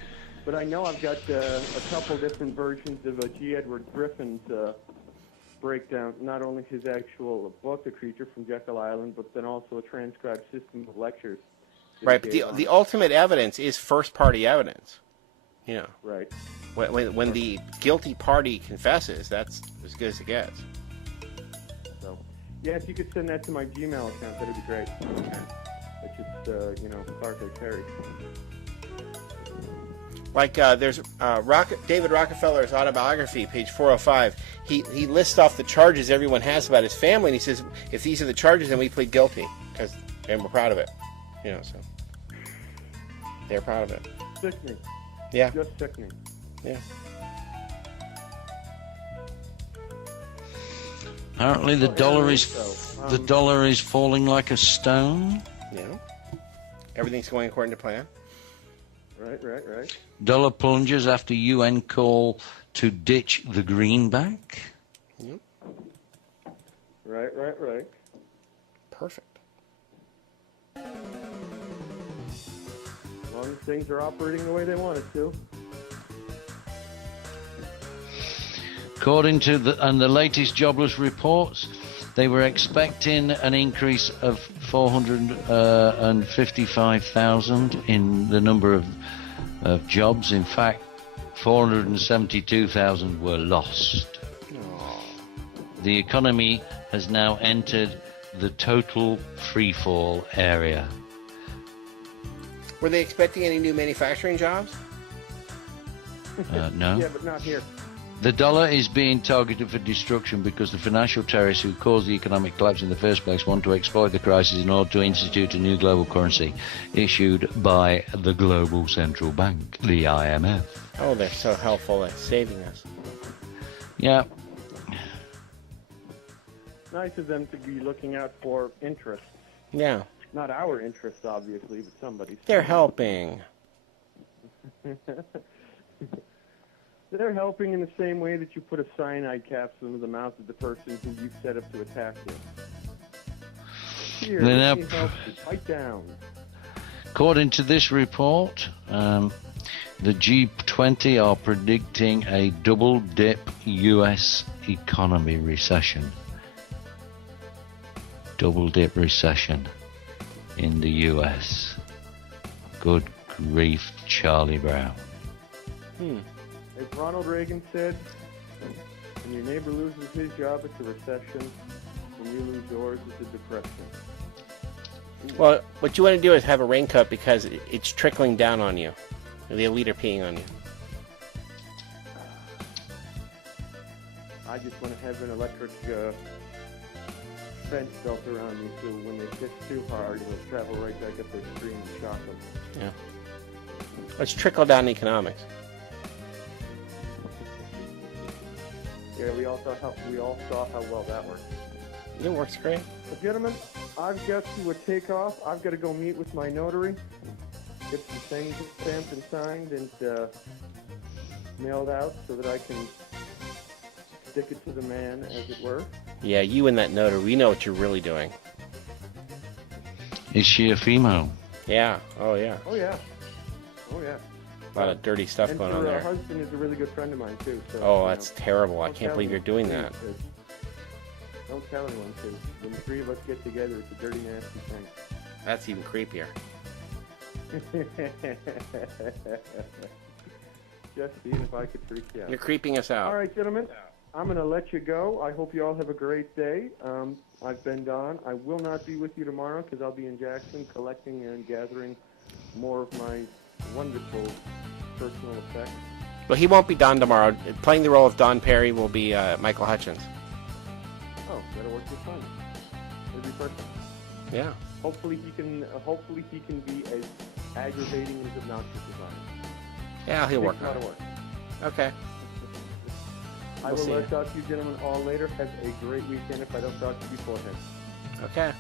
But I know I've got a couple different versions of G. Edward Griffin's breakdown, not only his actual book, The Creature from Jekyll Island, but then also a transcribed system of lectures. Right, but the ultimate evidence is first party evidence. Right. When the guilty party confesses, that's as good as it gets. So, yeah, if you could send that to my Gmail account, that'd be great. It's just, Barclay Terry. Like there's David Rockefeller's autobiography, page 405. He lists off the charges everyone has about his family, and he says, if these are the charges, then we plead guilty, and we're proud of it. So they're proud of it. Sickening. Yeah. Just sickening. Yeah. Apparently the dollar is falling like a stone. Yeah. Everything's going according to plan. Right. Dollar plunges after UN call to ditch the greenback. Yep. Right. Perfect. As long as things are operating the way they want it to. According to the latest jobless reports, they were expecting an increase of 455,000 in the number of jobs. In fact, 472,000 were lost. The economy has now entered the total freefall area. Were they expecting any new manufacturing jobs? No. Yeah, but not here. The dollar is being targeted for destruction because the financial terrorists who caused the economic collapse in the first place want to exploit the crisis in order to institute a new global currency issued by the Global Central Bank, the IMF. Oh, they're so helpful at saving us. Yeah. Nice of them to be looking out for interests. Yeah. Not our interests, obviously, but somebody's. They're helping. They're helping in the same way that you put a cyanide capsule into the mouth of the person who you set up to attack you. Here, let me help you. Fight down. According to this report, the G20 are predicting a double-dip U.S. economy recession. Double-dip recession in the U.S. Good grief, Charlie Brown. As Ronald Reagan said, when your neighbor loses his job, it's a recession. When you lose yours, it's a depression. Well, what you want to do is have a raincoat because it's trickling down on you. The elite are peeing on you. I just want to have an electric fence built around me so when they kiss too hard, it'll travel right back up their screen and shock them. Yeah. Let's trickle down economics. Yeah, we all saw how well that worked. It works great. Well, gentlemen, I've got to take off. I've got to go meet with my notary, get some things stamped and signed and mailed out so that I can stick it to the man, as it were. Yeah, you and that notary, we know what you're really doing. Is she a female? Yeah. Oh, yeah. Oh, yeah. Oh, yeah. A lot of dirty stuff and going on there. her husband is a really good friend of mine, too. So, Oh, that's terrible. I can't believe you're doing anyone, that. please, 'cause Don't tell anyone, because when the three of us get together, it's a dirty, nasty thing. That's even creepier. Just seeing if I could freak you out. You're creeping us out. All right, gentlemen, I'm going to let you go. I hope you all have a great day. I've been Don. I will not be with you tomorrow because I'll be in Jackson collecting and gathering more of my wonderful personal effects. Well, he won't be Don tomorrow. Playing the role of Don Perry will be Michael Hutchins. Oh, that'll work just fine. It'll be perfect. Yeah. Hopefully he can be as aggravating and as obnoxious as I am. Yeah, he'll work on That'll it. work. Okay. I We'll will see. talk to you gentlemen all later. Have a great weekend if I don't talk to you beforehand. Okay.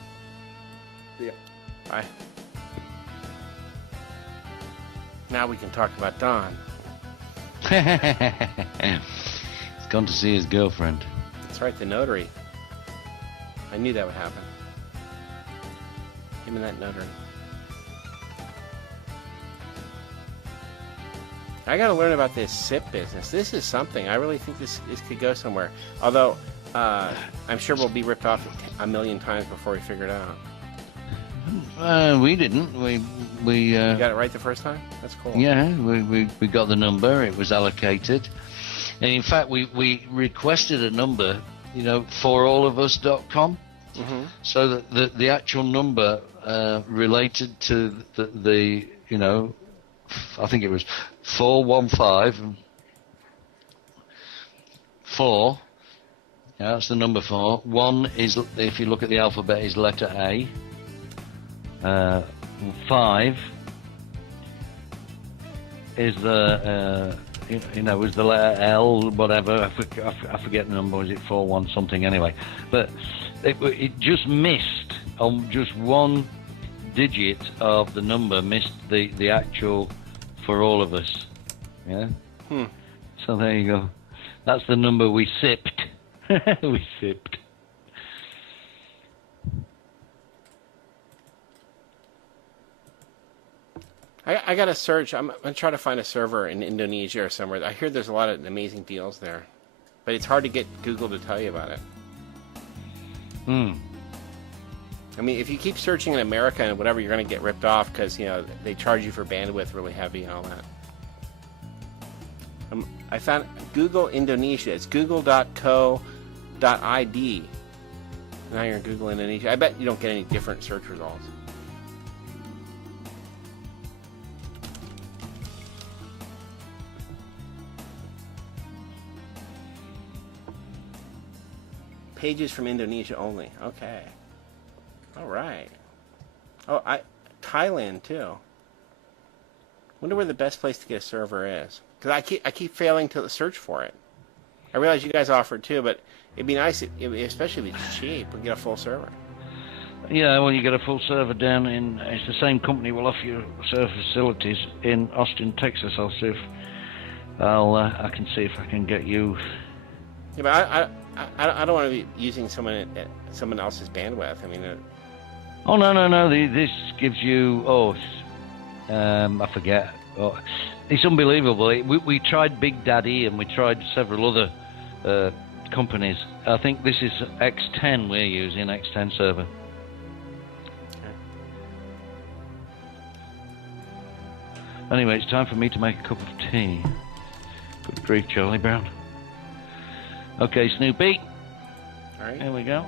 See ya. Bye. Now we can talk about Don. He's gone to see his girlfriend. That's right, the notary. I knew that would happen. Him and that notary. I got to learn about this SIP business. This is something. I really think this could go somewhere. Although, I'm sure we'll be ripped off a million times before we figure it out. We didn't. We You got it right the first time? That's cool. yeah. We got the number. It was allocated, and in fact, we requested a number. forallofus.com. Mm-hmm. So that the actual number related to the I think it was 415 4. Yeah, that's the number 4. 1 is, if you look at the alphabet, is letter A. 5 is the is the letter L, whatever. I forget the number. Was it 41 something anyway? But it just missed on just one digit of the number. Missed the actual for all of us. Yeah. So there you go. That's the number we sipped. We sipped. I got to search. I'm going to try to find a server in Indonesia or somewhere. I hear there's a lot of amazing deals there. but it's hard to get Google to tell you about it. I mean, if you keep searching in America and whatever, you're going to get ripped off because, you know, they charge you for bandwidth really heavy and all that. I found Google Indonesia. It's google.co.id. Now you're in Google Indonesia. I bet you don't get any different search results. Pages from Indonesia only. Okay. All right. Oh, Thailand too. Wonder where the best place to get a server is. Because I keep failing to search for it. I realize you guys offer it too, but it'd be nice, especially if it's cheap, we get a full server. Yeah, well, you get a full server down in. It's the same company will offer you server facilities in Austin, Texas. I'll see if I can see if I can get you. Yeah, but I don't want to be using someone else's bandwidth. I mean. Oh no! This gives you. I forget. Oh, it's unbelievable. We tried Big Daddy and we tried several other companies. I think this is X10 we're using, X10 server. Okay. Anyway, it's time for me to make a cup of tea. Good grief, Charlie Brown. Okay, Snoopy. All right. Here we go.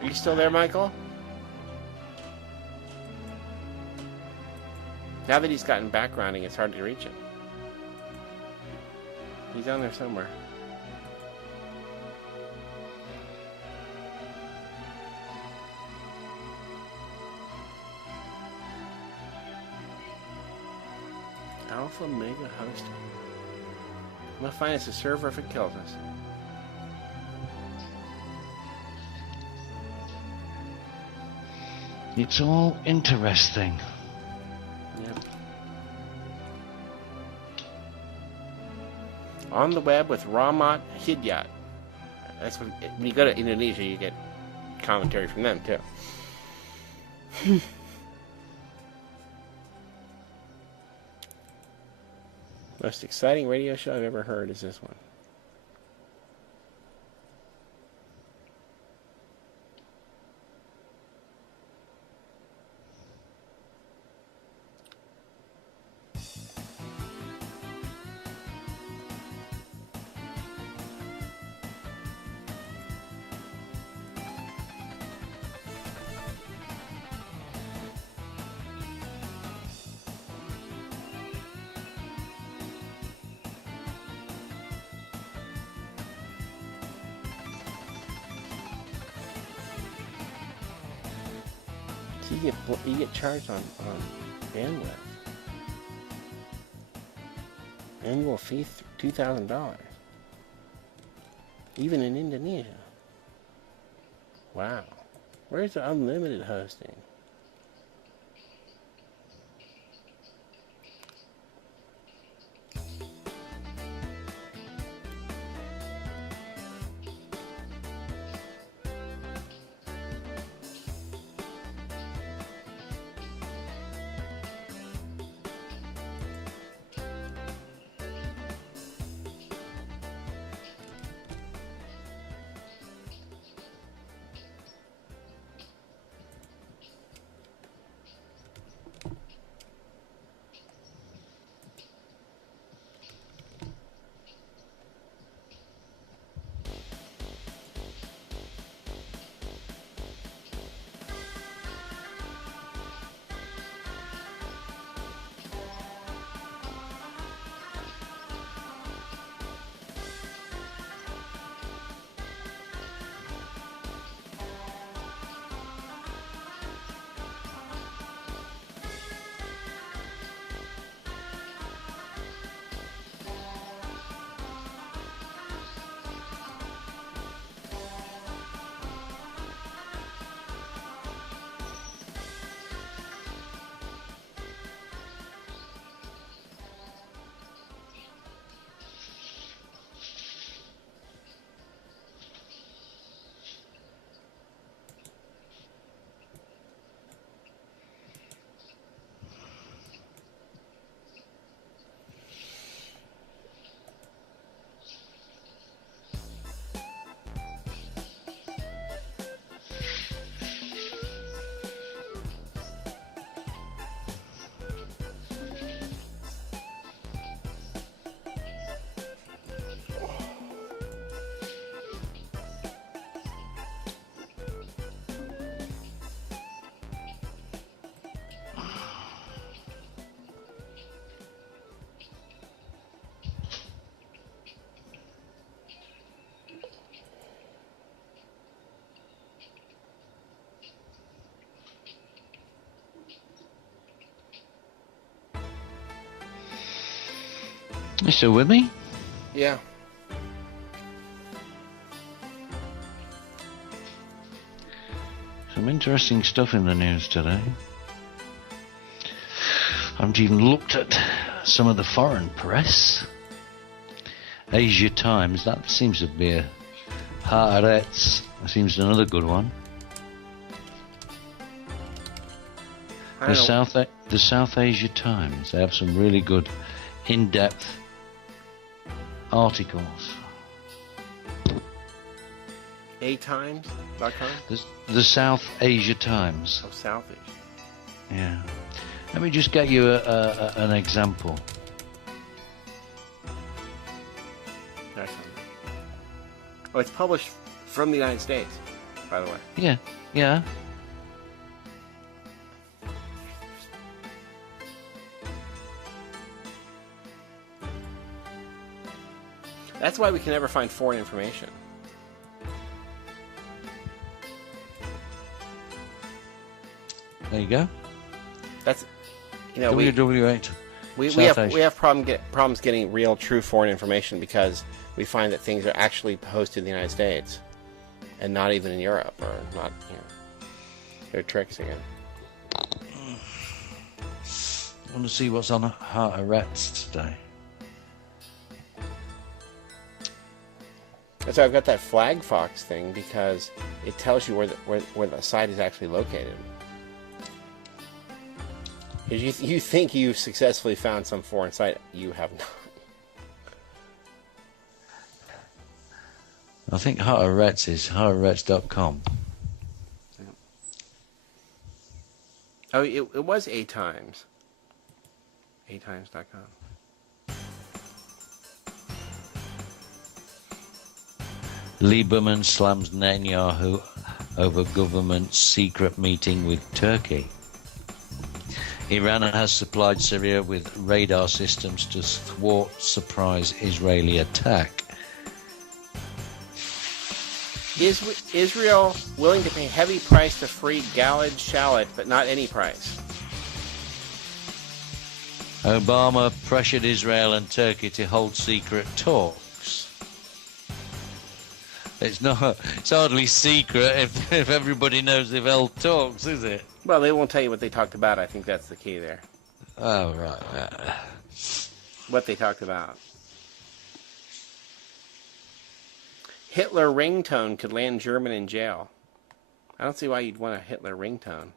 Are you still there, Michael? Now that he's gotten backgrounding, it's hard to reach him. He's down there somewhere. Alpha Mega Hosting. I'm gonna find us a server if it kills us. It's all interesting. Yep. On the web with Rahmat Hidayat. That's when you go to Indonesia, you get commentary from them too. Most exciting radio show I've ever heard is this one. You get charged on bandwidth. Annual fee $2,000. Even in Indonesia. Wow. Where's the unlimited hosting? You still with me? Yeah. Some interesting stuff in the news today. I haven't even looked at some of the foreign press. Asia Times, that seems to be a Haaretz. That seems another good one. The South Asia Times, they have some really good in-depth articles. ATimes.com? The South Asia Times. Oh, South Asia. Yeah. Let me just get you an example. Oh, it's published from the United States, by the way. Yeah, yeah. That's why we can never find foreign information. There you go. That's, you know, WW8. we have problems getting real, true foreign information because we find that things are actually hosted in the United States and not even in Europe, or not, you know. They're tricks again. I want to see what's on Haaretz today. So I've got that flag fox thing because it tells you where the site is actually located. If you think you've successfully found some foreign site, you have not. I think Haaretz is haaretz.com. Yeah. Oh, it was ATimes. ATimes.com. Lieberman slams Netanyahu over government's secret meeting with Turkey. Iran has supplied Syria with radar systems to thwart surprise Israeli attack. Is Israel willing to pay heavy price to free Khaled Shalit, but not any price? Obama pressured Israel and Turkey to hold secret talks. It's hardly secret if everybody knows they've held talks, is it? Well, they won't tell you what they talked about. I think that's the key there. Oh, right. What they talked about. Hitler ringtone could land German in jail. I don't see why you'd want a Hitler ringtone.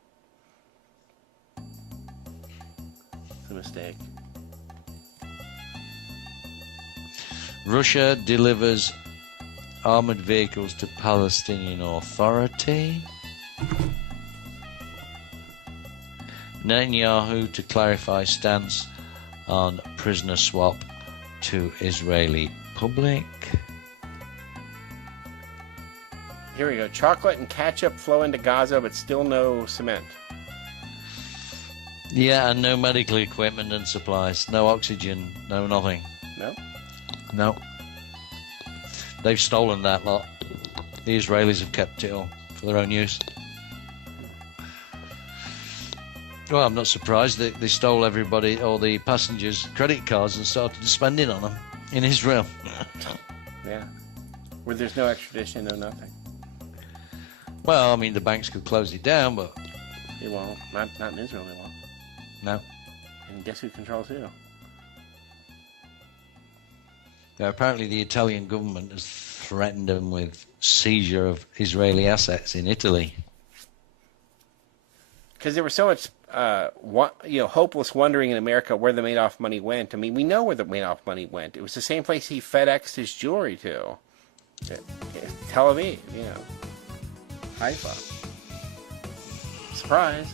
It's a mistake. Russia delivers armored vehicles to Palestinian Authority. Netanyahu to clarify stance on prisoner swap to Israeli public. Here we go. Chocolate and ketchup flow into Gaza, but still no cement. Yeah, and no medical equipment and supplies. No oxygen, no nothing. No? No. They've stolen that lot. The Israelis have kept it all for their own use. Well, I'm not surprised. They stole everybody, all the passengers' credit cards and started spending on them in Israel. Yeah. Where there's no extradition, no nothing. Well, I mean, the banks could close it down, but... They won't. Not in Israel, they won't. No. And guess who controls who? Now, apparently the Italian government has threatened them with seizure of Israeli assets in Italy. Because there was so much, hopeless wondering in America where the Madoff money went. I mean, we know where the Madoff money went. It was the same place he FedExed his jewelry to. Tel Aviv, Haifa. Surprise.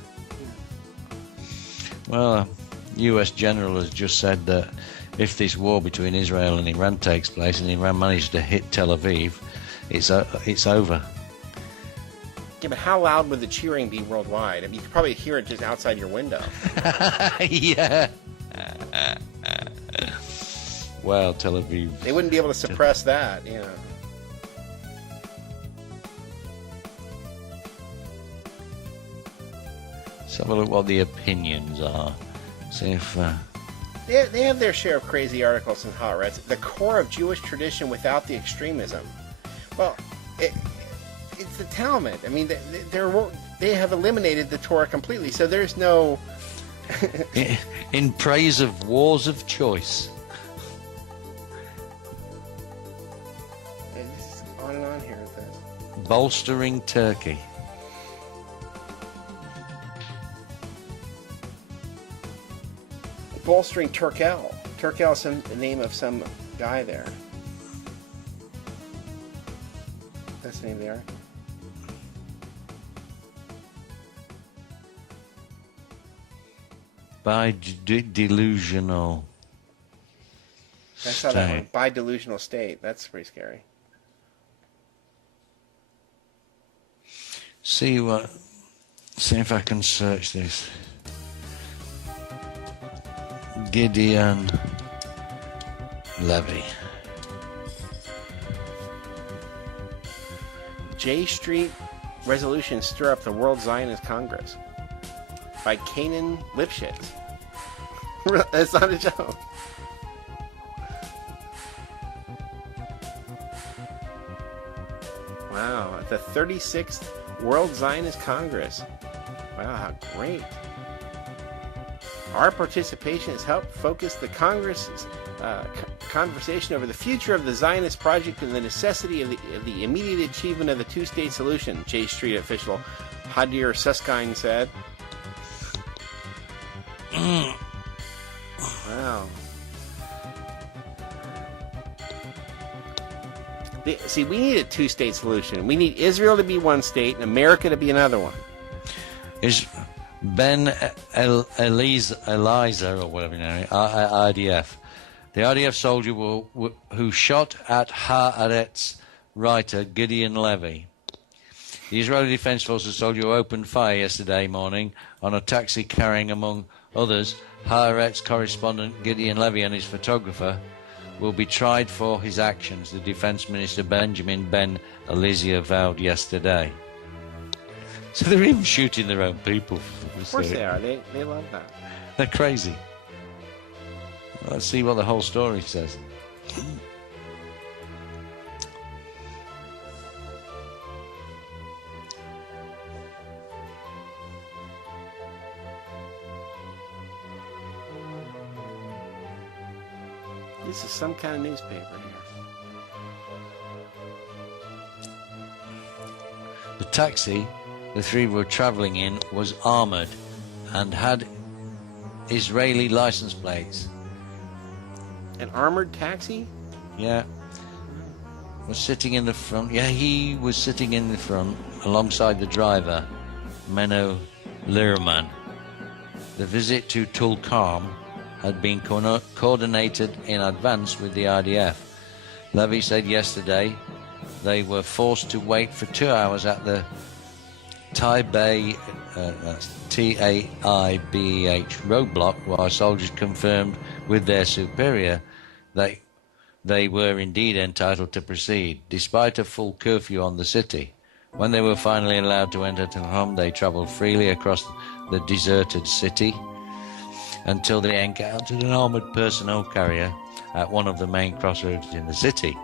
Well, a U.S. general has just said that if this war between Israel and Iran takes place and Iran manages to hit Tel Aviv, it's over. Yeah, but how loud would the cheering be worldwide? I mean, you could probably hear it just outside your window. Yeah. Well, Tel Aviv. They wouldn't be able to suppress that, Let's have a look what the opinions are. See if They have their share of crazy articles in Haaretz. The core of Jewish tradition without the extremism. Well, it's the Talmud. I mean, they have eliminated the Torah completely, so there's no... In praise of wars of choice. It's on and on here with this. Bolstering Turkey. Bolstering Turkel. Turkel is the name of some guy there. That's the name of the article. By delusional I saw that one. state. By delusional state. That's pretty scary. See if I can search this. Gideon Levy. J Street resolutions stir up the World Zionist Congress. By Kanan Lipschitz. That's not a joke. Wow, the 36th World Zionist Congress. Wow, how great. Our participation has helped focus the Congress's conversation over the future of the Zionist project and the necessity of the immediate achievement of a two-state solution, J Street official Hadir Suskind said. Wow. See, we need a two-state solution. We need Israel to be one state and America to be another one. Is Ben Eliza, or whatever you know, IDF. The IDF soldier who shot at Haaretz writer Gideon Levy. The Israeli Defense Forces soldier who opened fire yesterday morning on a taxi carrying, among others, Haaretz correspondent Gideon Levy and his photographer will be tried for his actions, the Defense Minister Benjamin Ben Eliezer vowed yesterday. So they're even shooting their own people. Of course they are. They love that. They're crazy. Let's see what the whole story says. This is some kind of newspaper here. The taxi the three were travelling in was armoured and had Israeli license plates. An armored taxi? Yeah. Was sitting in the front. Yeah, he was sitting in the front alongside the driver, Menno Lehrman. The visit to Tulkarm had been coordinated in advance with the RDF. Levy said yesterday they were forced to wait for 2 hours at the Taibeh, Taibeh roadblock while soldiers confirmed with their superior that they were indeed entitled to proceed, despite a full curfew on the city. When they were finally allowed to enter Tehran, they travelled freely across the deserted city until they encountered an armoured personnel carrier at one of the main crossroads in the city.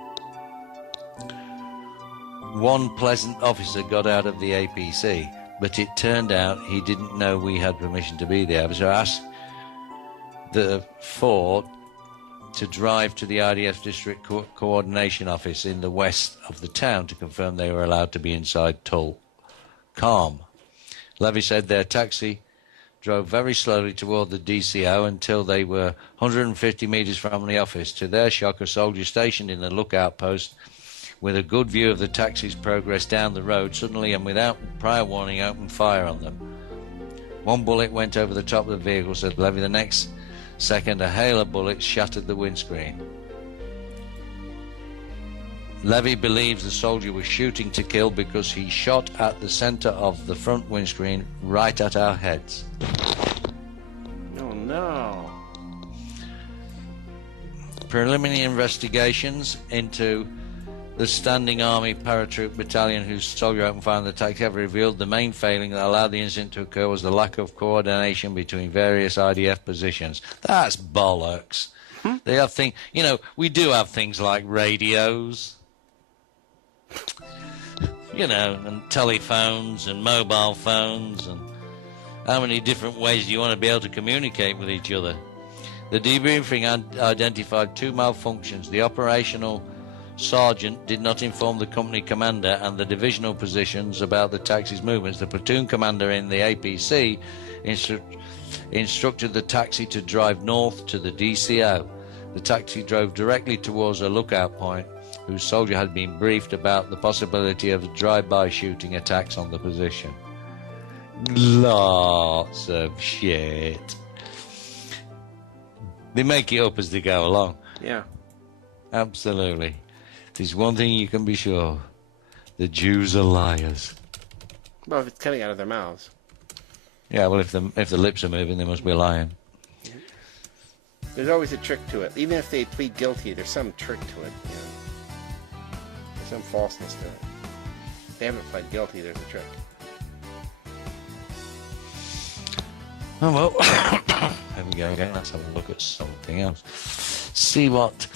One pleasant officer got out of the APC, but it turned out he didn't know we had permission to be there. So I asked the four to drive to the RDF District Coordination Office in the west of the town to confirm they were allowed to be inside Tulkarm. Levy said their taxi drove very slowly toward the DCO until they were 150 metres from the office. To their shock, a soldier stationed in the lookout post with a good view of the taxi's progress down the road suddenly and without prior warning opened fire on them. One bullet went over the top of the vehicle, said Levy. The next second, a hail of bullets shattered the windscreen. Levy believes the soldier was shooting to kill because he shot at the centre of the front windscreen right at our heads. Oh no. Preliminary investigations into The Standing Army Paratroop Battalion, whose soldier opened fire on the taxi, have revealed the main failing that allowed the incident to occur was the lack of coordination between various IDF positions. That's bollocks. They have things, you know, we do have things like radios, you know, and telephones and mobile phones, and how many different ways do you want to be able to communicate with each other? The debriefing identified 2 malfunctions. The operational sergeant did not inform the company commander and the divisional positions about the taxi's movements. The platoon commander in the APC instructed the taxi to drive north to the DCO. The taxi drove directly towards a lookout point, whose soldier had been briefed about the possibility of drive-by shooting attacks on the position. Lots of shit. They make it up as they go along. Yeah. Absolutely. There's one thing you can be sure. The Jews are liars. Well, if it's coming out of their mouths. Yeah, well, if the lips are moving, they must be lying. There's always a trick to it. Even if they plead guilty, there's some trick to it. You know? There's some falseness to it. If they haven't pled guilty, there's a trick. Oh, well. There we go again. Let's have a look at something else. See what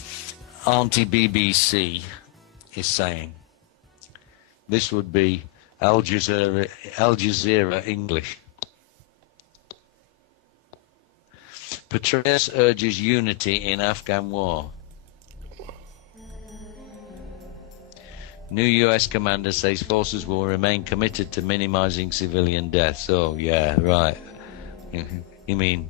Auntie BBC is saying. This would be Al Jazeera English. Petraeus urges unity in Afghan war. New US commander says forces will remain committed to minimizing civilian deaths. Oh, yeah, right. You mean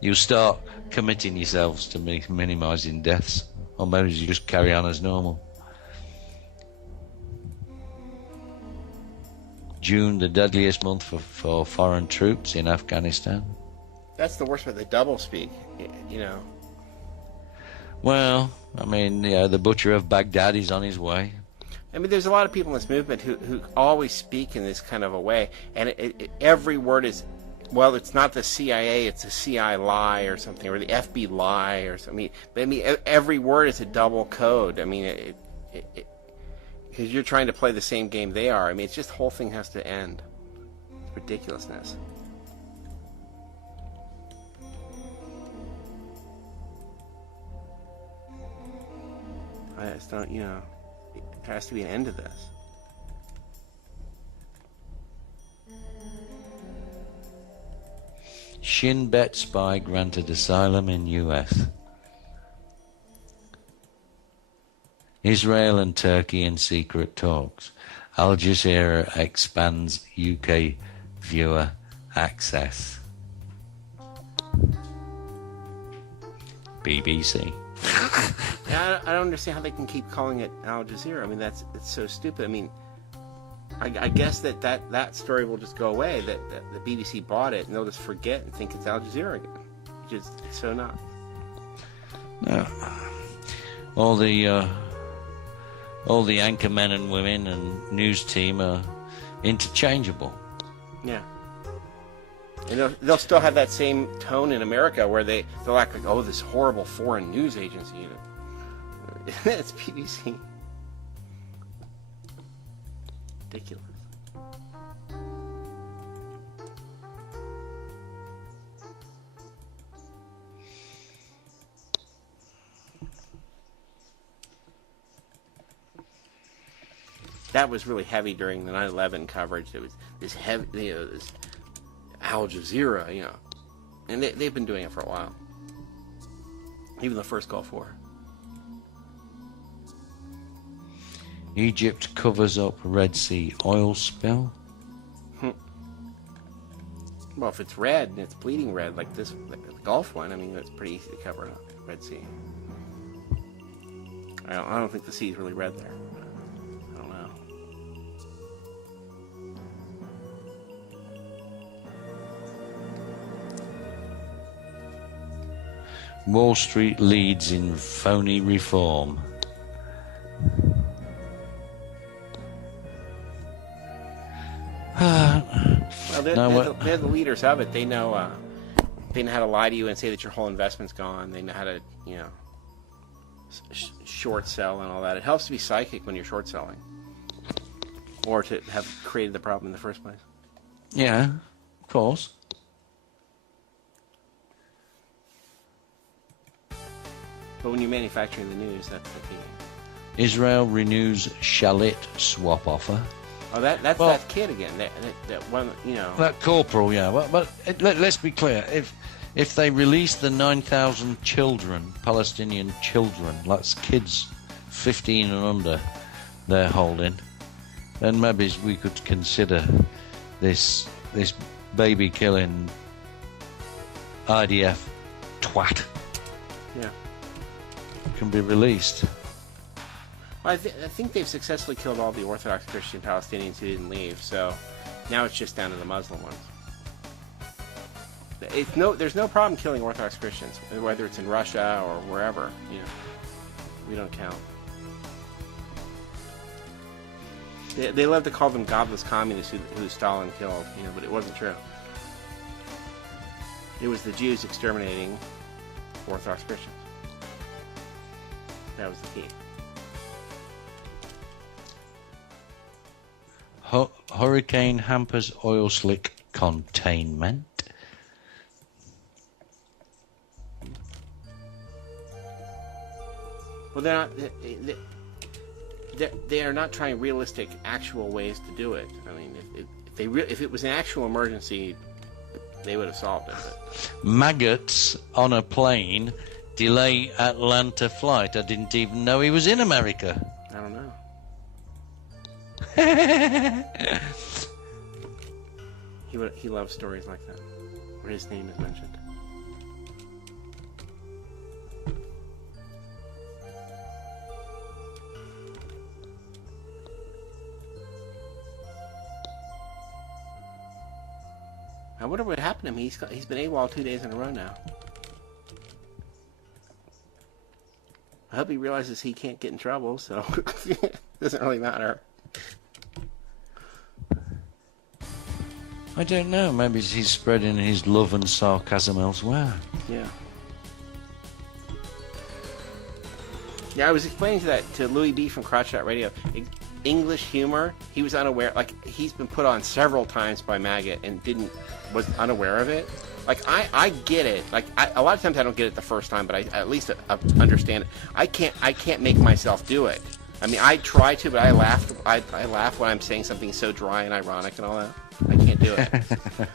you start committing yourselves to minimizing deaths, or maybe you just carry on as normal? June, the deadliest month for foreign troops in Afghanistan. That's the worst with the double speak, you know. Well, I mean, yeah, the butcher of Baghdad is on his way. I mean, there's a lot of people in this movement who always speak in this kind of a way, and every word is, well, it's not the CIA, it's a CI lie or something, or the FB lie or something. I mean, every word is a double code. I mean, because you're trying to play the same game they are. I mean, it's just the whole thing has to end. It's ridiculousness. I just don't, you know, there has to be an end to this. Shin Bet spy granted asylum in US. Israel and Turkey in secret talks. Al Jazeera expands UK viewer access. BBC. Yeah, I don't understand how they can keep calling it Al Jazeera. I mean, it's so stupid. I mean, I guess that story will just go away. That the BBC bought it, and they'll just forget and think it's Al Jazeera again. It's so not. No. All the anchor men and women and news team are interchangeable. Yeah. And they'll still have that same tone in America where they'll act like, oh, this horrible foreign news agency. You know, it's BBC. Ridiculous. That was really heavy during the 9/11 coverage. There was this heavy, you know, this Al Jazeera, you know, and they've been doing it for a while. Even the first Gulf War. Egypt covers up Red Sea oil spill. Well, if it's red and it's bleeding red like this, like the Gulf one, I mean, it's pretty easy to cover up. Red Sea. I don't think the sea is really red there. I don't know. Wall Street leads in phony reform. Well, they're the leaders of it. They know how to lie to you and say that your whole investment's gone. They know how to, you know, short sell and all that. It helps to be psychic when you're short selling, or to have created the problem in the first place. Yeah, of course. But when you're manufacturing the news, that's the key. Israel renews Shalit swap offer. Oh, that's that kid again. That one, you know. That corporal, yeah. But let's be clear. If they release the 9,000 children, Palestinian children, that's kids 15 and under, they're holding, then maybe we could consider this baby killing IDF twat. Yeah. Can be released. Well, I think they've successfully killed all the Orthodox Christian Palestinians who didn't leave, so now it's just down to the Muslim ones. There's no problem killing Orthodox Christians, whether it's in Russia or wherever. You know, we don't count. They love to call them godless communists who Stalin killed, you know, but it wasn't true. It was the Jews exterminating Orthodox Christians. That was the key. Hurricane hampers oil slick containment. Well, they are not trying realistic, actual ways to do it. I mean, if it was an actual emergency, they would have solved it. But. Maggots on a plane delay Atlanta flight. I didn't even know he was in America. I don't know. He loves stories like that, where his name is mentioned. I wonder what happened to him. He's been AWOL 2 days in a row now. I hope he realizes he can't get in trouble, so it doesn't really matter. I don't know. Maybe he's spreading his love and sarcasm elsewhere. Yeah. Yeah, I was explaining to Louis B from Crotchshot Radio. English humor, he was unaware. Like, he's been put on several times by Maggot and was unaware of it. Like, I get it. Like, a lot of times I don't get it the first time, but I at least understand it. I can't make myself do it. I mean, I try to, but I laugh when I'm saying something so dry and ironic and all that. I can't do it.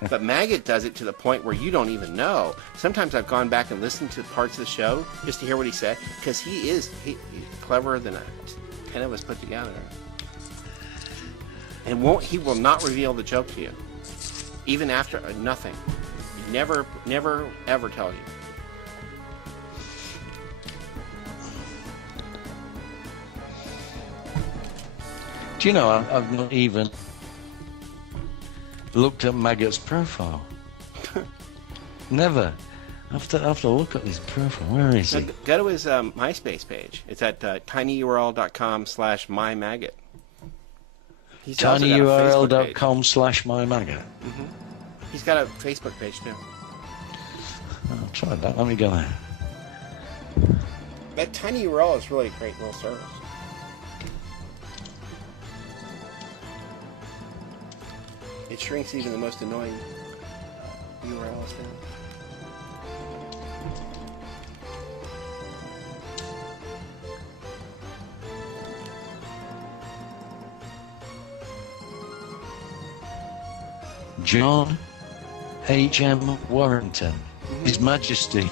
But Maggot does it to the point where you don't even know. Sometimes I've gone back and listened to parts of the show just to hear what he said, because he's cleverer than 10 of us put together. And he will not reveal the joke to you, even after nothing. He never, ever tells you. Do you know, I've not even looked at Maggot's profile. Never. I have to look at his profile. Where is he? Go to his MySpace page. It's at tinyurl.com/mymaggot. tinyurl.com/mymaggot. Mm-hmm. He's got a Facebook page too. I'll try that. Let me go there. That tinyurl is really a great little service. It shrinks even the most annoying URLs down. John H.M. Warrington, His Majesty.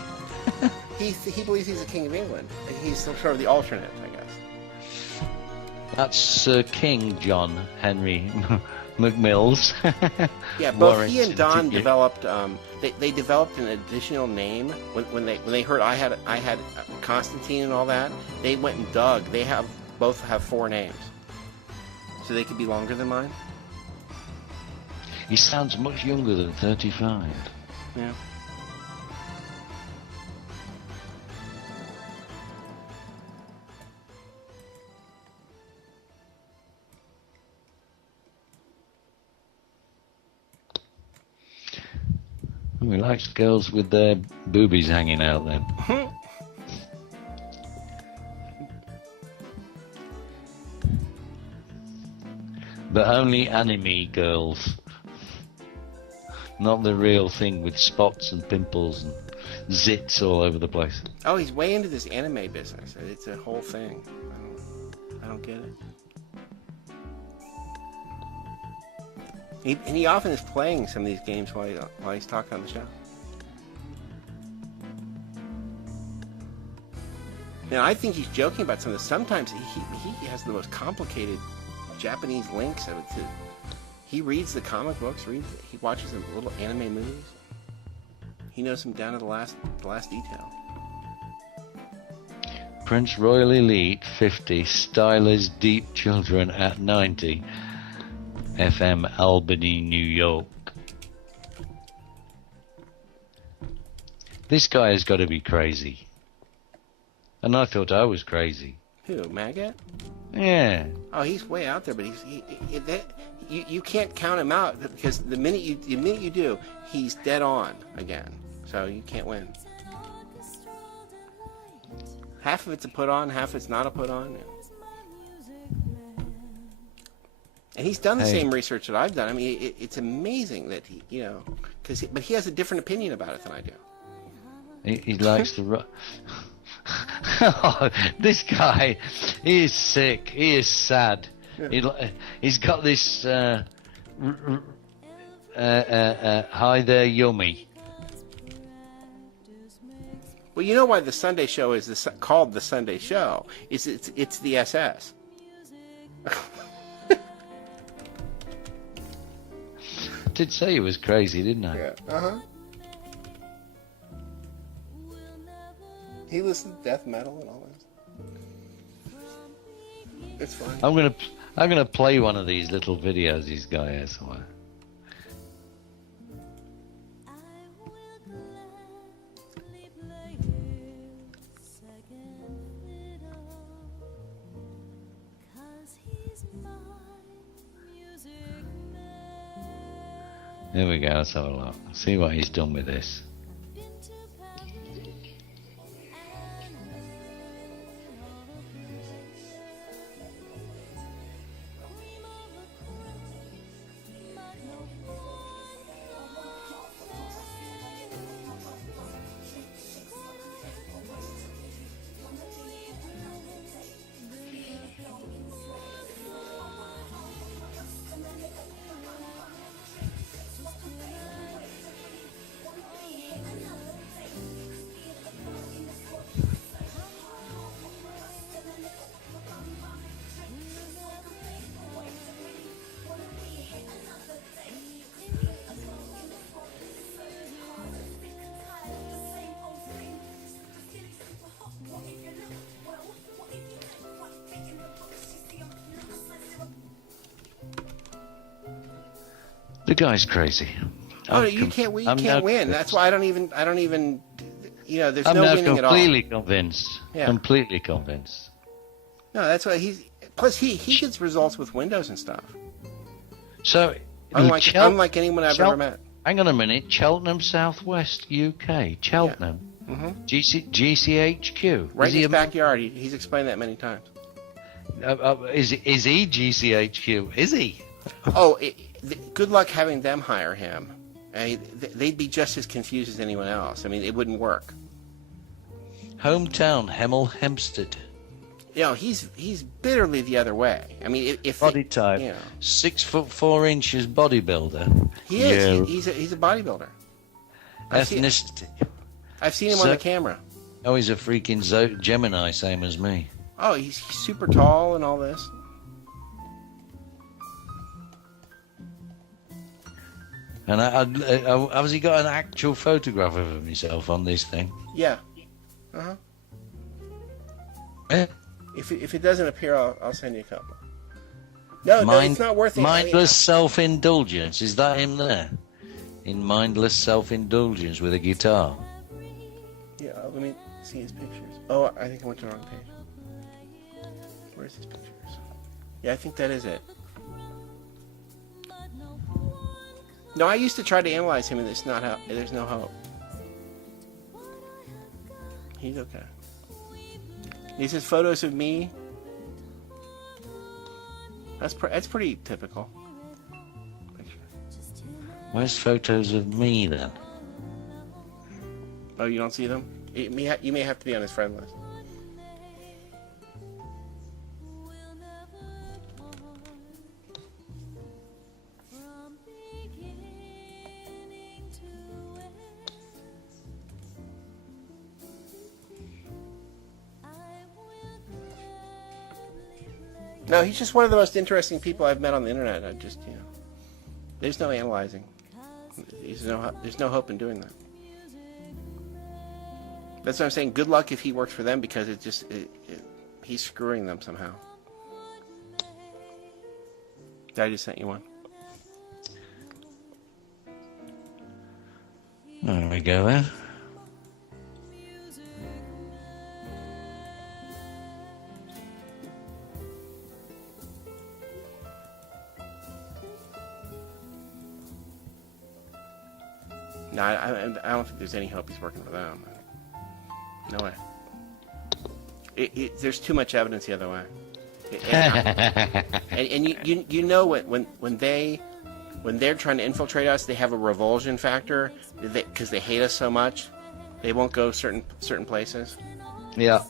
He believes he's the King of England. He's sort of the alternate, I guess. That's Sir King John Henry McMills. Yeah, both he and Don developed. They developed an additional name when they heard I had Constantine and all that. They went and dug. They both have 4 names, so they could be longer than mine. He sounds much younger than 35. Yeah. He likes girls with their boobies hanging out then. But only anime girls. Not the real thing with spots and pimples and zits all over the place. Oh, he's way into this anime business. It's a whole thing. I don't get it. And he often is playing some of these games while he's talking on the show. Now, I think he's joking about some of this. Sometimes he has the most complicated Japanese links. He reads the comic books, he watches the little anime movies. He knows them down to the last detail. Prince Royal Elite 50, Stylers Deep Children at 90, FM Albany, New York. This guy has got to be crazy. And I thought I was crazy. Who, Maggot? Yeah. Oh, he's way out there, but you can't count him out because the minute you do, he's dead on again. So you can't win. Half of it's a put on, half it's not a put on. And he's done the same research that I've done. I mean, it's amazing that but he has a different opinion about it than I do. He likes to. Oh, this guy, he is sick. He is sad. Yeah. He's got this. Hi there, yummy. Well, you know why the Sunday Show is called the Sunday Show? It's the SS. Did say he was crazy, didn't I? Yeah. Uh-huh. He listens to death metal and all that. It's fun. I'm gonna play one of these little videos this guy has somewhere. Here we go, let's have a look. See what he's done with this. The guy's crazy. Oh, you can't win. That's why I don't even. There's no winning at all. I'm completely convinced. Yeah. Completely convinced. No, that's why he's. Plus, he gets results with Windows and stuff. So, unlike anyone I've ever met. Hang on a minute. Cheltenham, Southwest, UK. Cheltenham. Yeah. Mm-hmm. GCHQ. Right in his backyard. He's explained that many times. Is he GCHQ? Is he? Oh, good luck having them hire him. They'd be just as confused as anyone else. I mean, it wouldn't work. Hometown, Hemel Hempstead. He's bitterly the other way. I mean, if body type, 6 foot 4 inches bodybuilder. He is. He's a bodybuilder. Ethnicity. I've seen him on the camera. Oh, he's a freaking Gemini, same as me. Oh, he's super tall and all this. And has he got an actual photograph of himself on this thing? Yeah. Uh-huh. Eh? If it doesn't appear, I'll send you a couple. No, it's not worth it. Mindless self-indulgence. Is that him there? In mindless self-indulgence with a guitar. Yeah, let me see his pictures. Oh, I think I went to the wrong page. Where's his pictures? Yeah, I think that is it. No, I used to try to analyze him, and it's not how. There's no hope. He's okay. These are photos of me. That's pretty typical. Where's photos of me then? Oh, you don't see them? You may have to be on his friend list. No, he's just one of the most interesting people I've met on the internet. I just, there's no analyzing. There's no hope in doing that. That's what I'm saying. Good luck if he works for them, because he's screwing them somehow. I just sent you one. There we go then. No, I don't think there's any hope he's working for them. No way. There's too much evidence the other way. And you know when they're trying to infiltrate us, they have a revulsion factor because they hate us so much. They won't go certain places. Yeah.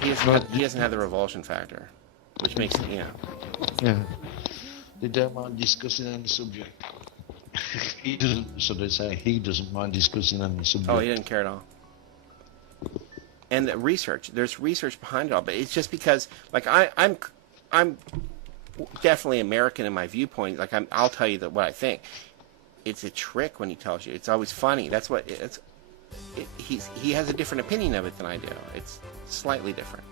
He doesn't have the revulsion factor, which makes it, Yeah. They don't mind discussing any subject. He doesn't. So they say he doesn't mind discussing any subject. Oh, he didn't care at all. And the research, there's research behind it all, but it's just because, like, I'm definitely American in my viewpoint. Like, I'll tell you what I think. It's a trick when he tells you. It's always funny. That's what he has a different opinion of it than I do. It's slightly different.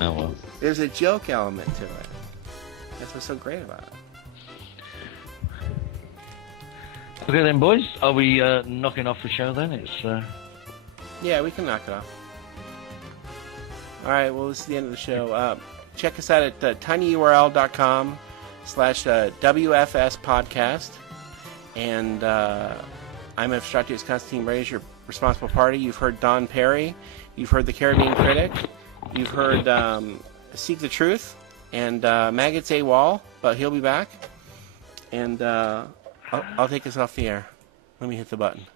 Oh well. There's a joke element to it. That's what's so great about it. Okay then, boys. Are we knocking off the show then? It's Yeah, we can knock it off. All right, well, this is the end of the show. Check us out at tinyurl.com/WFS podcast. And I'm Evstratius Constantine Reyes, your responsible party. You've heard Don Perry. You've heard the Caribbean Critic. You've heard Seek the Truth. And Maggot's AWOL, but he'll be back. And I'll take us off the air. Let me hit the button.